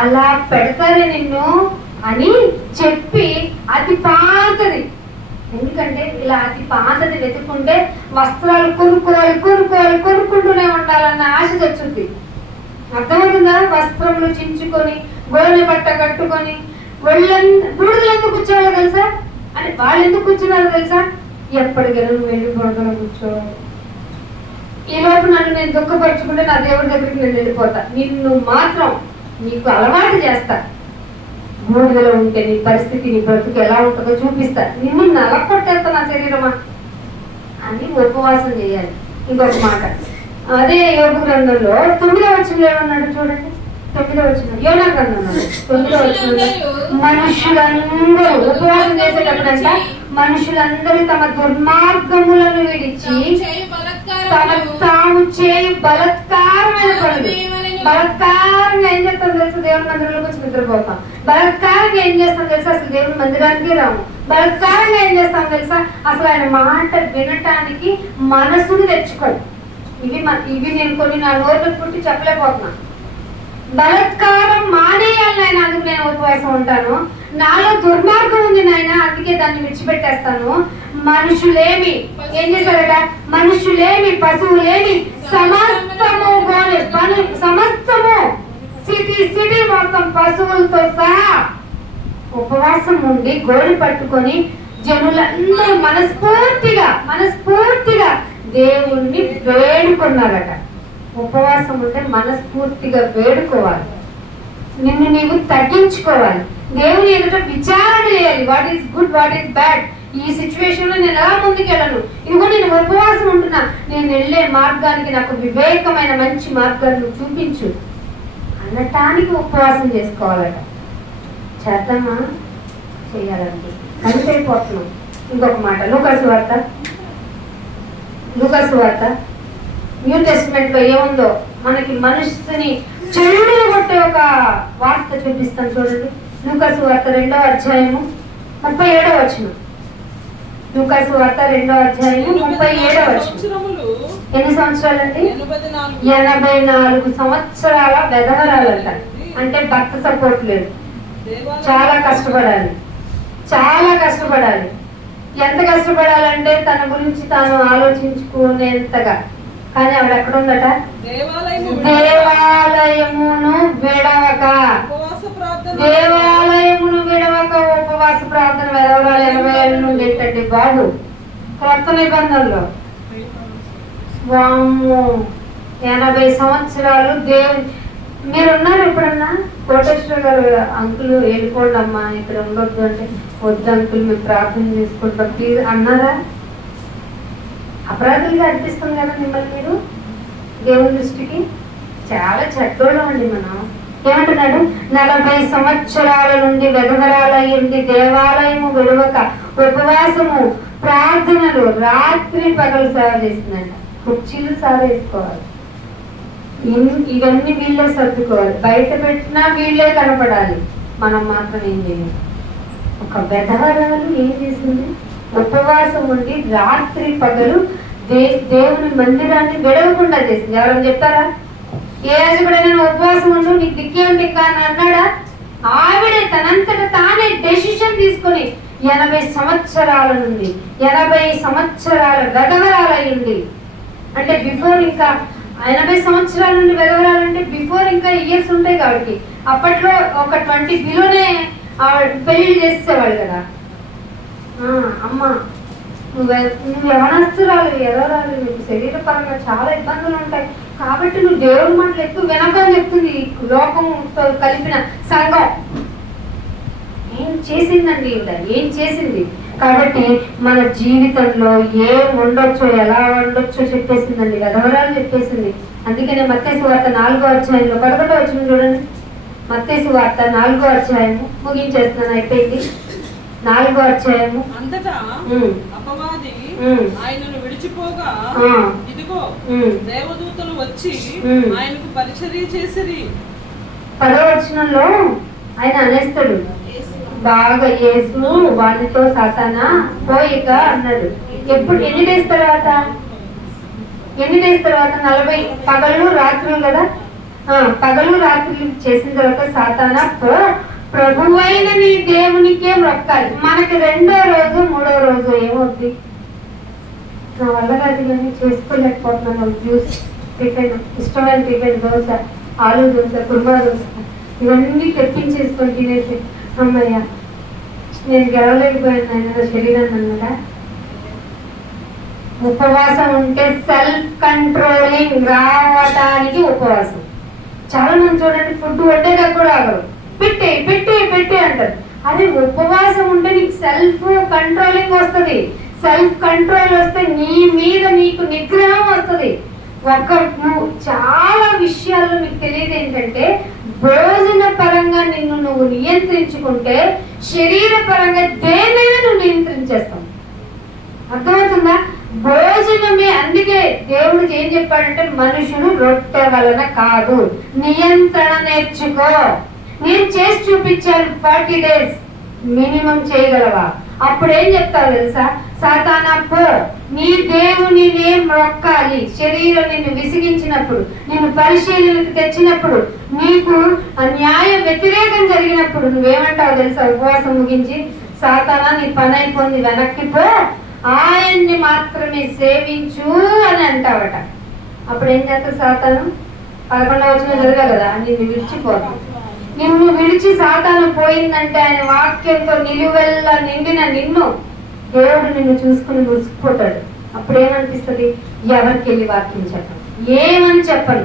అలా పెడతారే నిన్ను అని చెప్పి అతి పాతది. ఎందుకంటే ఇలా అతి పాతది వెతుక్కుంటే వస్త్రాలు కొనుక్కుంటూనే ఉండాలన్న ఆశ తెచ్చుద్ది. అర్థమవుతుందా? వస్త్రములు చించుకొని గోనె పట్ట కట్టుకొని బూడిదలు ఎందుకు కూర్చోవాలో తెలుసా? అంటే వాళ్ళు ఎందుకు కూర్చున్నారో తెలుసా? ఎప్పటికైనా నువ్వు వెళ్ళి బుడగలో కూర్చోవాలి. ఈ లోపు నన్ను నేను దుఃఖపరుచుకుంటే నా దేవుడి దగ్గరికి నేను వెళ్ళిపోతా, నిన్ను మాత్రం నీకు అలవాటు చేస్తా, బూడిదలో ఉంటే నీ పరిస్థితి నీ బ్రతుకు ఎలా ఉంటుందో చూపిస్తా, నిన్ను నలకొట్టేస్తా నా శరీరమా అని ఉపవాసం చేయాలి. ఇంకొక మాట, అదే యోగ గ్రంథంలో 9వ వచనంలో ఏమన్నాడు చూడండి. 9వ వచనం యోనా గ్రంథంలో 9వ వచనంలో మనుషులందరూ ఉపవాసం చేసేటప్పుడు అంట మనుషులందరూ తమ దుర్మార్గములను విడిచి తాము చేయు బలత్కారమైన పనులు. బలత్కారంగా ఏం చేస్తాం తెలుసా? దేవుని మందిరంలోకి వచ్చి నిద్రపోతాం. బలత్కారంగా ఏం చేస్తాం తెలుసా? అసలు దేవుని మందిరానికి రాము. బలత్కారంగా ఏం చేస్తాం తెలుసా? అసలు ఆయన మాట వినటానికి మనసును తెచ్చుకోం. ఇవి నేను కొన్ని నా నోట్లకు పుట్టి చెప్పలేకపోతున్నా. బలత్కారం మానేయాలి నాయన, అందుకు నేను ఉపవాసం ఉంటాను. నాలో దుర్మార్గం ఉంది నాయన, అందుకే దాన్ని విడిచిపెట్టేస్తాను. మనుషులేమి ఏం చేశారట? మనుషులేమి, పశువులేమి, సమస్తము సమస్తము సిటీ మొత్తం పశువులతో సహా ఉపవాసం ఉండి గోడి పట్టుకొని జనులందరూ మనస్ఫూర్తిగా దేవుణ్ణి వేడుకున్నారట. ఉపవాసం ఉంటే మనస్ఫూర్తిగా వేడుకోవాలి, నిన్ను నీవు తగ్గించుకోవాలి, దేవుని ఎదుట విచారణ చేయాలి. What is good, what is bad, ఈ సిచ్యువేషన్ లో నేను ఎలా ముందుకెళ్ళను, ఇదిగో నేను ఉపవాసం ఉంటున్నా, నేను వెళ్ళే మార్గానికి నాకు వివేకమైన మంచి మార్గాన్ని చూపించు అనటానికి ఉపవాసం చేసుకోవాలట. చేద్దామా? చేయాలండి, కలిసైపోతున్నాం. ఇంకొక మాట లూకాసు వార్త న్యూ టెస్టిమెంట్ లో ఏముందో మనకి మనస్సుని చెడు కొట్టే ఒక వార్త చూపిస్తాను చూడండి. లూకాసు వార్త 2వ అధ్యాయము 37వ వచనం. లూకాసు వార్త 2వ అధ్యాయము 37వ వచనం. ఎన్ని సంవత్సరాలండి? 84 సంవత్సరాల వెధవరాలంట. అంటే భర్త సపోర్ట్ లేదు, చాలా కష్టపడాలి. ఎంత కష్టపడాలంటే తన గురించి తాను ఆలోచించుకునేంతగా. కానీ ఆవిడ ఎక్కడ ఉందట? దేవాలయమును విడవక ఉపవాస ప్రార్థన వెదవరాలు 80 ఏళ్ళ నుండి ఏంటండి బాబు? కొత్త నిబంధనలో 80 సంవత్సరాలు దేవుని. మీరున్నారు ఎప్పుడన్నా? కోటేశ్వర గారు అంకుల్ వెళ్ళిపోండి అమ్మా, ఇక్కడ ఉండొద్దు అంటే, వద్దు అంకుల్ మేము ప్రార్థన చేసుకుంటాం ప్లీజ్ అన్నారా? అపరాధులుగా అనిపిస్తుంది కదా మిమ్మల్ని మీరు దేవుని దృష్టికి. చాలా చెడ్డోళ్ళం అండి మనం. ఏమంటున్నాడు? 40 సంవత్సరాల నుండి వెధవరాలయ్యింది, దేవాలయము విడవక ఉపవాసము ప్రార్థనలు రాత్రి పగలు సేవ చేస్తుందంట. కుర్చీలు సేవ వేసుకోవాలి, ఇవన్నీ వీళ్ళే సర్దుకోవాలి, బయట పెట్టినా వీళ్ళే కనపడాలి, మనం మాత్రం ఏం చేయాలి? ఒక వెధవరాలు ఏం చేసింది? ఉపవాసం ఉండి రాత్రి పగలు దేవుని మందిరాన్ని విడవకుండా చేసింది. ఎవరైనా చెప్పారా? ఏ యాజకుడైనా ఉపవాసం ఉండు నీకు దిక్కేంటి అని అన్నాడా? ఆవిడే తనంతట తానే డెసిషన్ తీసుకొని 80 సంవత్సరాల నుండి 80 సంవత్సరాల వెధవరాలయ్యింది. అంటే బిఫోర్, ఇంకా 80 సంవత్సరాల నుండి వెదవరాలంటే బిఫోర్ ఇంకా ఇయర్స్ ఉంటాయి కాబట్టి అప్పట్లో ఒక 20 బిలోనే పెళ్లి చేసేవాళ్ళు కదా. అమ్మ నువ్వు యవనస్తురాలు, ఎదవరాలు, నీకు శరీరపరంగా చాలా ఇబ్బందులు ఉంటాయి కాబట్టి నువ్వు దేవుడి మాటలు ఎక్కువ వినకని చెప్తుంది లోకంతో కలిపిన సంఘం. ఏం చేసిందండి ఈవిడ? ఏం చేసింది? కాబట్టి మన జీవితంలో ఏం ఉండొచ్చో ఎలా ఉండొచ్చో చెప్పేసిందండి, వెధవరాలు చెప్పేసింది. అందుకనే మత్తయి సువార్త 4వ అధ్యాయంలో 11వ వచనం చూడండి. మత్తయి సువార్త 4వ అధ్యాయము ముగించేస్తున్నాను, అయిపోయింది. 4వ అధ్యాయము. అంతటా అపవాది ఆయనను విడిచిపోగా ఇదిగో దేవదూతలు వచ్చి ఆయనకు పరిచర్య చేసిరి. 10వ వచనంలో ఆయన అనేస్తాడు, బాగా యేసు వాడితో సాతానా పోయిక అన్నాడు. ఎప్పుడు? ఎన్ని డేస్ తర్వాత? 40 పగలు రాత్రులు కదా. పగలు రాత్రులు చేసిన తర్వాత సాతానా పో, ప్రభువైన నీ దేవునికే మొక్కాలి. మనకి 2వ రోజు 3వ రోజు ఏమవుద్ది? నా వల్ల కాదు కానీ చేసుకోలేకపోతున్నాను. జ్యూస్, టిఫిన్, ఇష్టమైన టిఫిన్, దోశ, ఆలు దోశ, కుర్మా దోశ, ఇవన్నీ తెప్పించేసుకొని తినేసి అమ్మయ్య నేను గెలవలేకపోయాను ఆయన శరీరాన్ని అన్నదా. ఉపవాసం ఉంటే సెల్ఫ్ కంట్రోలింగ్ రావటానికి ఉపవాసం. చాలా మంది చూడండి ఫుడ్ వండేదా కూడా ఆగరు, పెట్టే అంటారు. అదే ఉపవాసం ఉంటే నీకు సెల్ఫ్ కంట్రోలింగ్ వస్తుంది. సెల్ఫ్ కంట్రోల్ వస్తే నీ మీద నీకు నిగ్రహం వస్తుంది. నువ్వు చాలా విషయాల్లో మీకు తెలియదు ఏంటంటే నువ్వు నియంత్రించుకుంటే శరీరపరంగా దేనైనా నువ్వు నియంత్రించేస్తావు. అర్థమవుతుందా? భోజనమే. అందుకే దేవుడికి ఏం చెప్పాడంటే మనుషులు రొట్టె వలన కాదు, నియంత్రణ నేర్చుకో. నేను చేసి చూపించాను 40 days మినిమం చేయగలవా? అప్పుడు ఏం చెప్తావు తెలుసా? సాతానా పో, నీ దేవుని మొక్కాలి. శరీరం నిన్ను విసిగించినప్పుడు, నిన్ను పరిశీలనకు తెచ్చినప్పుడు, నీకు న్యాయ వ్యతిరేకం జరిగినప్పుడు నువ్వేమంటావు తెలుసా? ఉపవాసం ముగించి, సాతానా నీ పని అయిపోయింది, వెనక్కి పో, ఆయన్ని మాత్రమే సేవించు అని అంటావట. అప్పుడు ఏం చేస్తావు? సాతాను 11వ వచనం చదివా కదా, నిన్ను విడిచిపోతావు. నిన్ను విడిచి సాతాను పోయిందంటే ఆయన వాక్యంతో నిలువెల్లా నిండిన నిన్ను దేవుడు నిన్ను చూసుకుని మురిసిపోతాడు. అప్పుడు ఏమనిపిస్తుంది? ఎవరికి వెళ్ళి వాక్యం చెప్పను, ఏమని చెప్పను,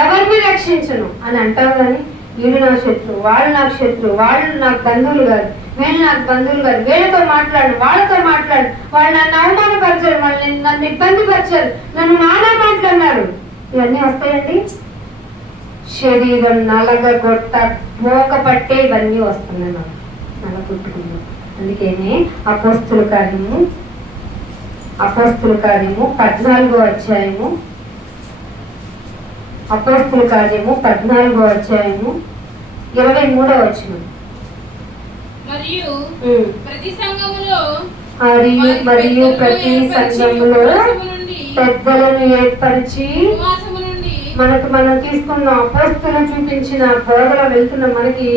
ఎవరిని రక్షించను అని అంటావు. కానీ వీడు నాకు శత్రువు, వాళ్ళు నాకు శత్రువు, వాళ్ళు నాకు బంధువులు కాదు, వీళ్ళు నాకు బంధువులు కాదు, వీళ్ళతో మాట్లాడు, వాళ్ళతో మాట్లాడు, వాళ్ళు నన్ను అవమానపరిచారు, వాళ్ళు నన్ను ఇబ్బంది పరిచారు, నన్ను నానా మాట్లాడినారు. ఇవన్నీ వస్తాయండి. శరీరం నలగొట్ట మోక పట్టే ఇవన్నీ వస్తున్నాయి నాకు నలగొట్టుకున్నాం. అందుకనే అపోస్తుల కార్యము 14వ అధ్యాయము, అపోస్తుల కార్యము 14వ అధ్యాయము 23వ వచనం. మరియు ప్రతి సంఘములో పెద్దలను ఏర్పరిచి మనం తీసుకున్న అపోస్తులు చూపించిన బోధలో వెళ్తున్న మనకి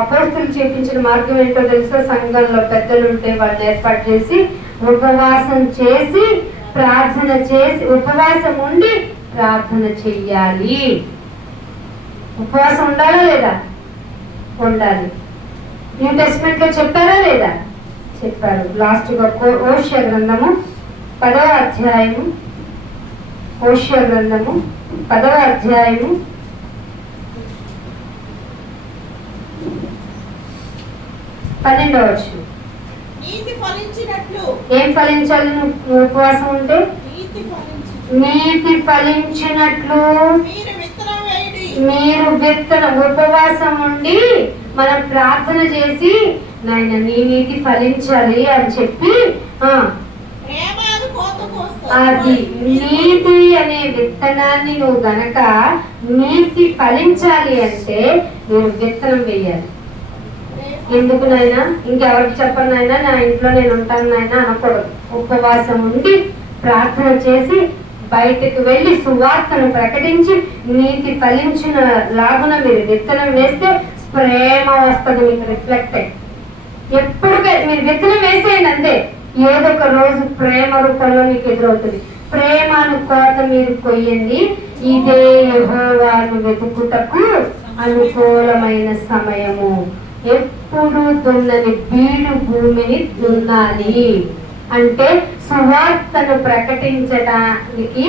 అపోస్తులు చూపించిన మార్గం ఏంటో తెలుసా? సంఘంలో పెద్దలు ఉంటే వాళ్ళని ఏర్పాటు చేసి ఉపవాసం చేసి ప్రార్థన చేసి, ఉపవాసం ఉండి ప్రార్థన చెయ్యాలి. ఉపవాసం ఉండాలా లేదా? ఉండాలి. న్యూ టెస్ట్మెంట్ లో చెప్పారా లేదా? చెప్పారు. లాస్ట్ గా హోషేయ గ్రంథము 10వ అధ్యాయము, హోషేయ గ్రంథము 10వ అధ్యాయము 12వ వచనం. ఏం ఫలించాలి? నువ్వు ఉపవాసం ఉంటే నీతి ఫలించినట్లు మీరు విత్తనం. ఉపవాసం ఉండి మనం ప్రార్థన చేసి నాయన నీ నీతి ఫలించాలి అని చెప్పి, అది నీతి అనే విత్తనాన్ని నువ్వు గనక నీతి ఫలించాలి అంటే నువ్వు విత్తనం వేయాలి. ఎందుకు నాయనా? ఇంకెవరికి చెప్పను నాయనా, నా ఇంట్లో నేను ఉంటాను నాయనా అనకూడదు. ఉపవాసం ఉండి ప్రార్థన చేసి బయటకు వెళ్ళి సువార్తను ప్రకటించి నీతి ఫలించిన లాగున మీరు విత్తనం వేస్తే ప్రేమ వస్తుంది మీకు రిఫ్లెక్ట్ అయ్యి. ఎప్పుడు మీరు విత్తనం వేసేయండి అంతే, ఏదో ఒక రోజు ప్రేమ రూపంలో మీకు ఎదురవుతుంది. ప్రేమను కోత మీరు కొయ్యండి. ఇదే యెహోవాను వెతుకుటకు అనుకూలమైన సమయము. ఎప్పుడు దున్నని బీడు భూమిని దున్నాలి. అంటే సువార్తను ప్రకటించడానికి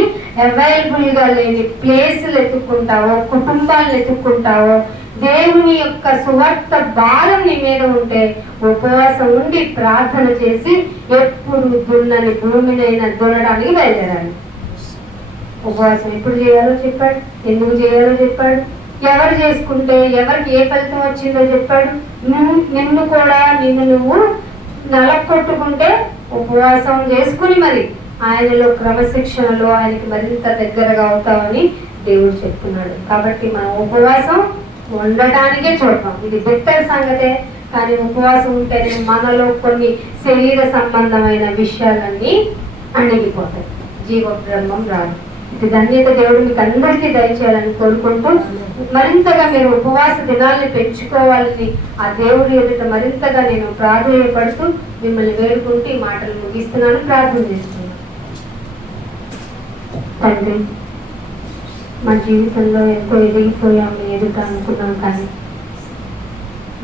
అవైలబుల్ గా లేని ప్లేసులు ఎత్తుక్కుంటావో, కుటుంబాలను ఎత్తుక్కుంటావో, దేవుని యొక్క సువార్త భారం నీ మీద ఉంటే ఉపవాసం ఉండి ప్రార్థన చేసి ఎప్పుడు దున్నని భూమినైనా దున్నడానికి బయలుదేరాలి. ఉపవాసం ఎప్పుడు చేయాలో చెప్పాడు, ఎందుకు చేయాలో చెప్పాడు, ఎవరు చేసుకుంటే ఎవరికి ఏ ఫలితం వచ్చిందో చెప్పాడు. నిన్ను కూడా నువ్వు నలకొట్టుకుంటే ఉపవాసం చేసుకుని మరి ఆయనలో క్రమశిక్షణలో ఆయనకి మరింత దగ్గరగా అవుతామని దేవుడు చెప్తున్నాడు. కాబట్టి మనం ఉపవాసం ఉండటానికే చూడటం ఇది బెటర్ సంగతే. కానీ ఉపవాసం ఉంటేనే మనలో కొన్ని శరీర సంబంధమైన విషయాలన్నీ అణిగిపోతాయి, జీవబ్రహ్మం రాదు. ఇది ధన్యత దేవుడు మీకు అందరికీ దయచేయాలని కోరుకుంటూ మరింతగా మీరు ఉపవాస దినాల్ని పెంచుకోవాలని ఆ దేవుడి ఎదుట మరింతగా నేను ప్రాధాన్యపడుతూ మిమ్మల్ని వేడుకుంటూ ఈ మాటలు ముగిస్తున్నాను. ప్రార్థన చేస్తున్నాను. తండ్రి, మా జీవితంలో ఎంతో ఎదిగిపోయాము, ఎదుట అనుకున్నాం, కానీ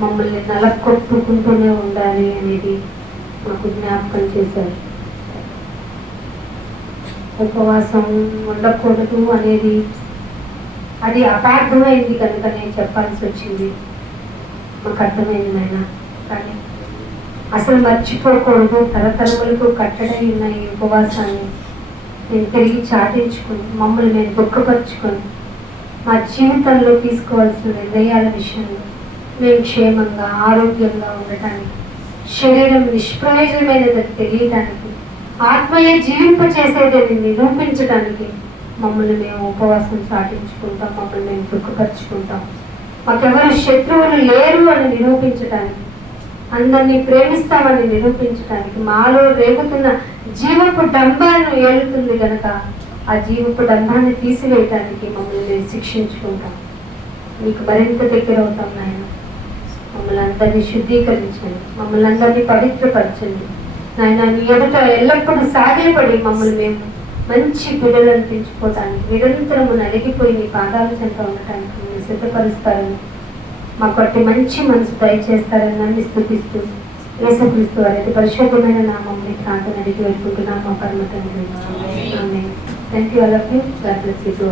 మమ్మల్ని నలకొట్టుకుంటూనే ఉండాలి అనేది మాకు జ్ఞాపకం చేశారు. ఉపవాసం ఉండకూడదు అనేది అది అపార్థమైంది కనుక నేను చెప్పాల్సి వచ్చింది. మాకు అర్థమైంది నాయన. కానీ అసలు మర్చిపోకూడదు, తరతరములకు కట్టడై ఉన్న ఈ ఉపవాసాన్ని నేను తిరిగి చాటించుకుని మమ్మల్ని మేము దుఃఖపరుచుకొని మా జీవితంలో తీసుకోవాల్సిన నిర్ణయాల విషయంలో మేము క్షేమంగా ఆరోగ్యంగా ఉండటానికి, శరీరం నిష్ప్రయోజనమైనదని తెలియటానికి, ఆత్మయే జీవింపచేసేదని నిరూపించడానికి మమ్మల్ని మేము ఉపవాసం సాటించుకుంటాం, మమ్మల్ని మేము దుఃఖపరుచుకుంటాం. మాకెవరు శత్రువులు లేరు అని నిరూపించడానికి, అందరినీ ప్రేమిస్తామని నిరూపించడానికి, మాలో రేగుతున్న జీవపు డంబాన్ని ఏలుతుంది కనుక ఆ జీవపు డంబాన్ని తీసివేయటానికి మమ్మల్ని మేము శిక్షించుకుంటాం. మీకు మరింత దగ్గర అవుతాం నాయన. మమ్మల్ని అందరినీ శుద్ధీకరించండి, మమ్మల్ని అందరినీ పవిత్రపరచండి నాయన. నీ ఎదుట ఎల్లప్పుడూ సాగిలపడి మమ్మల్ని మేము మంచి బిడ్డలు అనిపించుకోవటానికి, నిరంతరము నలిగిపోయి నీ పాదాల చెంత ఉండటానికి మీరు సిద్ధపరుస్తారని, మాకు అట్టి మంచి మనసు దయచేస్తారని నన్ను స్తుతిస్తూ యేసుక్రీస్తు వారి పరిశుద్ధమైన నామముని ప్రార్థన అడిగి వేడుకుంటున్నాం మా పరమ తండ్రి. ఆమేన్. Thank you all of you. God bless you.